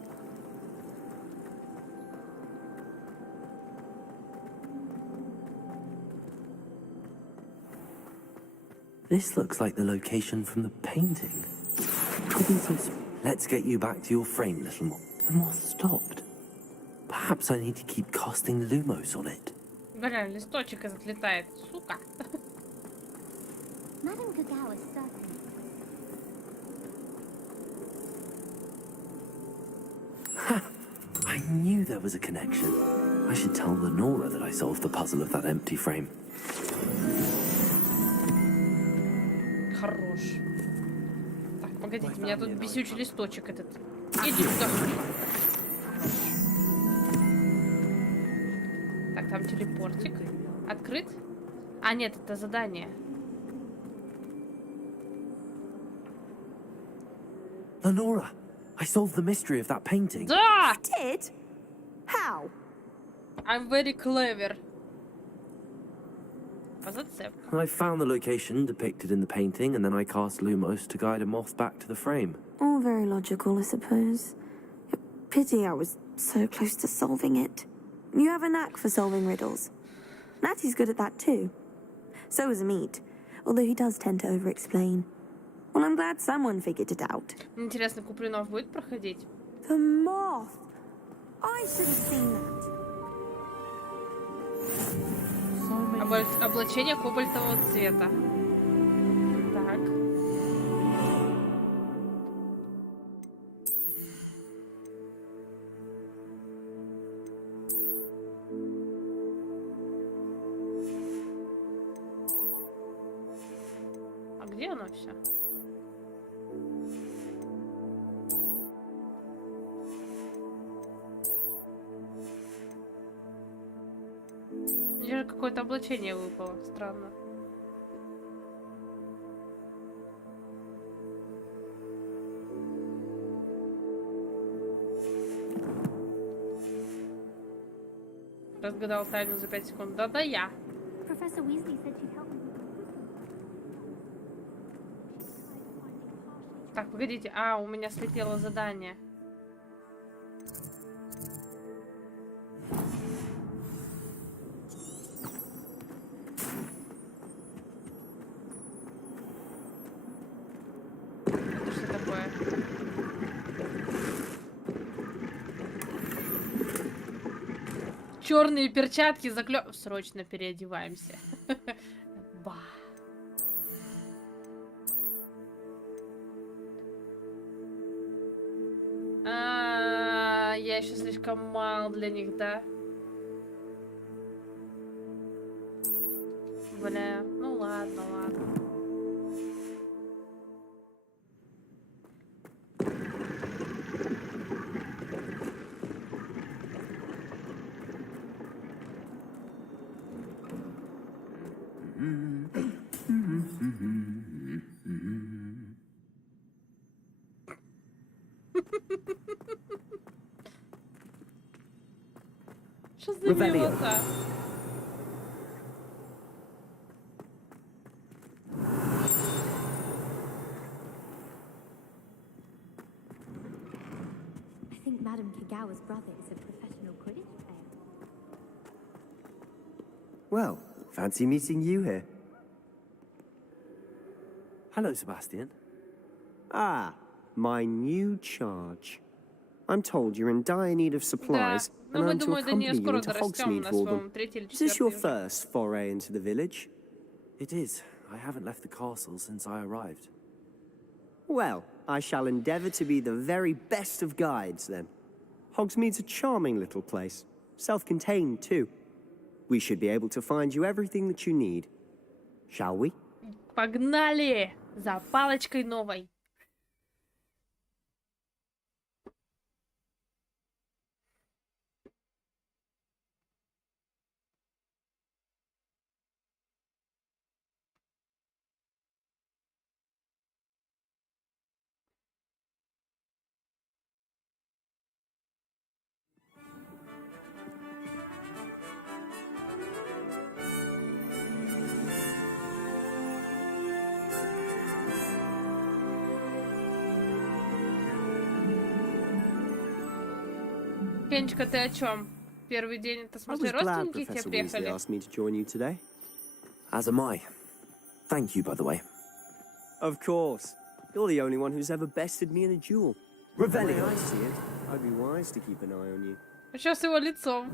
This looks like the location from the painting. Let's get you back to your frame, little moth. The moth stopped. Perhaps I need to keep casting Lumos on it. Бля, листочек этот летает, сука. Madame Kagawa certainly. I knew there was a connection. I should tell Lenora that I solved the puzzle of that empty frame. Хорош. Так, погодите, меня тут бесючий листочек этот. Иди сюда. Так, там телепортик. Открыт? А, нет, это задание. Lenora, I solved the mystery of that painting. Да! You did? How? I'm very clever. I found the location depicted in the painting, and then I cast Lumos to guide a moth back to the frame. All very logical, I suppose. Pity I was so close to solving it. You have a knack for solving riddles. Natty's good at that too. So is Amit, although he does tend to over-explain. Well, I'm glad someone figured it out. Интересно, Куплинов будет проходить? The moth! I should have seen that. Облачение кобальтового цвета. Так. А где оно все? Мне же какое-то облачение выпало. Странно. Разгадал тайну за 5 секунд. Да-да я. Так, погодите. А, у меня слетело задание. Это что такое? Черные перчатки заклё... Срочно переодеваемся. Ба. Я еще слишком мал для них, да? Бля, ну ладно, ладно. Что за милота? I think Madame Kagawa's brother is a professional Quidditch player. Well, fancy meeting you here. Hello, Sebastian. Ah, my new charge. I'm told you're in dire need of supplies, and I'm to accompany you into Hogsmeade for them. Is this your first foray into the village? It is. I haven't left the castle since I arrived. Well, I shall endeavour to be the very best of guides, then. Hogsmeade's a charming little place. Self-contained, too. We should be able to find you everything that you need. Shall we? Погнали! За палочкой новой. Кенечка, ты о чем? Первый день, это, в смысле, родственники к тебе приехали? As am I. Thank you, by the way. Of course. You're the only one who's ever bested me in a duel. Revelio. I see it. I'd be wise to keep an eye on you. Сейчас его лицом.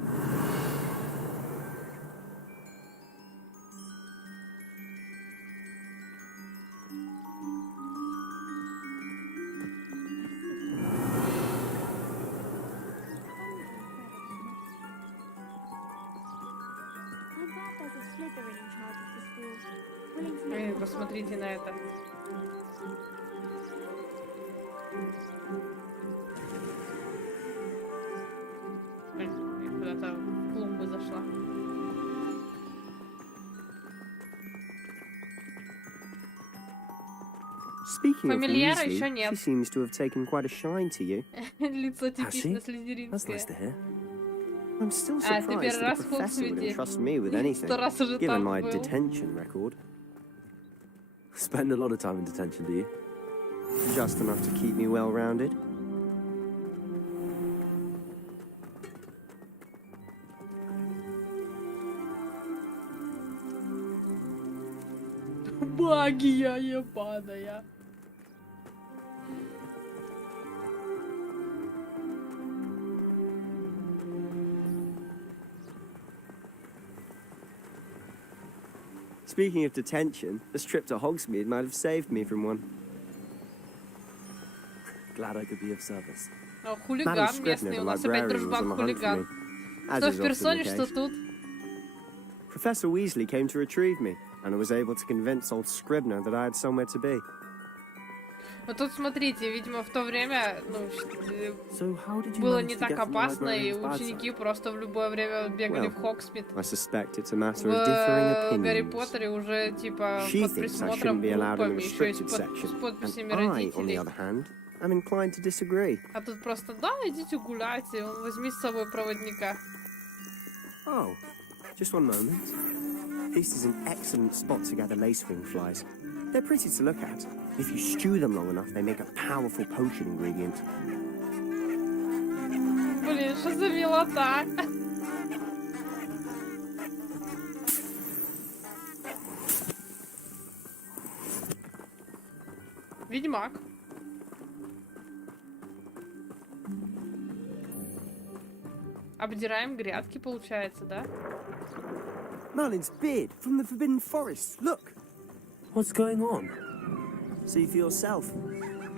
Посмотрите на это. Я куда-то в клумбу зашла. Speaking of Weasley, she seems to have taken quite a shine to you. Лицо типично слизеринское. I'm still surprised that the professor would entrust me with anything, given my detention record. Spend a lot of time in detention, do you? Just enough to keep me well-rounded. Магия ебаная. Speaking of detention, this trip to Hogsmeade might have saved me from one. Glad I could be of service. О, хулиган местный, у нас опять дружбан-хулиган. Что в персоне, что тут. Professor Weasley came to retrieve me, and I was able to convince old Scribner that I had somewhere to be. Вот тут смотрите, видимо, в то время было не так опасно, и ученики просто в любое время бегали в Хогсмит. В Гарри Поттере уже типа под присмотром группами, еще и с подписями родителей. А тут просто, да, идите гуляйте, возьми с собой проводника. Oh, just one moment. This is an excellent spot to gather lacewing flies. They're pretty to look at. If you stew them long enough, they make a powerful potion ingredient. Блин, что за милота? Ведьмак. Обдираем грядки, получается, да? Merlin's beard from the Forbidden Forest. Look. What's going on? See for yourself.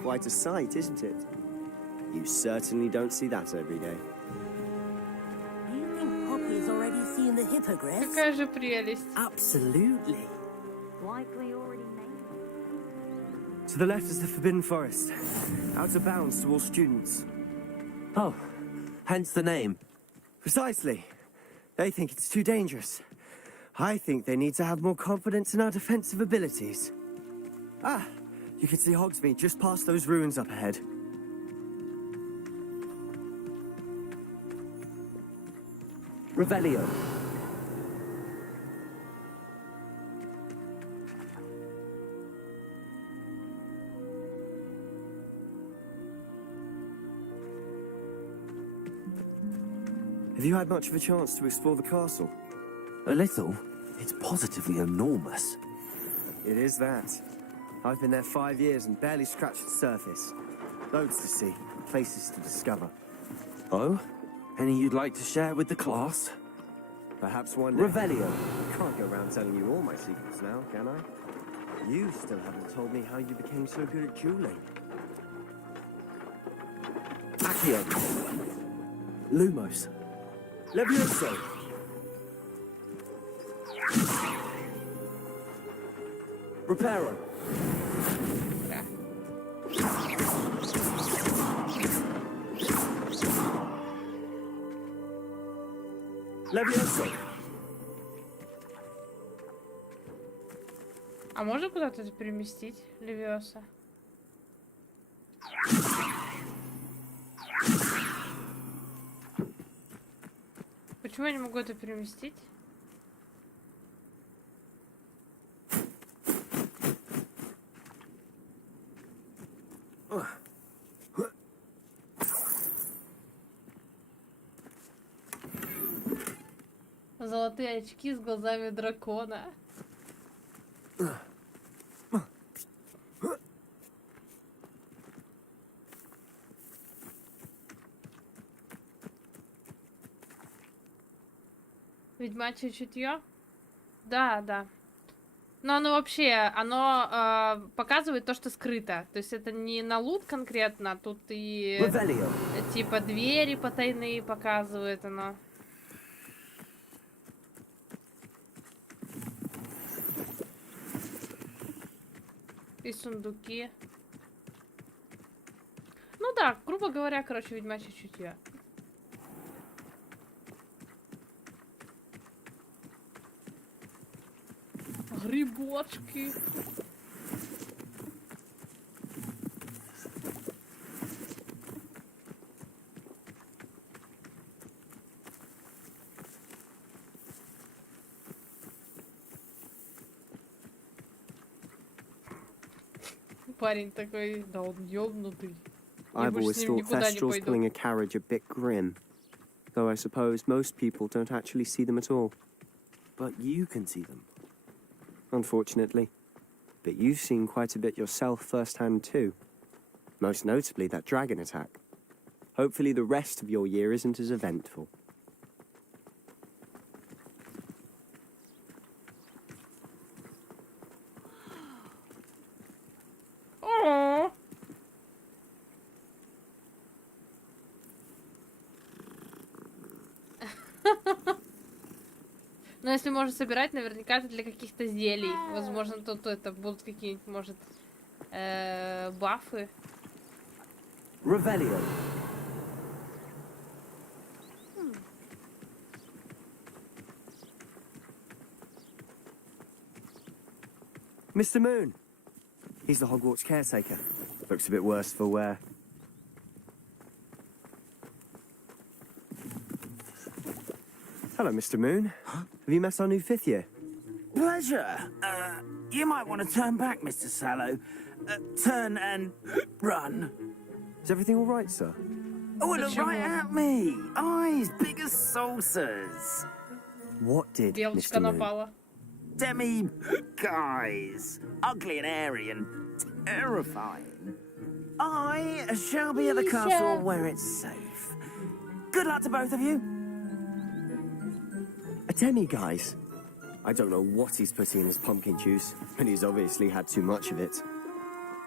Quite a sight, isn't it? You certainly don't see that every day. Do you think Poppy has already seen the hippogriff? Какая же прелесть. Absolutely. Likely already named. To the left is the Forbidden Forest. Out of bounds to all students. Oh, hence the name. Precisely. They think it's too dangerous. I think they need to have more confidence in our defensive abilities. Ah, you can see Hogsmeade just past those ruins up ahead. Revelio. Have you had much of a chance to explore the castle? A little. It's positively enormous. It is that. I've been there 5 years and barely scratched the surface. Loads to see, places to discover. Oh? Any you'd like to share with the class? Perhaps one day. Revelio. Can't go around telling you all my secrets now, can I? You still haven't told me how you became so good at dueling. Accio. Lumos. Levioso. Reparo. Levioso. А можно куда-то это переместить, Левиоса? Почему я не могу это переместить? Золотые очки с глазами дракона. Ведьмачье чутье? Да, да. Но оно вообще, оно показывает то, что скрыто. То есть это не на лут конкретно, тут и типа двери потайные показывает оно. И сундуки. Ну да, грубо говоря, короче, ведьмачье чутье. Грибочки. Парень такой, да он ёбнутый. I've always thought Thestrals pulling a carriage a bit grim. Though I suppose most people don't actually see them at all. But you can see them. Unfortunately. But you've seen quite a bit yourself firsthand too. Most notably that dragon attack. Hopefully the rest of your year isn't as eventful. Но если можно собирать, наверняка это для каких-то зелий. Возможно, тут это будут какие-нибудь, может, бафы. Revelio. Mr. Moon. He's the Hogwarts caretaker. Looks a bit worse for wear. Hello, Mr. Moon. Have you met our new 5th year? Pleasure. You might want to turn back, Mr. Sallow. Turn and run. Is everything all right, sir? Oh, look right at me. Eyes big as saucers. What did Mr. Moon? Demi guys. Ugly and airy and terrifying. I shall be at the castle where it's safe. Good luck to both of you. A demi-guise? I don't know what he's putting in his pumpkin juice, but he's obviously had too much of it.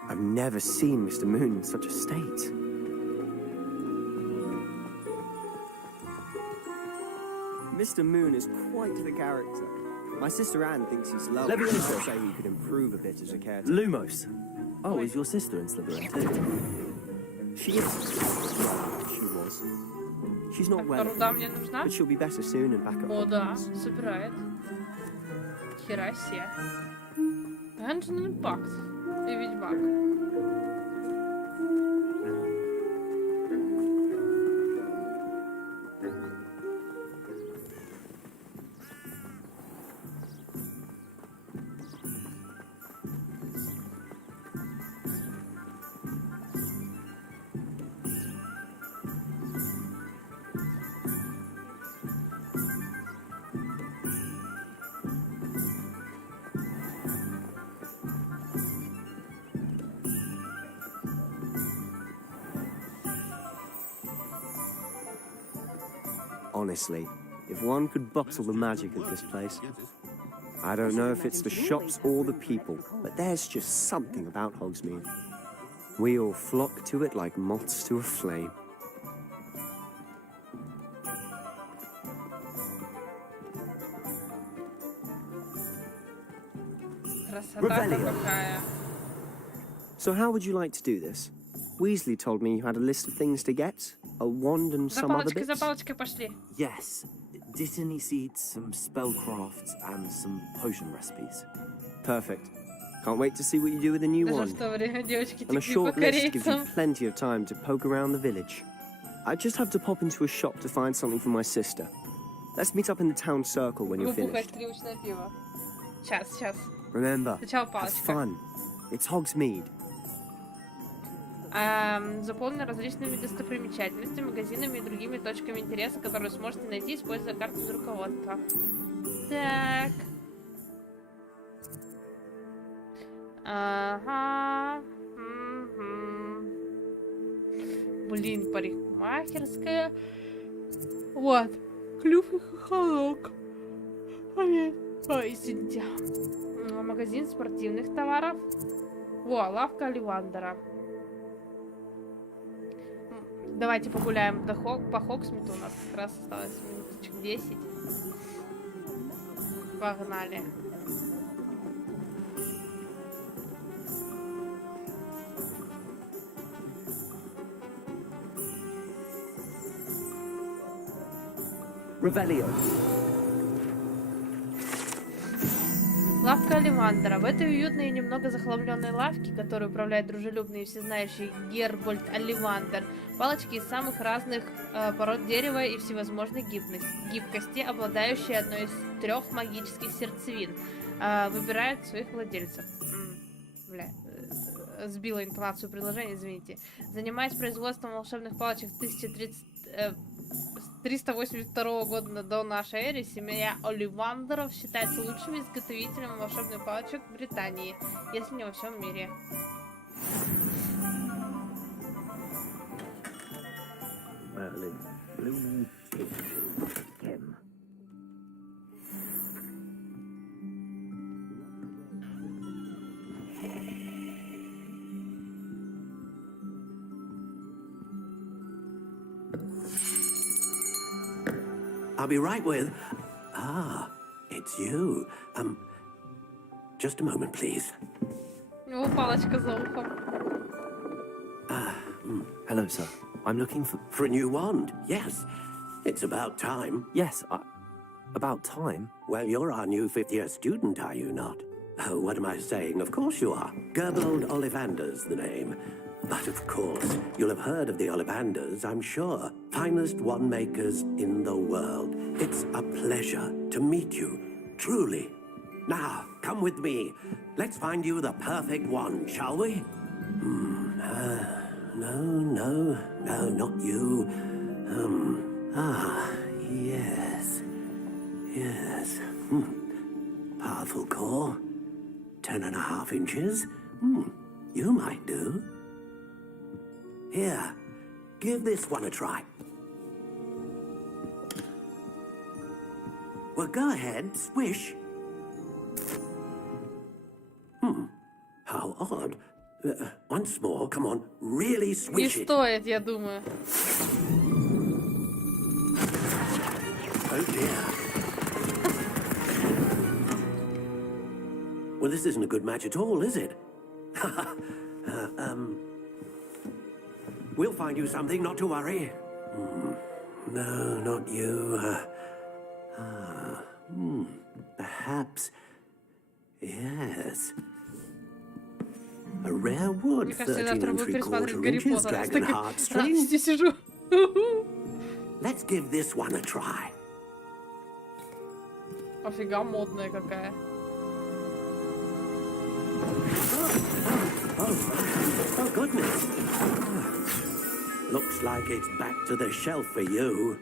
I've never seen Mr. Moon in such a state. Mr. Moon is quite the character. My sister Anne thinks he's lovely. I'd say he could improve a bit as a caretaker. Lumos. Oh, is your sister in Slytherin too? She is. She was. She's not well, but she'll be better soon and back at home. О, да, собирает. Хера себе. Genshin Impact и Ведьмак. Honestly, if one could bottle the magic of this place. I don't know if it's the shops or the people, but there's just something about Hogsmeade. We all flock to it like moths to a flame. So how would you like to do this? Weasley told me you had a list of things to get, a wand and some other bits. Yes, Dittany seeds, some spellcrafts, and some potion recipes. Perfect. Can't wait to see what you do with the new wand. And a short list gives you plenty of time to poke around the village. I just have to pop into a shop to find something for my sister. Let's meet up in the town circle when you're finished. Remember, have fun. It's Hogsmeade. Заполнены различными достопримечательностями, магазинами и другими точками интереса, которые сможете найти, используя карту из руководства. Так. Ага. Блин, парикмахерская. Вот. Клюв и хохолок. Ой, извините. Магазин спортивных товаров. Во, лавка Оливандера. Давайте погуляем по Хогсмиту. У нас как раз осталось минуточек 10. Погнали. Revelio. Лавка Оливандера. В этой уютной и немного захламленной лавке, которую управляет дружелюбный и всезнающий Гербольд Оливандер, палочки из самых разных пород дерева и всевозможной гибкости, обладающие одной из 3 магических сердцевин, выбирают своих владельцев. Сбила интонацию предложения, извините. Занимаясь производством волшебных палочек с 382 года до нашей эры, семья Оливандеров считается лучшими изготовителями волшебных палочек в Британии, если не во всем мире. I'll be right with... Ah, it's you. Just a moment, please. О, палочка за ухом. Hello, sir. I'm looking for a new wand. Yes, it's about time. Yes, about time? Well, you're our new 5th-year student, are you not? Oh, what am I saying? Of course you are. Gerbold Ollivander's the name. But of course, you'll have heard of the Ollivanders, I'm sure. Finest wand makers in the world. It's a pleasure to meet you, truly. Now, come with me. Let's find you the perfect wand, shall we? No, not you. Yes. Powerful core. 10.5 inches. You might do. Here, give this one a try. Well, go ahead, swish. How odd. Once more, come on, really swish Не it. стоит, я думаю. Oh dear. Well, this isn't a good match at all, is it? We'll find you something, not to worry. No, not you. Perhaps. Yes. A rare wood, Мне кажется, я 13 завтра буду пересматривать 3/4 Гарри inches, Поттера. С dragon такой heartstrings. радостью сижу. Let's give this one a try. Офига модная какая. Oh, goodness. Looks like it's back to the shelf for you.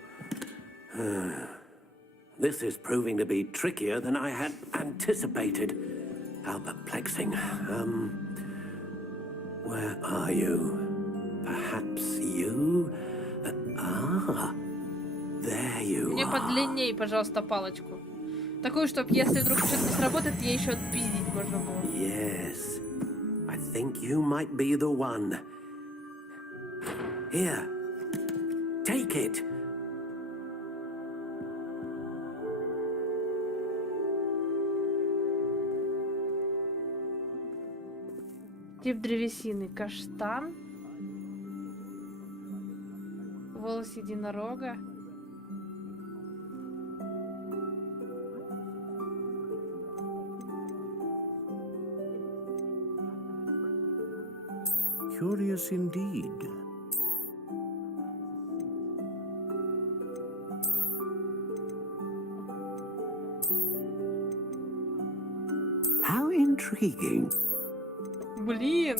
This is proving to be trickier than I had anticipated. How perplexing. Where are you? Perhaps you? There. dare you? Мне подлинней, пожалуйста, палочку. Такую, чтобы если вдруг что-то не сработает, ей еще отпиздить можно было. Yes. I think you might be the one. Here. Take it. Тип древесины. Каштан. Волос единорога. Curious indeed. How intriguing. Блин,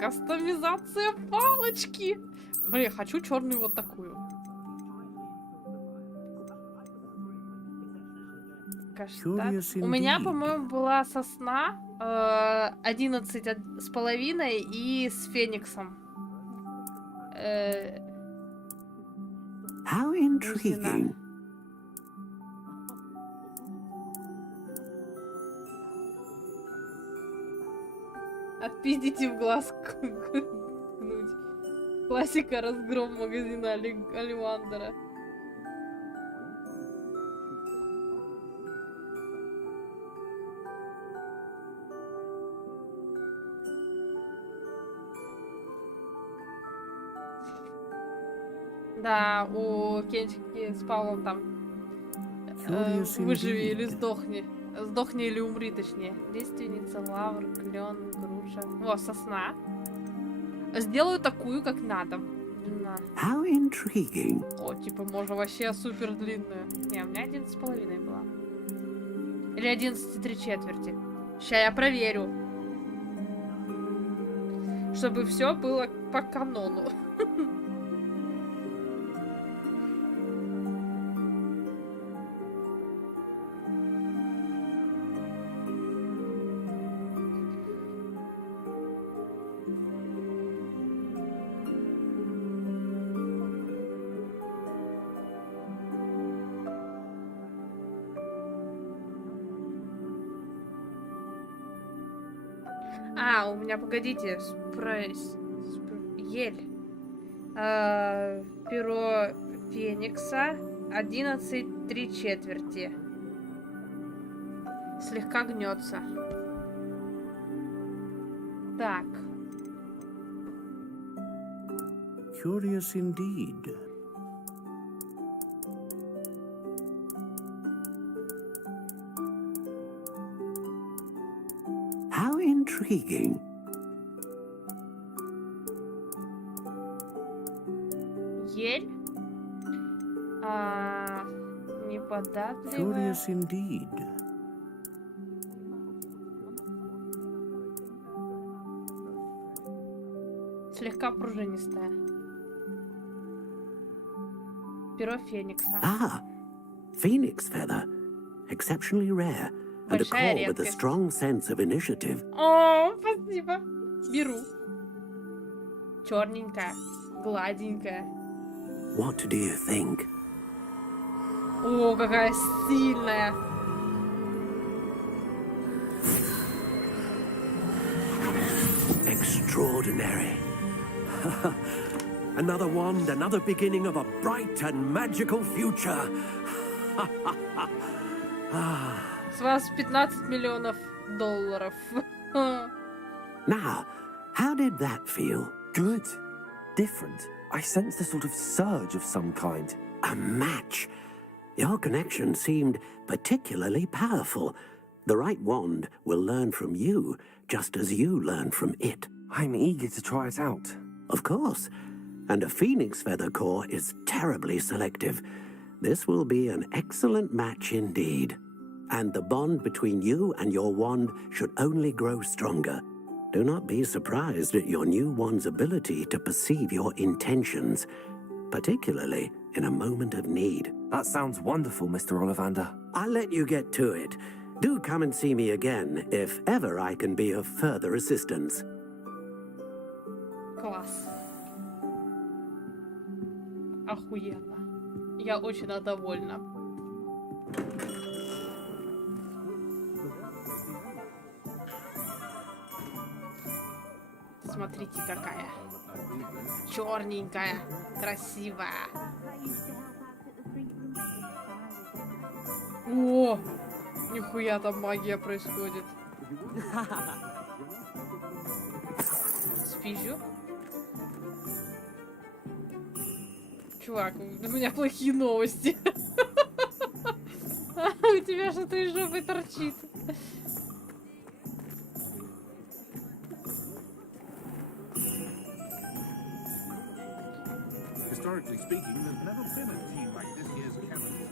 кастомизация палочки. Блин, хочу черную вот такую. Каштан. У меня, по-моему, была сосна 11,5 и с фениксом. How intriguing. Отпиздите в глаз. Классика, разгром магазина Оливандера. Да, у Кенчики с Павлом там выживи или сдохни. Сдохни или умри, точнее. Лиственница, лавр, клен, груша. О, сосна. Сделаю такую, как надо. На. How intriguing. О, типа, можно вообще супер длинную. Не, у меня 11,5 была. Или 11,3. Сейчас я проверю. Чтобы все было по канону. А, у меня, погодите, ель. Перо феникса 11,3. Слегка гнется. Так. Curious indeed. How intriguing. Ель. Неподатливая. Curious indeed. Слегка пружинистая. Перо феникса. Ah, phoenix feather. Exceptionally rare. And a core with a strong sense of initiative. О, спасибо. Беру. Черненькая, гладенькая. What do you think? О, какая сильная. Extraordinary. Another wand, another beginning of a bright and magical future. С вас 15 миллионов долларов. Now, how did that feel? Good. Different. I sensed a sort of surge of some kind. A match. Your connection seemed particularly powerful. The right wand will learn from you, just as you learn from it. I'm eager to try it out. Of course. And a phoenix feather core is terribly selective. This will be an excellent match indeed. And the bond between you and your wand should only grow stronger. Do not be surprised at your new wand's ability to perceive your intentions, particularly in a moment of need. That sounds wonderful, Mr. Ollivander. I'll let you get to it. Do come and see me again if ever I can be of further assistance. Класс. Охуенно. Я очень довольна. Смотрите, какая. Черненькая, красивая. О, нихуя там магия происходит. Спизжу. Чувак, у меня плохие новости. У тебя что-то из жопы торчит. Historically speaking, there's never been a team like this year's calendar.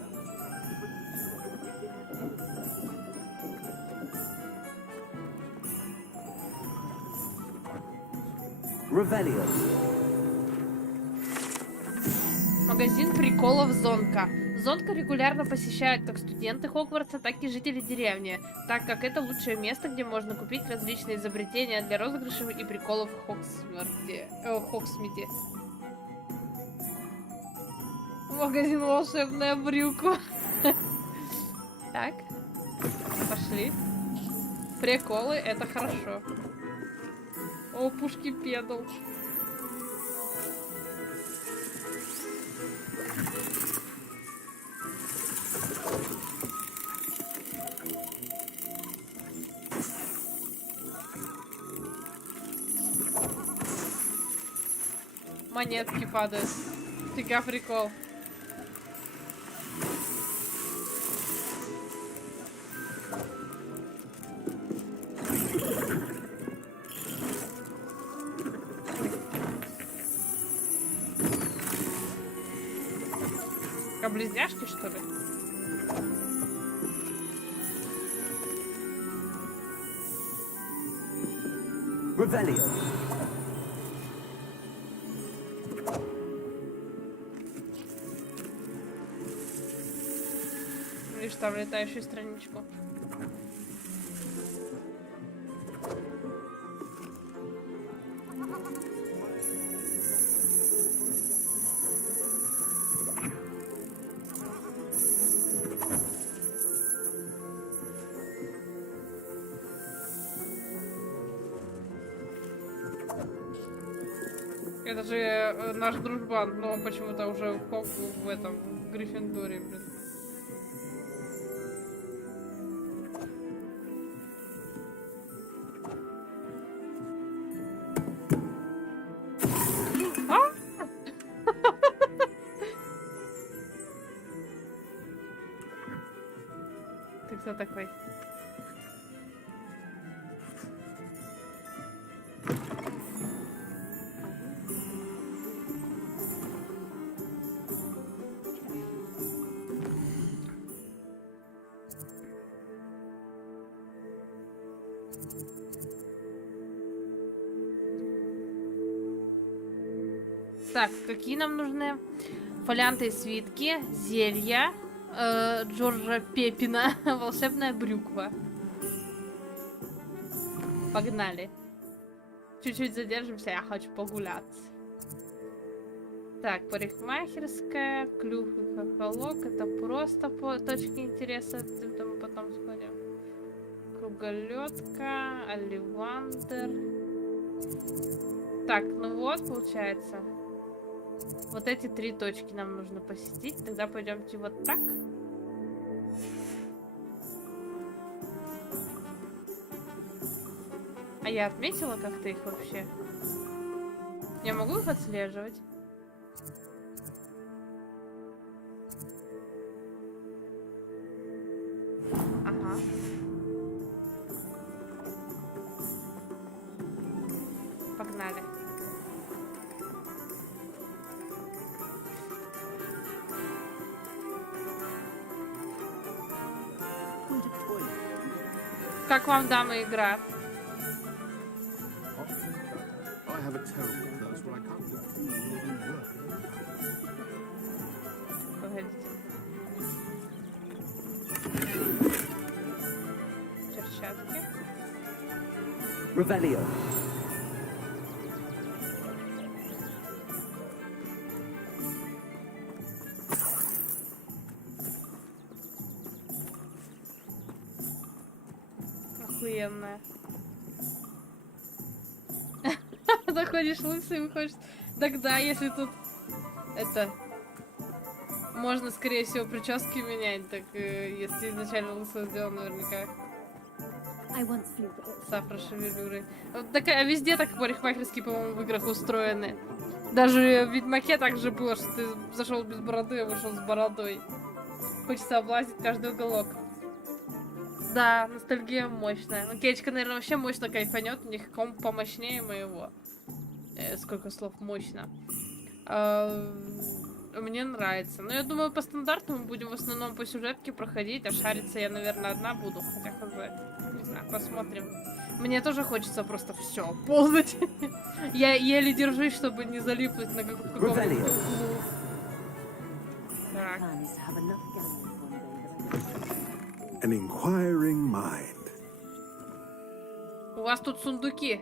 Revelio. Магазин приколов Зонка. Зонка регулярно посещают как студенты Хогвартса, так и жители деревни, так как это лучшее место, где можно купить различные изобретения для розыгрышей и приколов в Хогсмите. Магазин волшебная брюква. Так, пошли. Приколы, это хорошо. О, пушки педал. Монетки падают. Фига прикол. А близняшки, что ли? Revelio. Видишь там летающую страничку. Это же наш дружбан, но он почему-то уже в этом, в Гриффиндоре, блин. Ты кто такой? Так, какие нам нужны? Фолианты и свитки, зелья, Джорджа Пеппина, волшебная брюква. Погнали. Чуть-чуть задержимся, я хочу погулять. Так, парикмахерская, клюв и хохолок. Это просто по точке интереса. Мы потом сходим. Круголетка, оливандер. Так, ну вот, получается. Вот эти 3 точки нам нужно посетить. Тогда пойдемте вот так. А я отметила как-то их вообще? Я могу их отслеживать? Ага. Погнали. Как вам, дамы, игра? Погодите. Перчатки. Revelio. офигенная. Заходишь лысый, выходишь. Тогда, если тут это можно, скорее всего, прически менять, так если изначально лысый сделал, наверняка. С афро-шевелюрой. Вот такая, везде так парикмахерские, по-моему, в играх устроены. Даже в Ведьмаке так же было, что ты зашел без бороды, а вышел с бородой. Хочется облазить каждый уголок. Да, ностальгия мощная. Ну, Кейчка, наверное, вообще мощно кайфанет. У них комп помощнее моего. Сколько слов мощно. Мне нравится. Но я думаю, по стандарту мы будем в основном по сюжетке проходить, а шариться я, наверное, одна буду. Хотя хз. Не знаю, посмотрим. Мне тоже хочется просто все ползать. Я еле держусь, чтобы не залипнуть на каком-то. Так. An inquiring mind. У вас тут сундуки.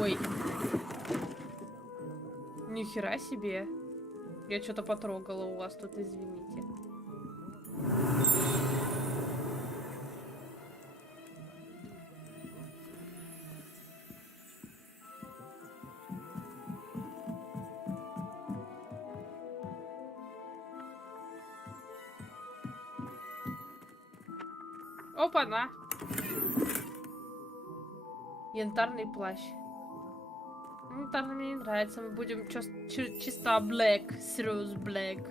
Ой. Нихера себе. Я что-то потрогала у вас тут, извините. Опа-на! Янтарный плащ. Янтарный мне не нравится. Мы будем чисто black, serious black.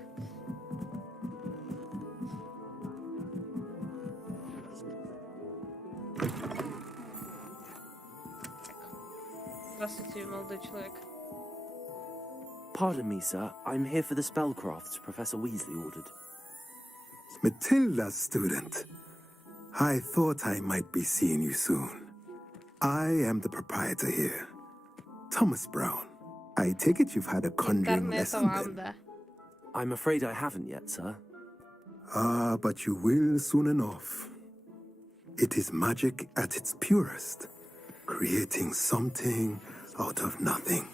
Здравствуйте, молодой человек. Pardon me, sir. I'm here for the spellcrafts Professor Weasley ordered. Matilda, student. I thought I might be seeing you soon. I am the proprietor here, Thomas Brown. I take it you've had a conjuring lesson then? I'm afraid I haven't yet, sir. Ah, but you will soon enough. It is magic at its purest, creating something out of nothing.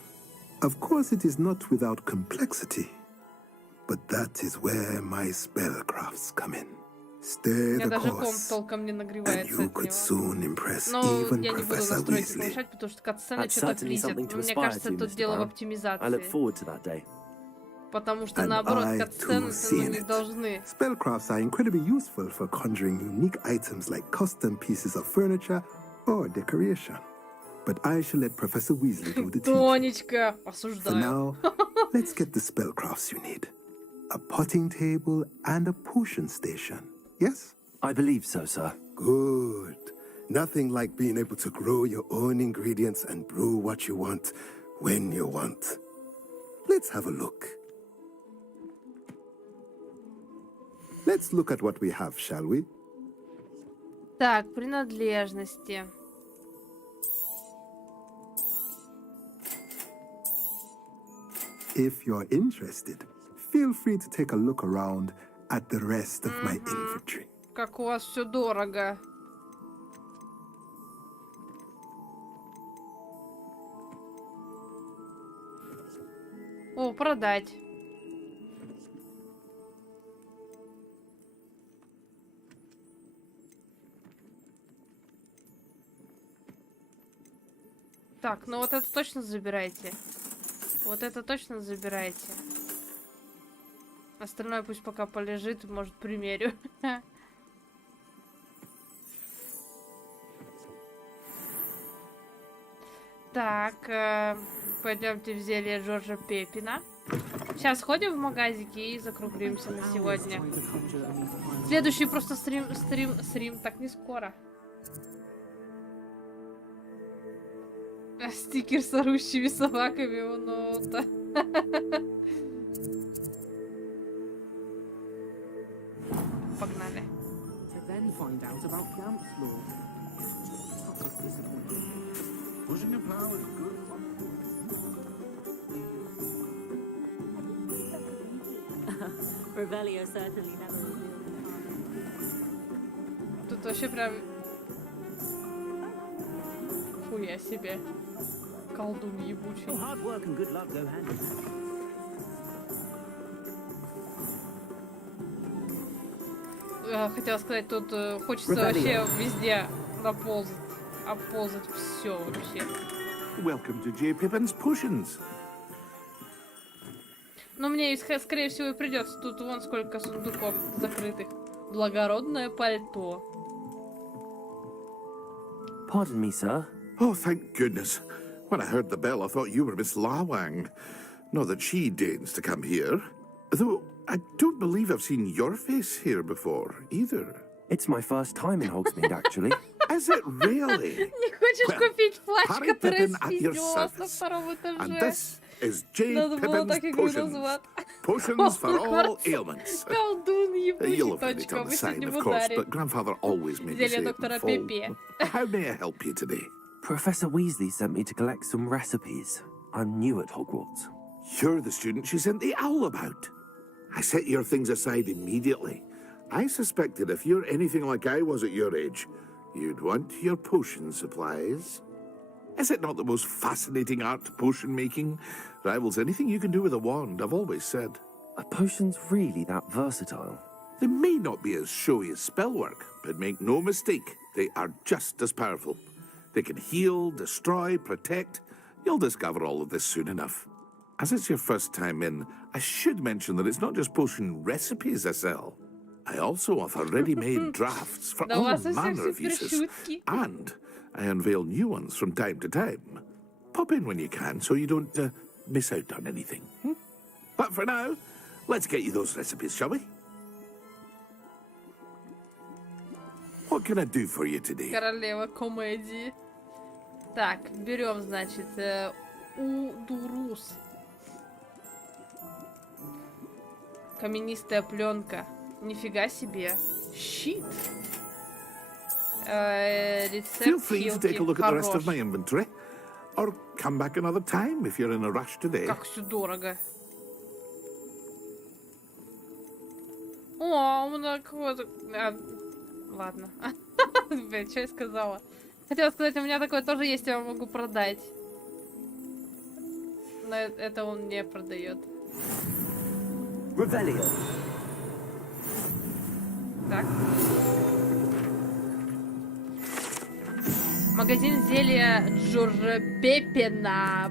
Of course, it is not without complexity, but that is where my spellcrafts come in. Stay the course, and you could soon impress even Professor Weasley. That's certainly something to aspire to, Mr. Brown. I look forward to that day. And I too seen it. Spellcrafts are incredibly useful for conjuring unique items like custom pieces of furniture or decoration. But I shall let Professor Weasley do the teaching. For now, let's get the spellcrafts you need. A potting table and a potion station. Yes? I believe so, sir. Good. Nothing like being able to grow your own ingredients and brew what you want when you want. Let's have a look. Let's look at what we have, shall we? Так, принадлежности. If you're interested, feel free to take a look around at the rest of my inventory. Как у вас все дорого. О, продать. Так, ну вот это точно забирайте. Вот это точно забирайте. Остальное пусть пока полежит, может, примерю. Так, пойдемте в зелье Джорджа Пеппина. Сейчас сходим в магазики и закруглимся на сегодня. Следующий просто стрим, так не скоро. Стикер с орущими собаками у ноута. Погнали. Тут вообще прям... Фу, я себе. Колдун ебучий. Хотела сказать, тут хочется вообще везде наползать, оползать все вообще. Welcome to J. Pippin's Potions. Но мне, скорее всего, и придется. Тут вон сколько сундуков закрытых. Благородное пальто. Pardon me, sir. Oh, thank goodness. When I heard the bell, I thought you were Miss Lawang. Not that she deigns to come here. Though I don't believe I've seen your face here before, either. It's my first time in Hogsmeade, actually. Is it really? Не хочешь купить плащ, Harry который Pippin at your спиздёс на service. втором этаже? And this is J. Надо было Pippin's так игру Potions. назвать. Potions for all ailments. Колдун You'll ебучий, have read it точка. on the Мы sign, сегодня of в course, ударе. but Grandfather always made me Зелье say it доктора in full. Пепе. How may I help you today? Professor Weasley sent me to collect some recipes. I'm new at Hogwarts. You're the student she sent the owl about. I set your things aside immediately. I suspected if you're anything like I was at your age, you'd want your potion supplies. Is it not the most fascinating art, potion making? Rivals anything you can do with a wand, I've always said. Are potions really that versatile? They may not be as showy as spellwork, but make no mistake, they are just as powerful. They can heal, destroy, protect. You'll discover all of this soon enough. As it's your first time in, I should mention that it's not just potion recipes I sell. I also offer ready-made drafts for all manner of uses. And I unveil new ones from time to time. Pop in when you can so you don't miss out on anything. But for now, let's get you those recipes, shall we? What can I do for you today? Королева комедии. Так, берем, значит, удурус. Каменистая пленка. Нифига себе. Щит. Feel free to take a look at the rest of my Хорош. inventory. Or come back another time if you're in a rush today. Как все дорого. О, у меня какой-то... ладно. Блин, что я сказала? Хотела сказать, у меня такое тоже есть, я могу продать. Но это он не продает. Так. Магазин зелья Джорджа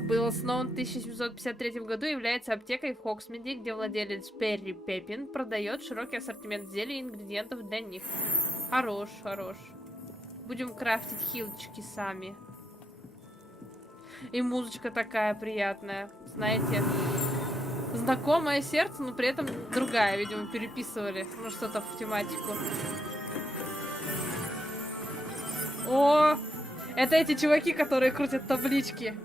был основан в 1753 году и является аптекой в Хогсмиде, где владелец Перри Пеппин продает широкий ассортимент зелий и ингредиентов для них. Хорош, хорош. Будем крафтить хилочки сами. И музычка такая приятная, знаете. Знакомое сердце, но при этом другая, видимо, переписывали. Ну, что-то в тематику. О! Это эти чуваки, которые крутят таблички.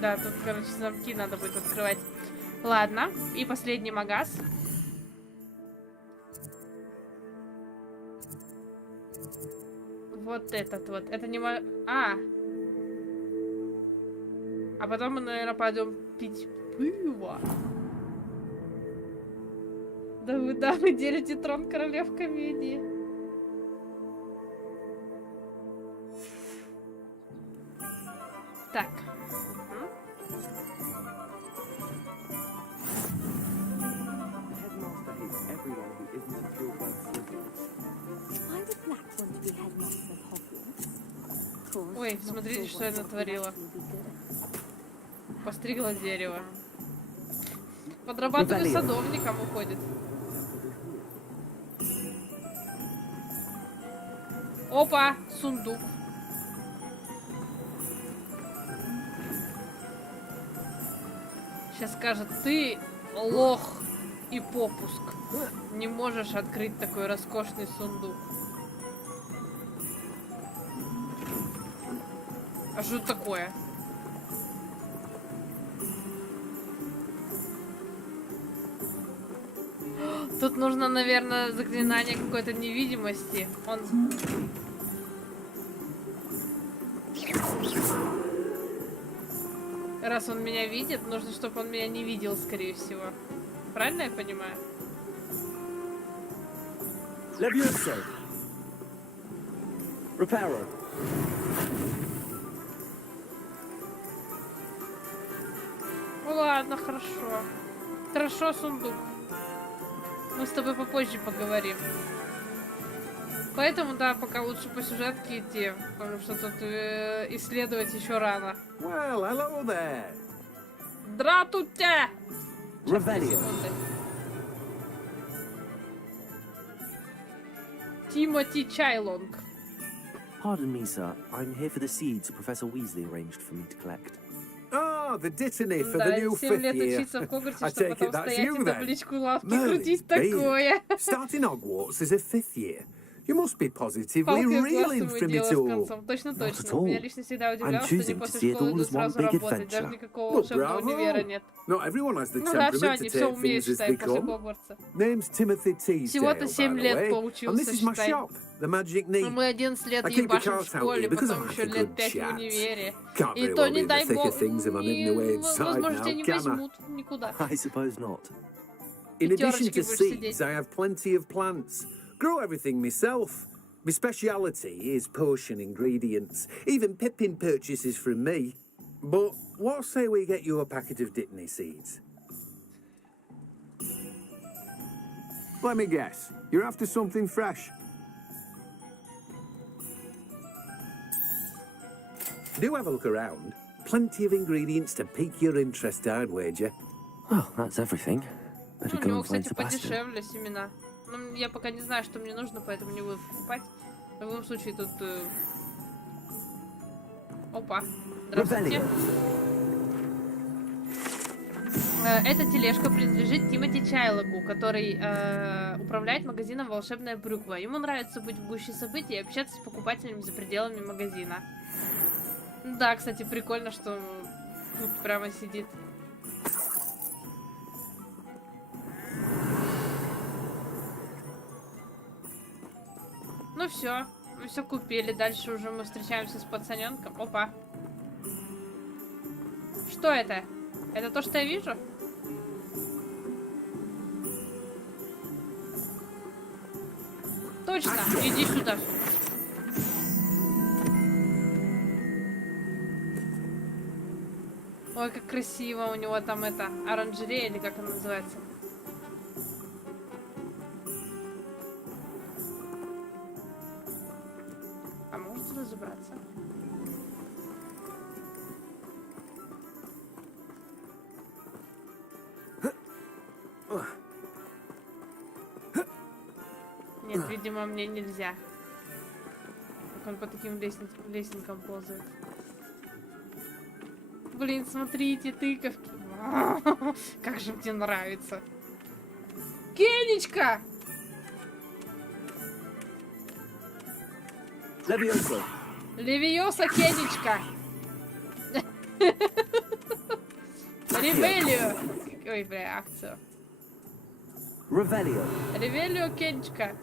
Да, тут, короче, замки надо будет открывать. Ладно, и последний магаз. Вот этот вот. Это не... А потом мы, наверное, пойдем пить пиво. Да, вы делите трон королев комедии. Так. Ой, смотрите, что я натворила. Постригла дерево. Подрабатываю садовником, уходит. Опа, сундук. Сейчас скажет, ты лох и попуск. Не можешь открыть такой роскошный сундук. А что это такое? Тут нужно, наверное, заклинание какой-то невидимости. Он... Раз он меня видит, нужно, чтобы он меня не видел, скорее всего. Правильно я понимаю? Levioso. Reparo. Ну ладно, хорошо. Хорошо, сундук. Мы с тобой попозже поговорим. Поэтому, да, пока лучше по сюжетке идти, потому что тут исследовать еще рано. Well, hello there. Здравствуйте! Revelio. Тимоти Чайлонг. Pardon me, sir. I'm here for the seeds Professor Weasley arranged for me to collect. Ah, the dittany for the Да, new 7 fifth лет year. учиться в Хогвартсе, I чтобы take потом it that's стоять и you then. табличку лавки Merlin, крутить Bean. такое. Starting Hogwarts as a fifth year. You must be positively Палкой в глаз reeling ему from it дело с all. концом. Точно, Not at точно. all. Меня лично всегда удивляло, I'm что они choosing to после see it школы all идут as one сразу big работать. Даже adventure. никакого Well, волшебного универа bravo. нет. Not everyone has the Ну да, все, temperament они to все take умеют, things as считай, they после come. Хогвартса. Name's Timothy Teasdale, Всего-то by 7 the лет way. And this поучился, is my считай. shop, the Magic Ну, Knee. мы 11 лет I keep a ебашим в cart out школе, here because потом I еще like a лет good 5 в chat. универе. Can't И very то, well не be in the дай thick бог, of things if I'm hidden away inside возможно, now, тебя не can I? возьмут никуда. I suppose not. In addition Пятерочки to будешь seeds, сидеть. I have plenty of plants. Grow everything myself. My speciality is potion ingredients. Even Pippin purchases from me. But what say we get you a packet of Dittany seeds? Let me guess. You're after something fresh. Do have a look around. Plenty of ingredients to pique your interest, I'd wager. Well, that's everything. Better У go него, and find кстати, Sebastian. подешевле семена. Но я пока не знаю, что мне нужно, поэтому не буду покупать. В любом случае, тут... Опа. Здравствуйте. Эта тележка принадлежит Тимоти Чайлогу, который управляет магазином «Волшебная брюква». Ему нравится быть в гуще событий и общаться с покупателями за пределами магазина. Да, кстати, прикольно, что тут прямо сидит. Ну все, мы все купили. Дальше уже мы встречаемся с пацаненком. Опа. Что это? Это то, что я вижу? Точно, иди сюда. Ой, как красиво у него там это, оранжерея, или как она называется. А можно туда забраться? Нет, видимо, мне нельзя. Как он по таким лестникам ползает. Блин, смотрите, тыковки. Как же мне нравится. Кенечка! Levioso. Левиоса, Кенечка! Ревелио! Ой, бля, акцию. Revelio. Ревелио, Кенечка.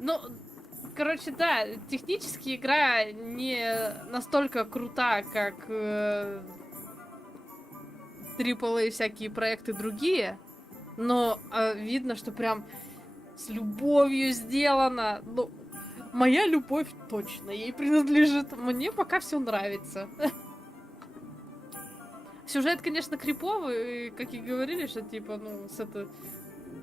Ну, короче, да, технически игра не настолько крута, как AAA всякие проекты другие, но видно, что прям с любовью сделано. Ну, моя любовь точно ей принадлежит. Мне пока все нравится. Сюжет, конечно, криповый, как и говорили, что типа, ну, с это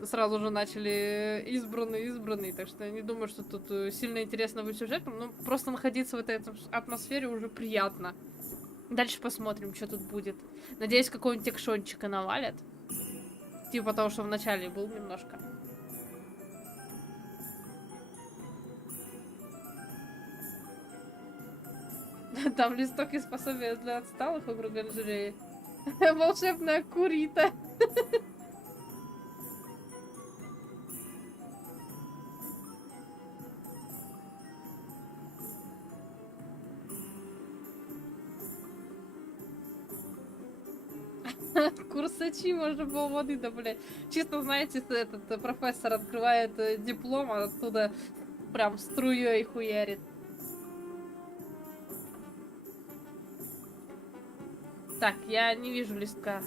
сразу же начали избранный, так что я не думаю, что тут сильно интересно будет сюжетом, но просто находиться в этой атмосфере уже приятно. Дальше посмотрим, что тут будет. Надеюсь, какого-нибудь экшончика навалят. Типа того, что в начале был немножко. Там листок из пособия для отсталых в оранжерее. Волшебная курита. Курсачи, можно было воды, да, блядь. Чисто, знаете, этот профессор открывает диплом, а оттуда прям струей хуярит. Так, я не вижу листка.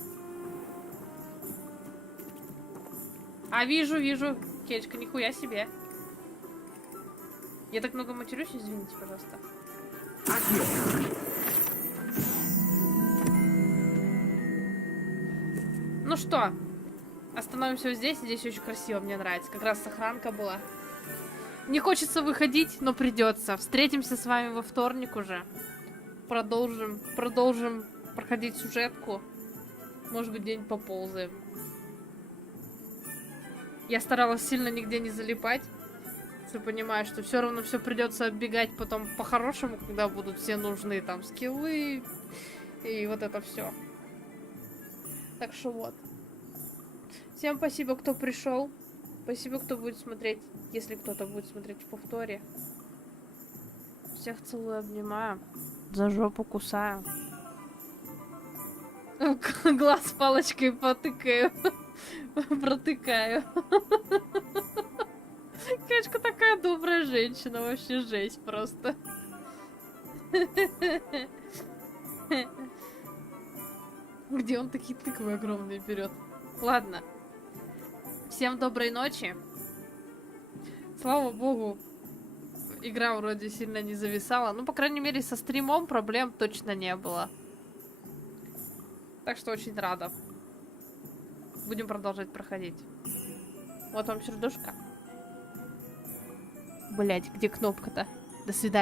А, вижу, вижу. Келечка, нихуя себе. Я так много матерюсь, извините, пожалуйста. Ну что, остановимся вот здесь. Здесь очень красиво, мне нравится. Как раз сохранка была. Не хочется выходить, но придется. Встретимся с вами во вторник уже. Продолжим проходить сюжетку. Может быть, день поползаем. Я старалась сильно нигде не залипать. Что понимаю, что все равно все придется оббегать потом по-хорошему, когда будут все нужны там скиллы и вот это все. Так что вот. Всем спасибо, кто пришел. Спасибо, кто будет смотреть, если кто-то будет смотреть в повторе. Всех целую, обнимаю. За жопу кусаю. Глаз палочкой потыкаю. Протыкаю. Качка такая добрая женщина. Вообще жесть просто. Где он такие тыквы огромные берет? Ладно. Всем доброй ночи. Слава богу, игра вроде сильно не зависала. Ну, по крайней мере, со стримом проблем точно не было. Так что очень рада. Будем продолжать проходить. Вот вам сердушка. Блять, где кнопка-то? До свидания.